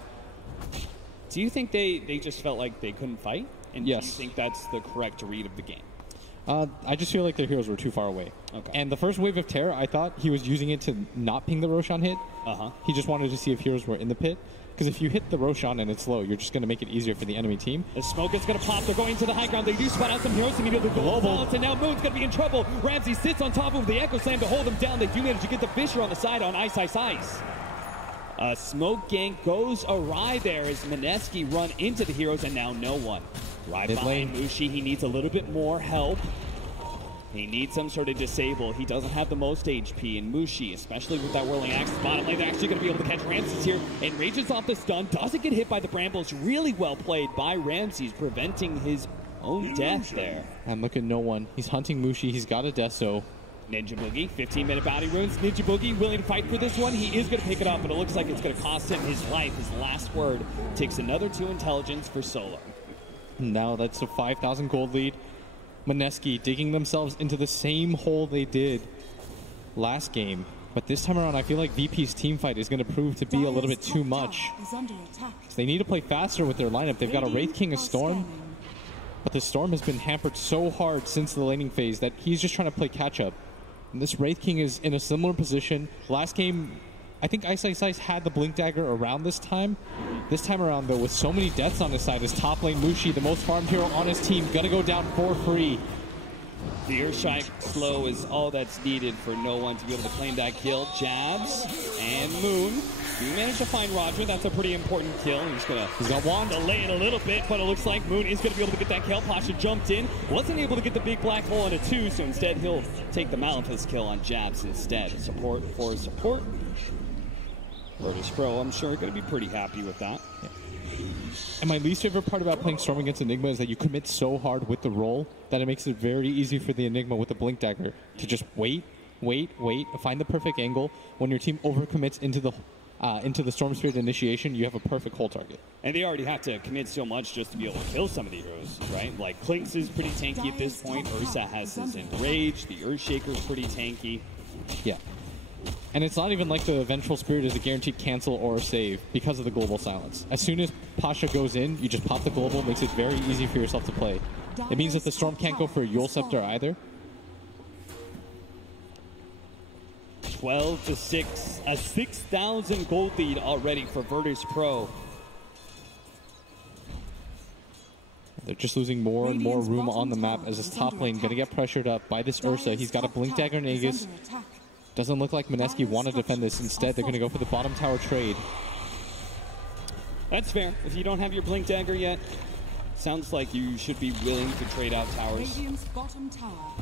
Do you think they just felt like they couldn't fight? And yes. Do you think that's the correct read of the game? I just feel like their heroes were too far away. Okay. And the first wave of terror, I thought he was using it to not ping the Roshan hit. He just wanted to see if heroes were in the pit. Because if you hit the Roshan and it's low, you're just going to make it easier for the enemy team. The smoke is going to pop. They're going to the high ground. They do spot out some heroes immediately. Global. And now Moon's going to be in trouble. Ramsey sits on top of the Echo Slam to hold him down. They do manage to get the Fisher on the side on Ice. A smoke gank goes awry there as Mineski run into the heroes, and now no one. Right behind Mushi, he needs a little bit more help. He needs some sort of disable. He doesn't have the most HP, and Mushi, especially with that whirling axe bottom lane, they're actually going to be able to catch Ramses here, and rages off the stun, doesn't get hit by the brambles. Really well played by Ramses, preventing his own death there. And look at no one. He's hunting Mushi. He's got a Deso. Ninja Boogie, 15-minute bounty runes. Ninja Boogie willing to fight for this one. He is going to pick it up, but it looks like it's going to cost him his life. His last word takes another 2 intelligence for Solo. Now that's a 5,000 gold lead. Mineski digging themselves into the same hole they did last game. But this time around, I feel like VP's team fight is going to prove to be a little bit too much. So they need to play faster with their lineup. They've got a Wraith King, a Storm. But the Storm has been hampered so hard since the laning phase that he's just trying to play catch-up. And this Wraith King is in a similar position. Last game, I think Ice had the Blink Dagger around this time. This time around, though, with so many deaths on his side, his top lane Mushi, the most farmed hero on his team, gonna go down for free. The Earthshine slow is all that's needed for no one to be able to claim that kill. Jabs and Moon. You managed to find Roger. That's a pretty important kill. He's got one. Delay it a little bit, but it looks like Moon is going to be able to get that kill. Pasha jumped in. Wasn't able to get the big black hole on a 2, so instead he'll take the Malithus kill on Jabs instead. Support for support. Virtus Pro, I'm sure, going to be pretty happy with that. Yeah. And my least favorite part about playing Storm against Enigma is that you commit so hard with the roll that it makes it very easy for the Enigma with the Blink Dagger to just wait, find the perfect angle. When your team overcommits into the Storm Spirit initiation, you have a perfect hole target. And they already have to commit so much just to be able to kill some of the heroes, right? Like, Klinks is pretty tanky at this point. Ursa has his Enrage. The Earthshaker is pretty tanky. Yeah. And it's not even like the Vengeful Spirit is a guaranteed cancel or a save because of the Global Silence. As soon as Pasha goes in, you just pop the Global, makes it very easy for yourself to play. It means that the Storm can't go for a Yule Scepter either. 12-6, a 6,000 gold lead already for Virtus Pro. They're just losing more and more room on the map as his top lane going to get pressured up by this Ursa. He's got a Blink Dagger and Aegis. Doesn't look like Mineski want to defend this. Instead, they're going to go for the bottom tower trade. That's fair. If you don't have your Blink Dagger yet, sounds like you should be willing to trade out towers.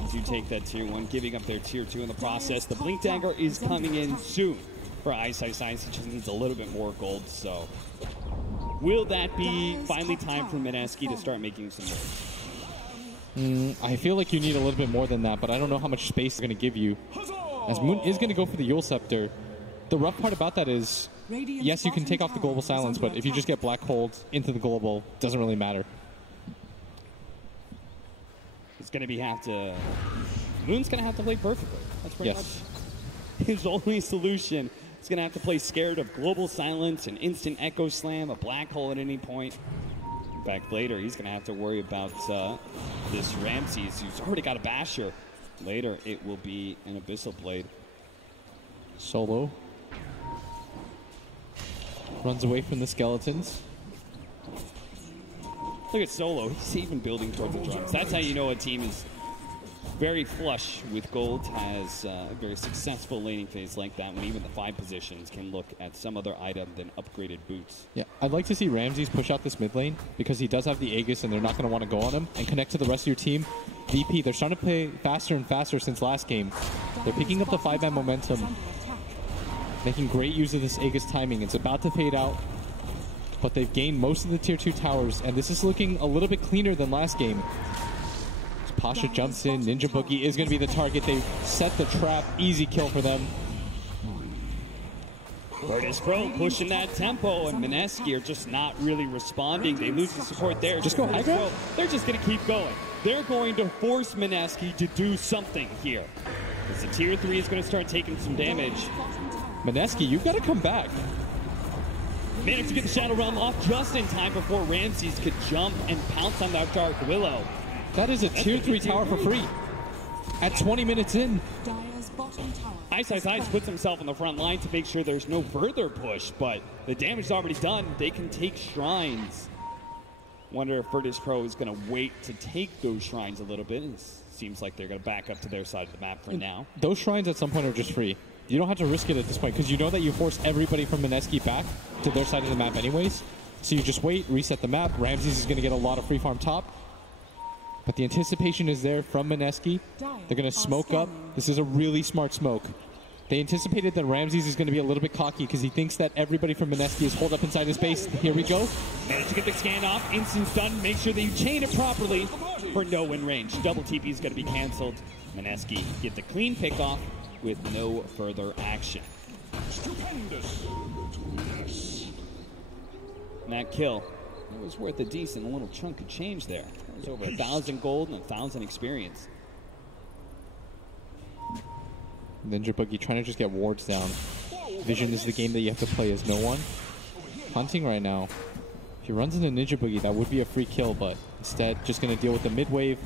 As you take that tier 1, giving up their tier 2 in the process. The Blink Dagger is coming in soon for Ice. He just needs a little bit more gold, so will that be finally time for Mineski to start making some moves? I feel like you need a little bit more than that, but I don't know how much space it's going to give you. As Moon is going to go for the Yule Scepter. The rough part about that is, yes, you can take off the Global Silence, but if you just get Black Holed into the Global, it doesn't really matter. It's going to Moon's going to have to play perfectly. That's pretty much his only solution. He's going to have to play scared of Global Silence, an instant Echo Slam, a Black Hole at any point. Back later, he's going to have to worry about this Ramses, who's already got a Basher. Later, it will be an Abyssal Blade. Solo runs away from the skeletons. Look at Solo. He's even building towards the drums. That's how you know a team is very flush with gold, has a very successful laning phase like that, when even the 5 positions can look at some other item than upgraded boots. Yeah, I'd like to see Ramses push out this mid lane because he does have the Aegis and they're not going to want to go on him and connect to the rest of your team. VP, they're starting to play faster and faster since last game. They're picking up the 5-man momentum, making great use of this Aegis timing. It's about to fade out, but they've gained most of the tier 2 towers, and this is looking a little bit cleaner than last game. Pasha jumps in. Ninja Boogie is going to be the target. They set the trap. Easy kill for them. Virtus Pro pushing that tempo, and Mineski are just not really responding. They lose the support there. Just go high ground? They're just going to keep going. They're going to force Mineski to do something here. As the tier 3 is going to start taking some damage. Mineski, you've got to come back. Managed to get the Shadow Realm off just in time before Ramses could jump and pounce on that Dark Willow. That is a tier 3 tower for free. At 20 minutes in. Ice puts himself on the front line to make sure there's no further push, but the damage is already done. They can take shrines. Wonder if Virtus Pro is going to wait to take those shrines a little bit. It seems like they're going to back up to their side of the map for now. Those shrines at some point are just free. You don't have to risk it at this point because you know that you force everybody from Mineski back to their side of the map anyways. So you just wait, reset the map. Ramses is going to get a lot of free farm top. But the anticipation is there from Mineski. They're going to smoke up. This is a really smart smoke. They anticipated that Ramses is going to be a little bit cocky because he thinks that everybody from Mineski is holed up inside his base. Here we go. Managed to get the scan off. Instant stun. Make sure that you chain it properly for no win range. Double TP is going to be canceled. Mineski get the clean pick off with no further action. Stupendous. And that kill, it was worth a decent little chunk of change there. It was over 1,000 gold and 1,000 experience. Ninja Boogie trying to just get wards down. Vision is the game that you have to play as no one. Hunting right now. If he runs into Ninja Boogie, that would be a free kill, but instead just going to deal with the mid wave.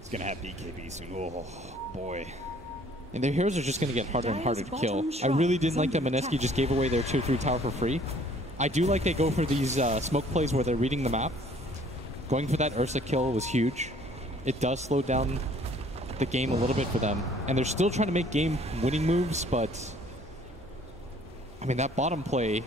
He's going to have BKB soon. Oh, boy. And their heroes are just going to get harder and harder to kill. I really didn't like that Mineski just gave away their tier 3 tower for free. I do like they go for these smoke plays where they're reading the map. Going for that Ursa kill was huge. It does slow down the game a little bit for them. And they're still trying to make game-winning moves, but... I mean, that bottom play...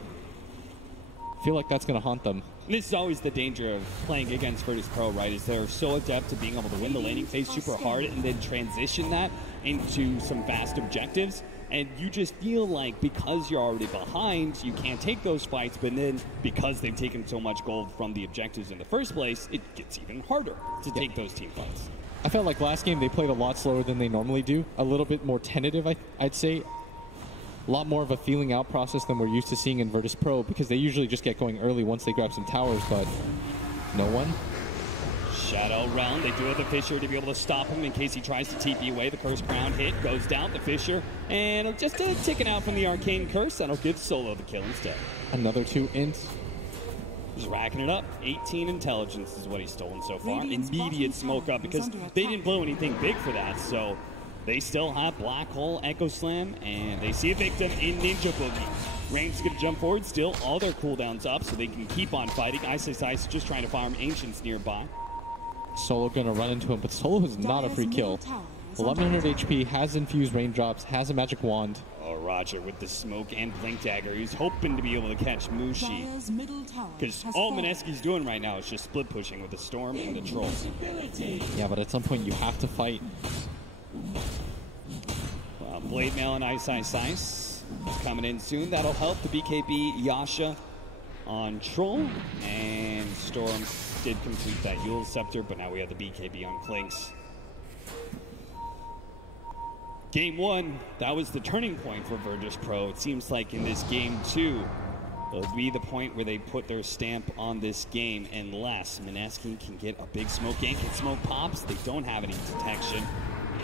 I feel like that's going to haunt them. This is always the danger of playing against Virtus Pro, right? Is they're so adept at being able to win the laning phase super hard and then transition that into some fast objectives. And you just feel like because you're already behind, you can't take those fights. But then because they've taken so much gold from the objectives in the first place, it gets even harder to take those team fights. I felt like last game they played a lot slower than they normally do. A little bit more tentative, I'd say. A lot more of a feeling out process than we're used to seeing in Virtus Pro because they usually just get going early once they grab some towers, but no one. Shadow round. They do have the Fissure to be able to stop him in case he tries to TP away. The Curse Crown hit goes down. The Fissure and just ticking out from the Arcane Curse. That'll give Solo the kill instead. Another 2 int. Just racking it up. 18 intelligence is what he's stolen so far. Immediate smoke up because they didn't blow anything big for that. So they still have Black Hole, Echo Slam, and they see a victim in Ninja Boogie. Range's going to jump forward. Still, all their cooldowns up so they can keep on fighting. Ice just trying to farm Ancients nearby. Solo going to run into him, but Solo is not a free kill. 1100 HP, has infused raindrops, has a magic wand. Oh, Roger with the smoke and blink dagger. He's hoping to be able to catch Mushi. Because all Mineski's doing right now is just split pushing with the Storm and the Troll. Yeah, but at some point you have to fight. Blade Mail and Ice is coming in soon. That'll help the BKB Yasha on Troll. And Storm did complete that Yule Scepter, but now we have the BKB on Clinks. Game 1, that was the turning point for Virtus Pro. It seems like in this game 2, it'll be the point where they put their stamp on this game unless Mineski can get a big smoke gank and smoke pops. They don't have any detection.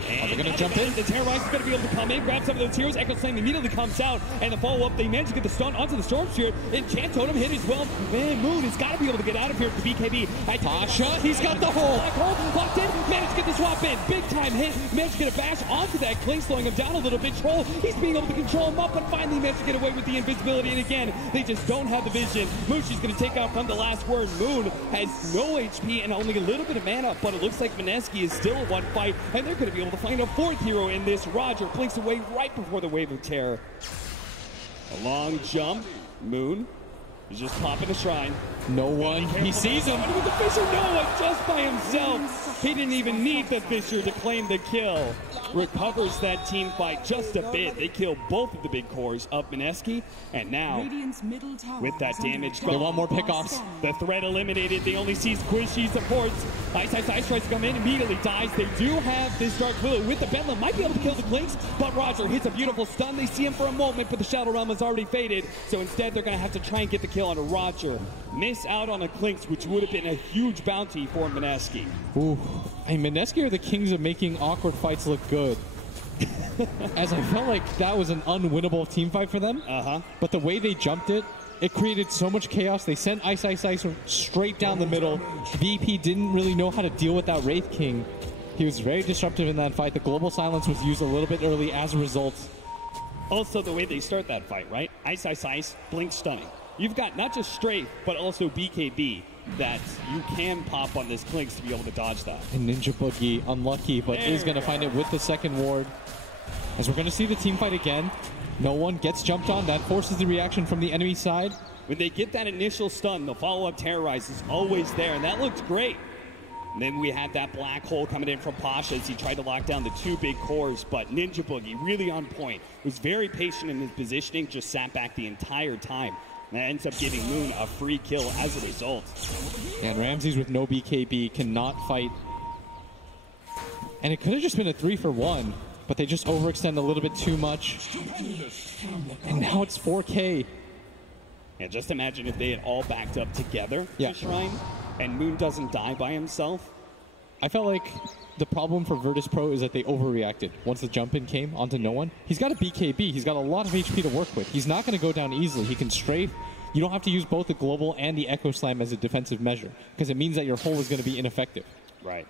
And they're going to jump in. The Terrorize is going to be able to come in, grab some of those heroes. Echo Slam immediately comes out, and the follow-up, they manage to get the stun onto the Storm Spirit. And Chant Totem hit as well. Man, Moon has got to be able to get out of here with the BKB. Pasha, he's got the hole. Black hole, locked in, managed to get the swap in. Big time hit, managed to get a bash onto that Cling, slowing him down a little bit. Troll, he's being able to control him up, but finally managed to get away with the invisibility. And again, they just don't have the vision. Mushi's going to take out from the last word. Moon has no HP and only a little bit of mana, but it looks like Mineski is still one fight, and they're going to be able to find a fourth hero in this. Roger blinks away right before the wave of terror. A long jump. Moon is just popping a shrine. No one. He sees him. With the Fissure, no one, just by himself. He didn't even need the Fissure to claim the kill. Recovers that team fight just a bit. They kill both of the big cores of Mineski, and now with that damage gone, they want more pickoffs. The threat eliminated. They only see Squishy supports. Ice tries to come in, immediately dies. They do have this Dark Willow with the Bedlam, might be able to kill the Clinks, but Roger hits a beautiful stun. They see him for a moment, but the Shadow Realm has already faded, so instead they're going to have to try and get the kill on Roger. Miss out on a Clinks, which would have been a huge bounty for Mineski. Ooh. And Mineski are the kings of making awkward fights look good. As I felt like that was an unwinnable team fight for them. But the way they jumped it, it created so much chaos. They sent Ice straight down the middle. VP didn't really know how to deal with that Wraith King. He was very disruptive in that fight. The global silence was used a little bit early as a result. Also, the way they start that fight, right? Ice, blink stunning. You've got not just Strafe, but also BKB that you can pop on this Clinks to be able to dodge that. And Ninja Boogie, unlucky, but is going to find it with the second ward. As we're going to see the team fight again. No one gets jumped on. That forces the reaction from the enemy side. When they get that initial stun, the follow-up Terrorize is always there, and that looked great. And then we had that black hole coming in from Pasha as he tried to lock down the two big cores, but Ninja Boogie really on point. Was very patient in his positioning, just sat back the entire time. And that ends up giving Moon a free kill as a result. And Ramses with no BKB cannot fight. And it could have just been a 3-for-1, but they just overextend a little bit too much. And now it's 4K. And just imagine if they had all backed up together to Shrine, and Moon doesn't die by himself. I felt like the problem for Virtus Pro is that they overreacted once the jump in came onto no one. He's got a BKB. He's got a lot of HP to work with. He's not going to go down easily. He can strafe. You don't have to use both the global and the Echo Slam as a defensive measure because it means that your hole is going to be ineffective. Right.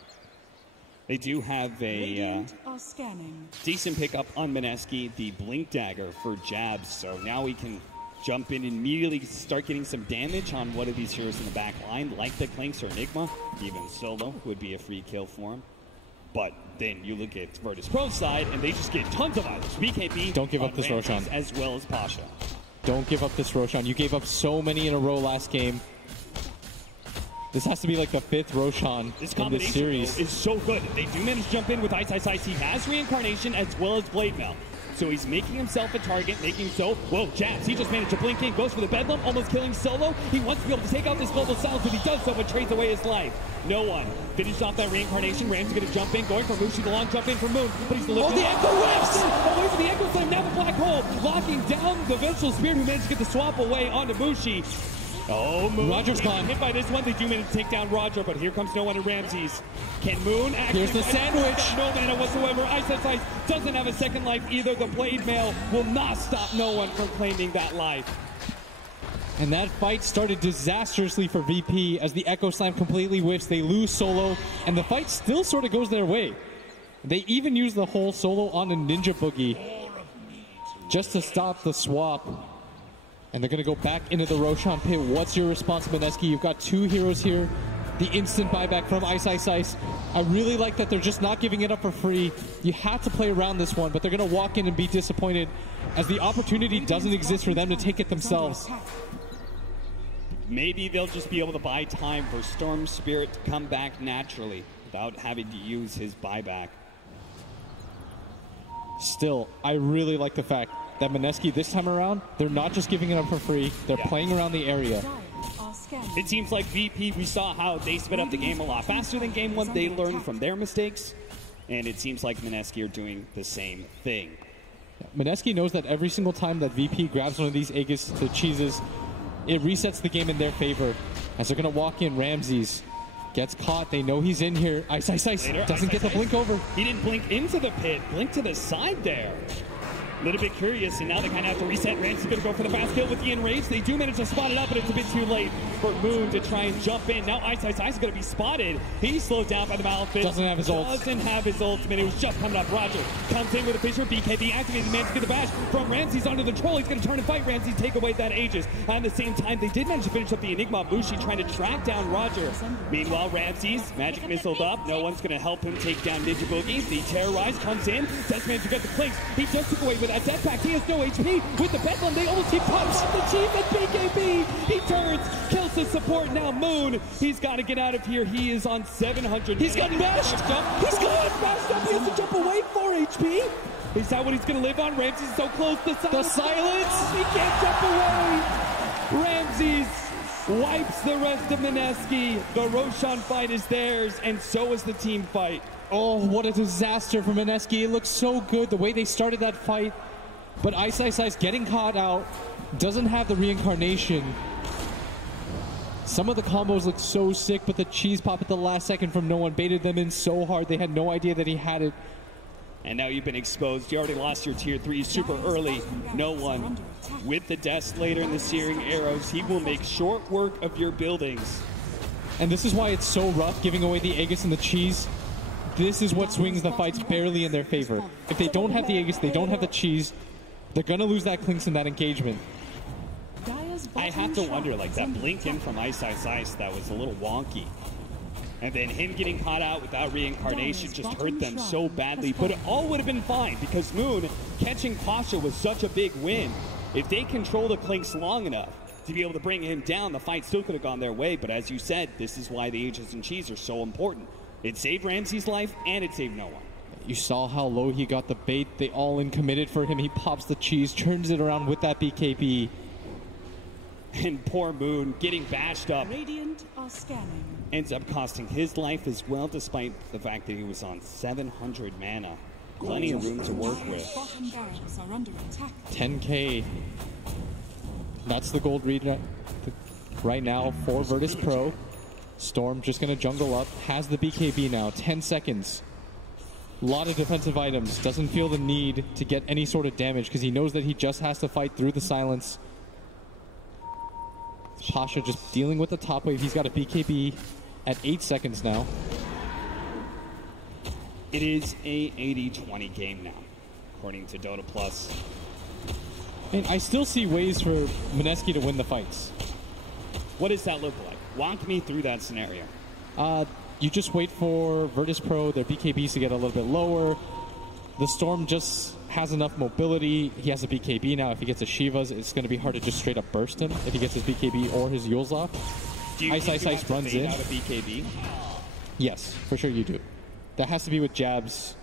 They do have a decent pickup on Mineski, the Blink Dagger for jabs. So now we can jump in and immediately start getting some damage on one of these heroes in the back line, like the Clinks or Enigma. Even Solo would be a free kill for him. But then you look at Virtus Pro's side, and they just get tons of items. BKB, don't give up this Ramses, Roshan. as well as Pasha. Don't give up this Roshan. You gave up so many in a row last game. This has to be like the 5th Roshan in this series. Is so good. They do manage to jump in with Ice. He has Reincarnation as well as Blade Mail. So he's making himself a target, making so. Whoa, jabs. He just managed to blink in, goes for the Bedlam, almost killing Solo. He wants to be able to take out this global silence, but he does so, but trades away his life. No one. Finished off that Reincarnation. Ram's going to jump in, going for Mushi, the long jump in for Moon, but he's delivering. Oh, the Echo West! Away from the Echo Slam, now the Black Hole, locking down the Vengeful Spirit, who managed to get the swap away onto Mushi. Oh, Moon. Roger's gone. Hit by this one. They do manage to take down Roger, but here comes no one in Ramses. Can Moon actually... Here's the sandwich. No mana whatsoever. Ice doesn't have a second life either. The Blade Mail will not stop no one from claiming that life. And that fight started disastrously for VP as the Echo Slam completely whiffs. They lose Solo, and the fight still sort of goes their way. They even use the whole Solo on a Ninja Boogie just to stop the swap. And they're going to go back into the Roshan pit. What's your response, Mineski? You've got 2 heroes here. The instant buyback from Ice. I really like that they're just not giving it up for free. You have to play around this one, but they're going to walk in and be disappointed as the opportunity doesn't exist for them to take it themselves. Maybe they'll just be able to buy time for Storm Spirit to come back naturally without having to use his buyback. Still, I really like the fact that Mineski this time around, they're not just giving it up for free, they're playing around the area. It seems like VP, we saw how they sped up the game a lot faster than Game 1. They learned from their mistakes, and it seems like Mineski are doing the same thing. Mineski knows that every single time that VP grabs one of these Aegis, the cheeses, it resets the game in their favor. As they're going to walk in Ramses. Gets caught. They know he's in here. Ice. Later, doesn't get the blink over. He didn't blink into the pit. Blink to the side there. A little bit curious, and now they kind of have to reset. Ramsey's going to go for the fast kill with the enrage. They do manage to spot it up, but it's a bit too late for Moon to try and jump in. Now Ice is going to be spotted. He's slowed down by the Malefit. Doesn't have his ult. Doesn't have his ultimate. It was just coming up. Roger comes in with a Fisher. BKB activated. Managed to get the bash from Ramsey's under the troll. He's going to turn and fight Ramsey, take away that Aegis. At the same time, they did manage to finish up the Enigma. Mushi trying to track down Roger. Meanwhile, Ramsey's magic missiled up. No one's going to help him take down Ninja Boogie. The Terrorize comes in. Does manage to get the clinks. He just took away with that jetpack. He has no HP with the Bedlam. They almost keep touched the Chief and BKB. He turns, kills the support. Now Moon, he's got to get out of here. He is on 700. He's gotten bashed. He's gotten bashed up. He has to jump away 4 HP. Is that what he's going to live on? Ramsey's so close. The silence. He can't jump away. Ramsey's wipes the rest of Mineski. The Roshan fight is theirs, and so is the team fight. Oh, what a disaster for Mineski. It looks so good the way they started that fight. But Ice getting caught out, doesn't have the reincarnation. Some of the combos look so sick, but the cheese pop at the last second from no one baited them in so hard they had no idea that he had it. And now you've been exposed. You already lost your tier 3 super early. No one with the Death later in the searing arrows. He will make short work of your buildings. And this is why it's so rough giving away the Aegis and the cheese. This is what swings the fights barely in their favor. If they don't have the Aegis, they don't have the cheese, they're going to lose that Clinks in that engagement. I have to wonder, like, that blink in from Ice, that was a little wonky. And then him getting caught out without reincarnation just hurt them so badly. But it all would have been fine because Moon catching Pasha was such a big win. If they control the Clinks long enough to be able to bring him down, the fight still could have gone their way. But as you said, this is why the Aegis and cheese are so important. It saved Ramsey's life, and it saved no one. You saw how low he got the bait. They all in committed for him. He pops the cheese, turns it around with that BKB. And poor Moon getting bashed up. Radiant are scanning. Ends up costing his life as well, despite the fact that he was on 700 mana. Plenty of room to work with. 10K. That's the gold read right now for Virtus Pro. Storm just going to jungle up. Has the BKB now. 10 seconds. A lot of defensive items. Doesn't feel the need to get any sort of damage because he knows that he just has to fight through the silence. Pasha just dealing with the top wave. He's got a BKB at 8 seconds now. It is a 80-20 game now, according to Dota Plus. And I still see ways for Mineski to win the fights. What does that look like? Walk me through that scenario. You just wait for Virtus Pro, their BKBs to get a little bit lower. The Storm just has enough mobility. He has a BKB now. If he gets a Shiva's, it's going to be hard to just straight up burst him if he gets his BKB or his Yules off. Ice runs in. Out a BKB? Yes, for sure you do. That has to be with jabs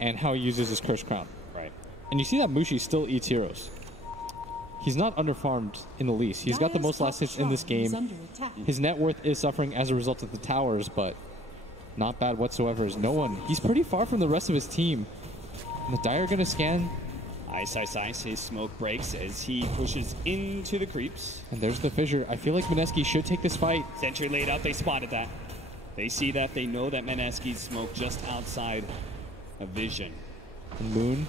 and how he uses his Curse Crown. Right. And you see that Mushi still eats heroes. He's not underfarmed in the least. He's got the most last hits in this game. His net worth is suffering as a result of the towers, but not bad whatsoever. As no one. He's pretty far from the rest of his team. And the Dire are going to scan. Ice. His smoke breaks as he pushes into the creeps. And there's the fissure. I feel like Mineski should take this fight. Sentry laid out. They spotted that. They see that. They know that Mineski's smoke just outside of vision. And Moon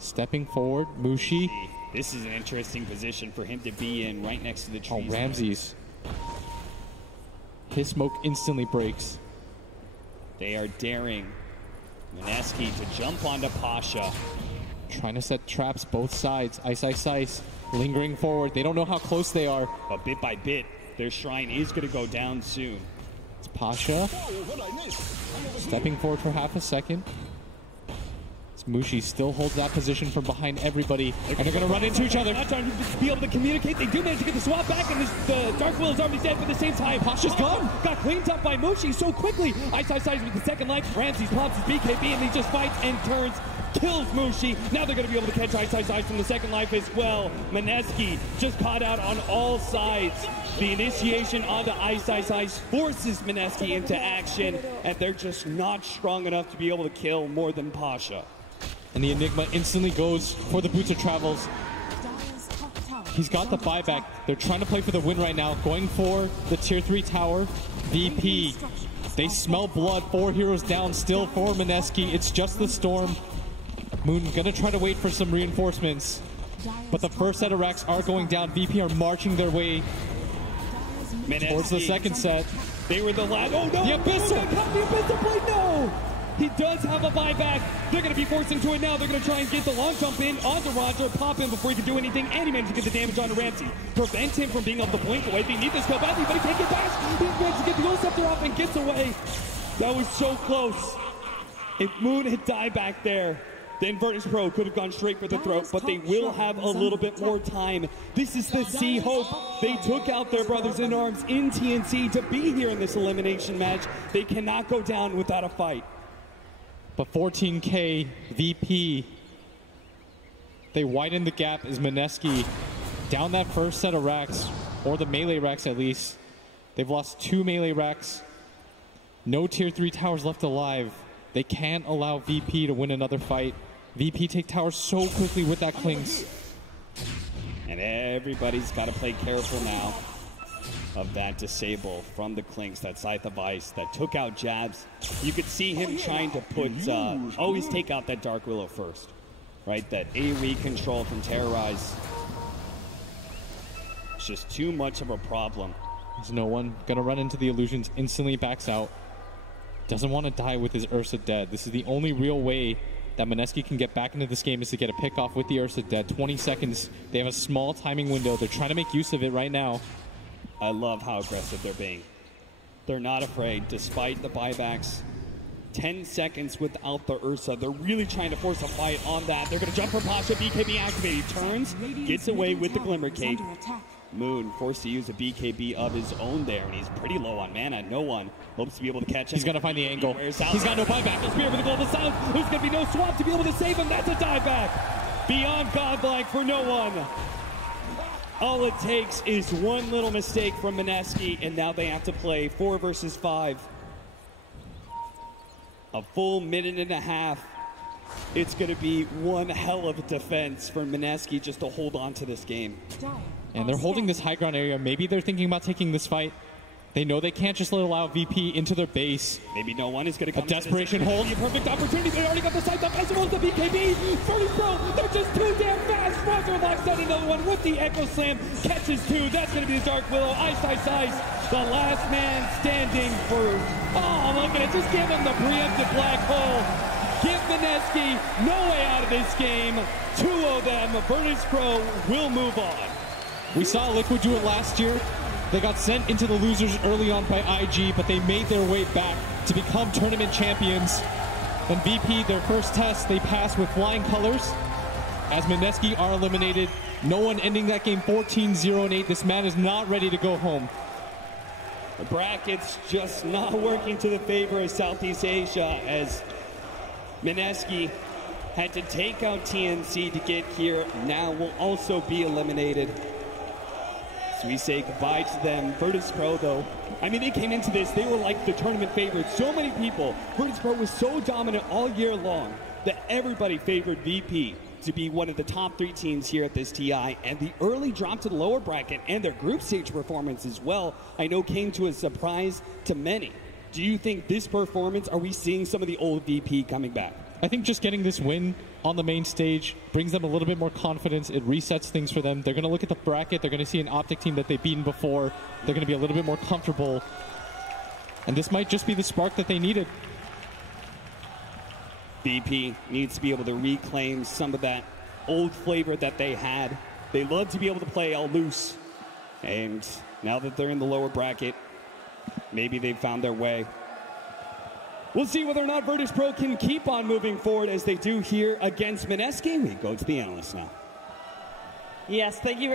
stepping forward. Mushi. This is an interesting position for him to be in, right next to the trees. Oh, Ramses. His smoke instantly breaks. They are daring Mineski to jump onto Pasha. Trying to set traps both sides. Ice. Lingering forward. They don't know how close they are. But bit by bit, their shrine is going to go down soon. It's Pasha. Stepping forward for half a second. Mushi still holds that position from behind everybody, and they're going to run into each other. Not trying to be able to communicate. They do manage to get the swap back, and the Dark Will is already dead. But at the same time, Pasha's gone. Got cleaned up by Mushi so quickly. Ice with the second life. Ramses pops his BKB, and he just fights and turns. Kills Mushi. Now they're going to be able to catch Ice from the second life as well. Mineski just caught out on all sides. The initiation onto Ice forces Mineski into action, and they're just not strong enough to be able to kill more than Pasha. And the Enigma instantly goes for the Boots of Travels. He's got the buyback. They're trying to play for the win right now. Going for the tier 3 tower. VP They smell blood. 4 heroes down still for Mineski. It's just the Storm. Moon gonna try to wait for some reinforcements. But the first set of racks are going down. VP are marching their way towards the second set. They were the last. Oh no! The Abyssal! The Abyssal blade, no! He does have a buyback. They're going to be forced into it now. They're going to try and get the long jump in onto Roger, pop in before he can do anything, and he managed to get the damage onto Ramsey. Prevent him from being able to blink away. They need this kill badly, but he can't get back. He managed to get the Gold Scepter off and gets away. That was so close. If Moon had died back there, then Virtus Pro could have gone straight for the throat, but they will have a little bit more time. This is the Sea Hope. They took out their brothers in arms in TNC to be here in this elimination match. They cannot go down without a fight. But 14K VP, they widen the gap as Mineski down that first set of racks, or the melee racks at least. They've lost 2 melee racks. No tier 3 towers left alive. They can't allow VP to win another fight. VP take towers so quickly with that Klings. And everybody's got to play careful now of that disable from the Klings, that Scythe of Ice that took out jabs. You could see him trying to put, always take out that Dark Willow first, right? That AoE control from Terrorize. It's just too much of a problem. There's no one gonna run into the illusions, instantly backs out. Doesn't want to die with his Ursa dead. This is the only real way that Mineski can get back into this game, is to get a pick off with the Ursa dead. 20 seconds. They have a small timing window. They're trying to make use of it right now. I love how aggressive they're being. They're not afraid, despite the buybacks. 10 seconds without the Ursa. They're really trying to force a fight on that. They're going to jump for Pasha. BKB activated. Turns, gets away with the Glimmer Cape. Moon forced to use a BKB of his own there, and he's pretty low on mana. No one hopes to be able to catch him. He's going to find the angle. He's got no buyback. The Spear for the Global South. There's going to be no swap to be able to save him. That's a dieback. Beyond godlike for no one. All it takes is one little mistake from Mineski, and now they have to play 4 versus 5. A full minute and a half. It's going to be one hell of a defense for Mineski just to hold on to this game. And they're holding this high ground area. Maybe they're thinking about taking this fight. They know they can't just allow VP into their base. Maybe no one is going to come. A desperation hold. A perfect opportunity. They already got the side up as well as the BKB. Virtus Pro, they're just too damn fast. Roger locks down another one with the Echo Slam. Catches 2. That's going to be the Dark Willow. Ice. The last man standing for... Oh, look at it. Just give him the preemptive black hole. Give Mineski no way out of this game. 2 of them. Virtus Pro will move on. We saw Liquid do it last year. They got sent into the losers early on by IG, but they made their way back to become tournament champions. And VP, their first test, they passed with flying colors. As Mineski are eliminated, no one ending that game 14-0-8. This man is not ready to go home. The bracket's just not working to the favor of Southeast Asia, as Mineski had to take out TNC to get here. Now will also be eliminated. So we say goodbye to them. Virtus Pro, though, I mean, they came into this, they were like the tournament favorites. So many people, Virtus Pro was so dominant all year long that everybody favored VP to be one of the top 3 teams here at this TI. And the early drop to the lower bracket and their group stage performance as well, I know came to a surprise to many. Do you think this performance, are we seeing some of the old VP coming back? I think just getting this win on the main stage brings them a little bit more confidence. It resets things for them. They're going to look at the bracket. They're going to see an Optic team that they've beaten before. They're going to be a little bit more comfortable. And this might just be the spark that they needed. VP needs to be able to reclaim some of that old flavor that they had. They love to be able to play all loose. And now that they're in the lower bracket, maybe they've found their way. We'll see whether or not Virtus Pro can keep on moving forward as they do here against Mineski. We go to the analysts now. Yes, thank you very much.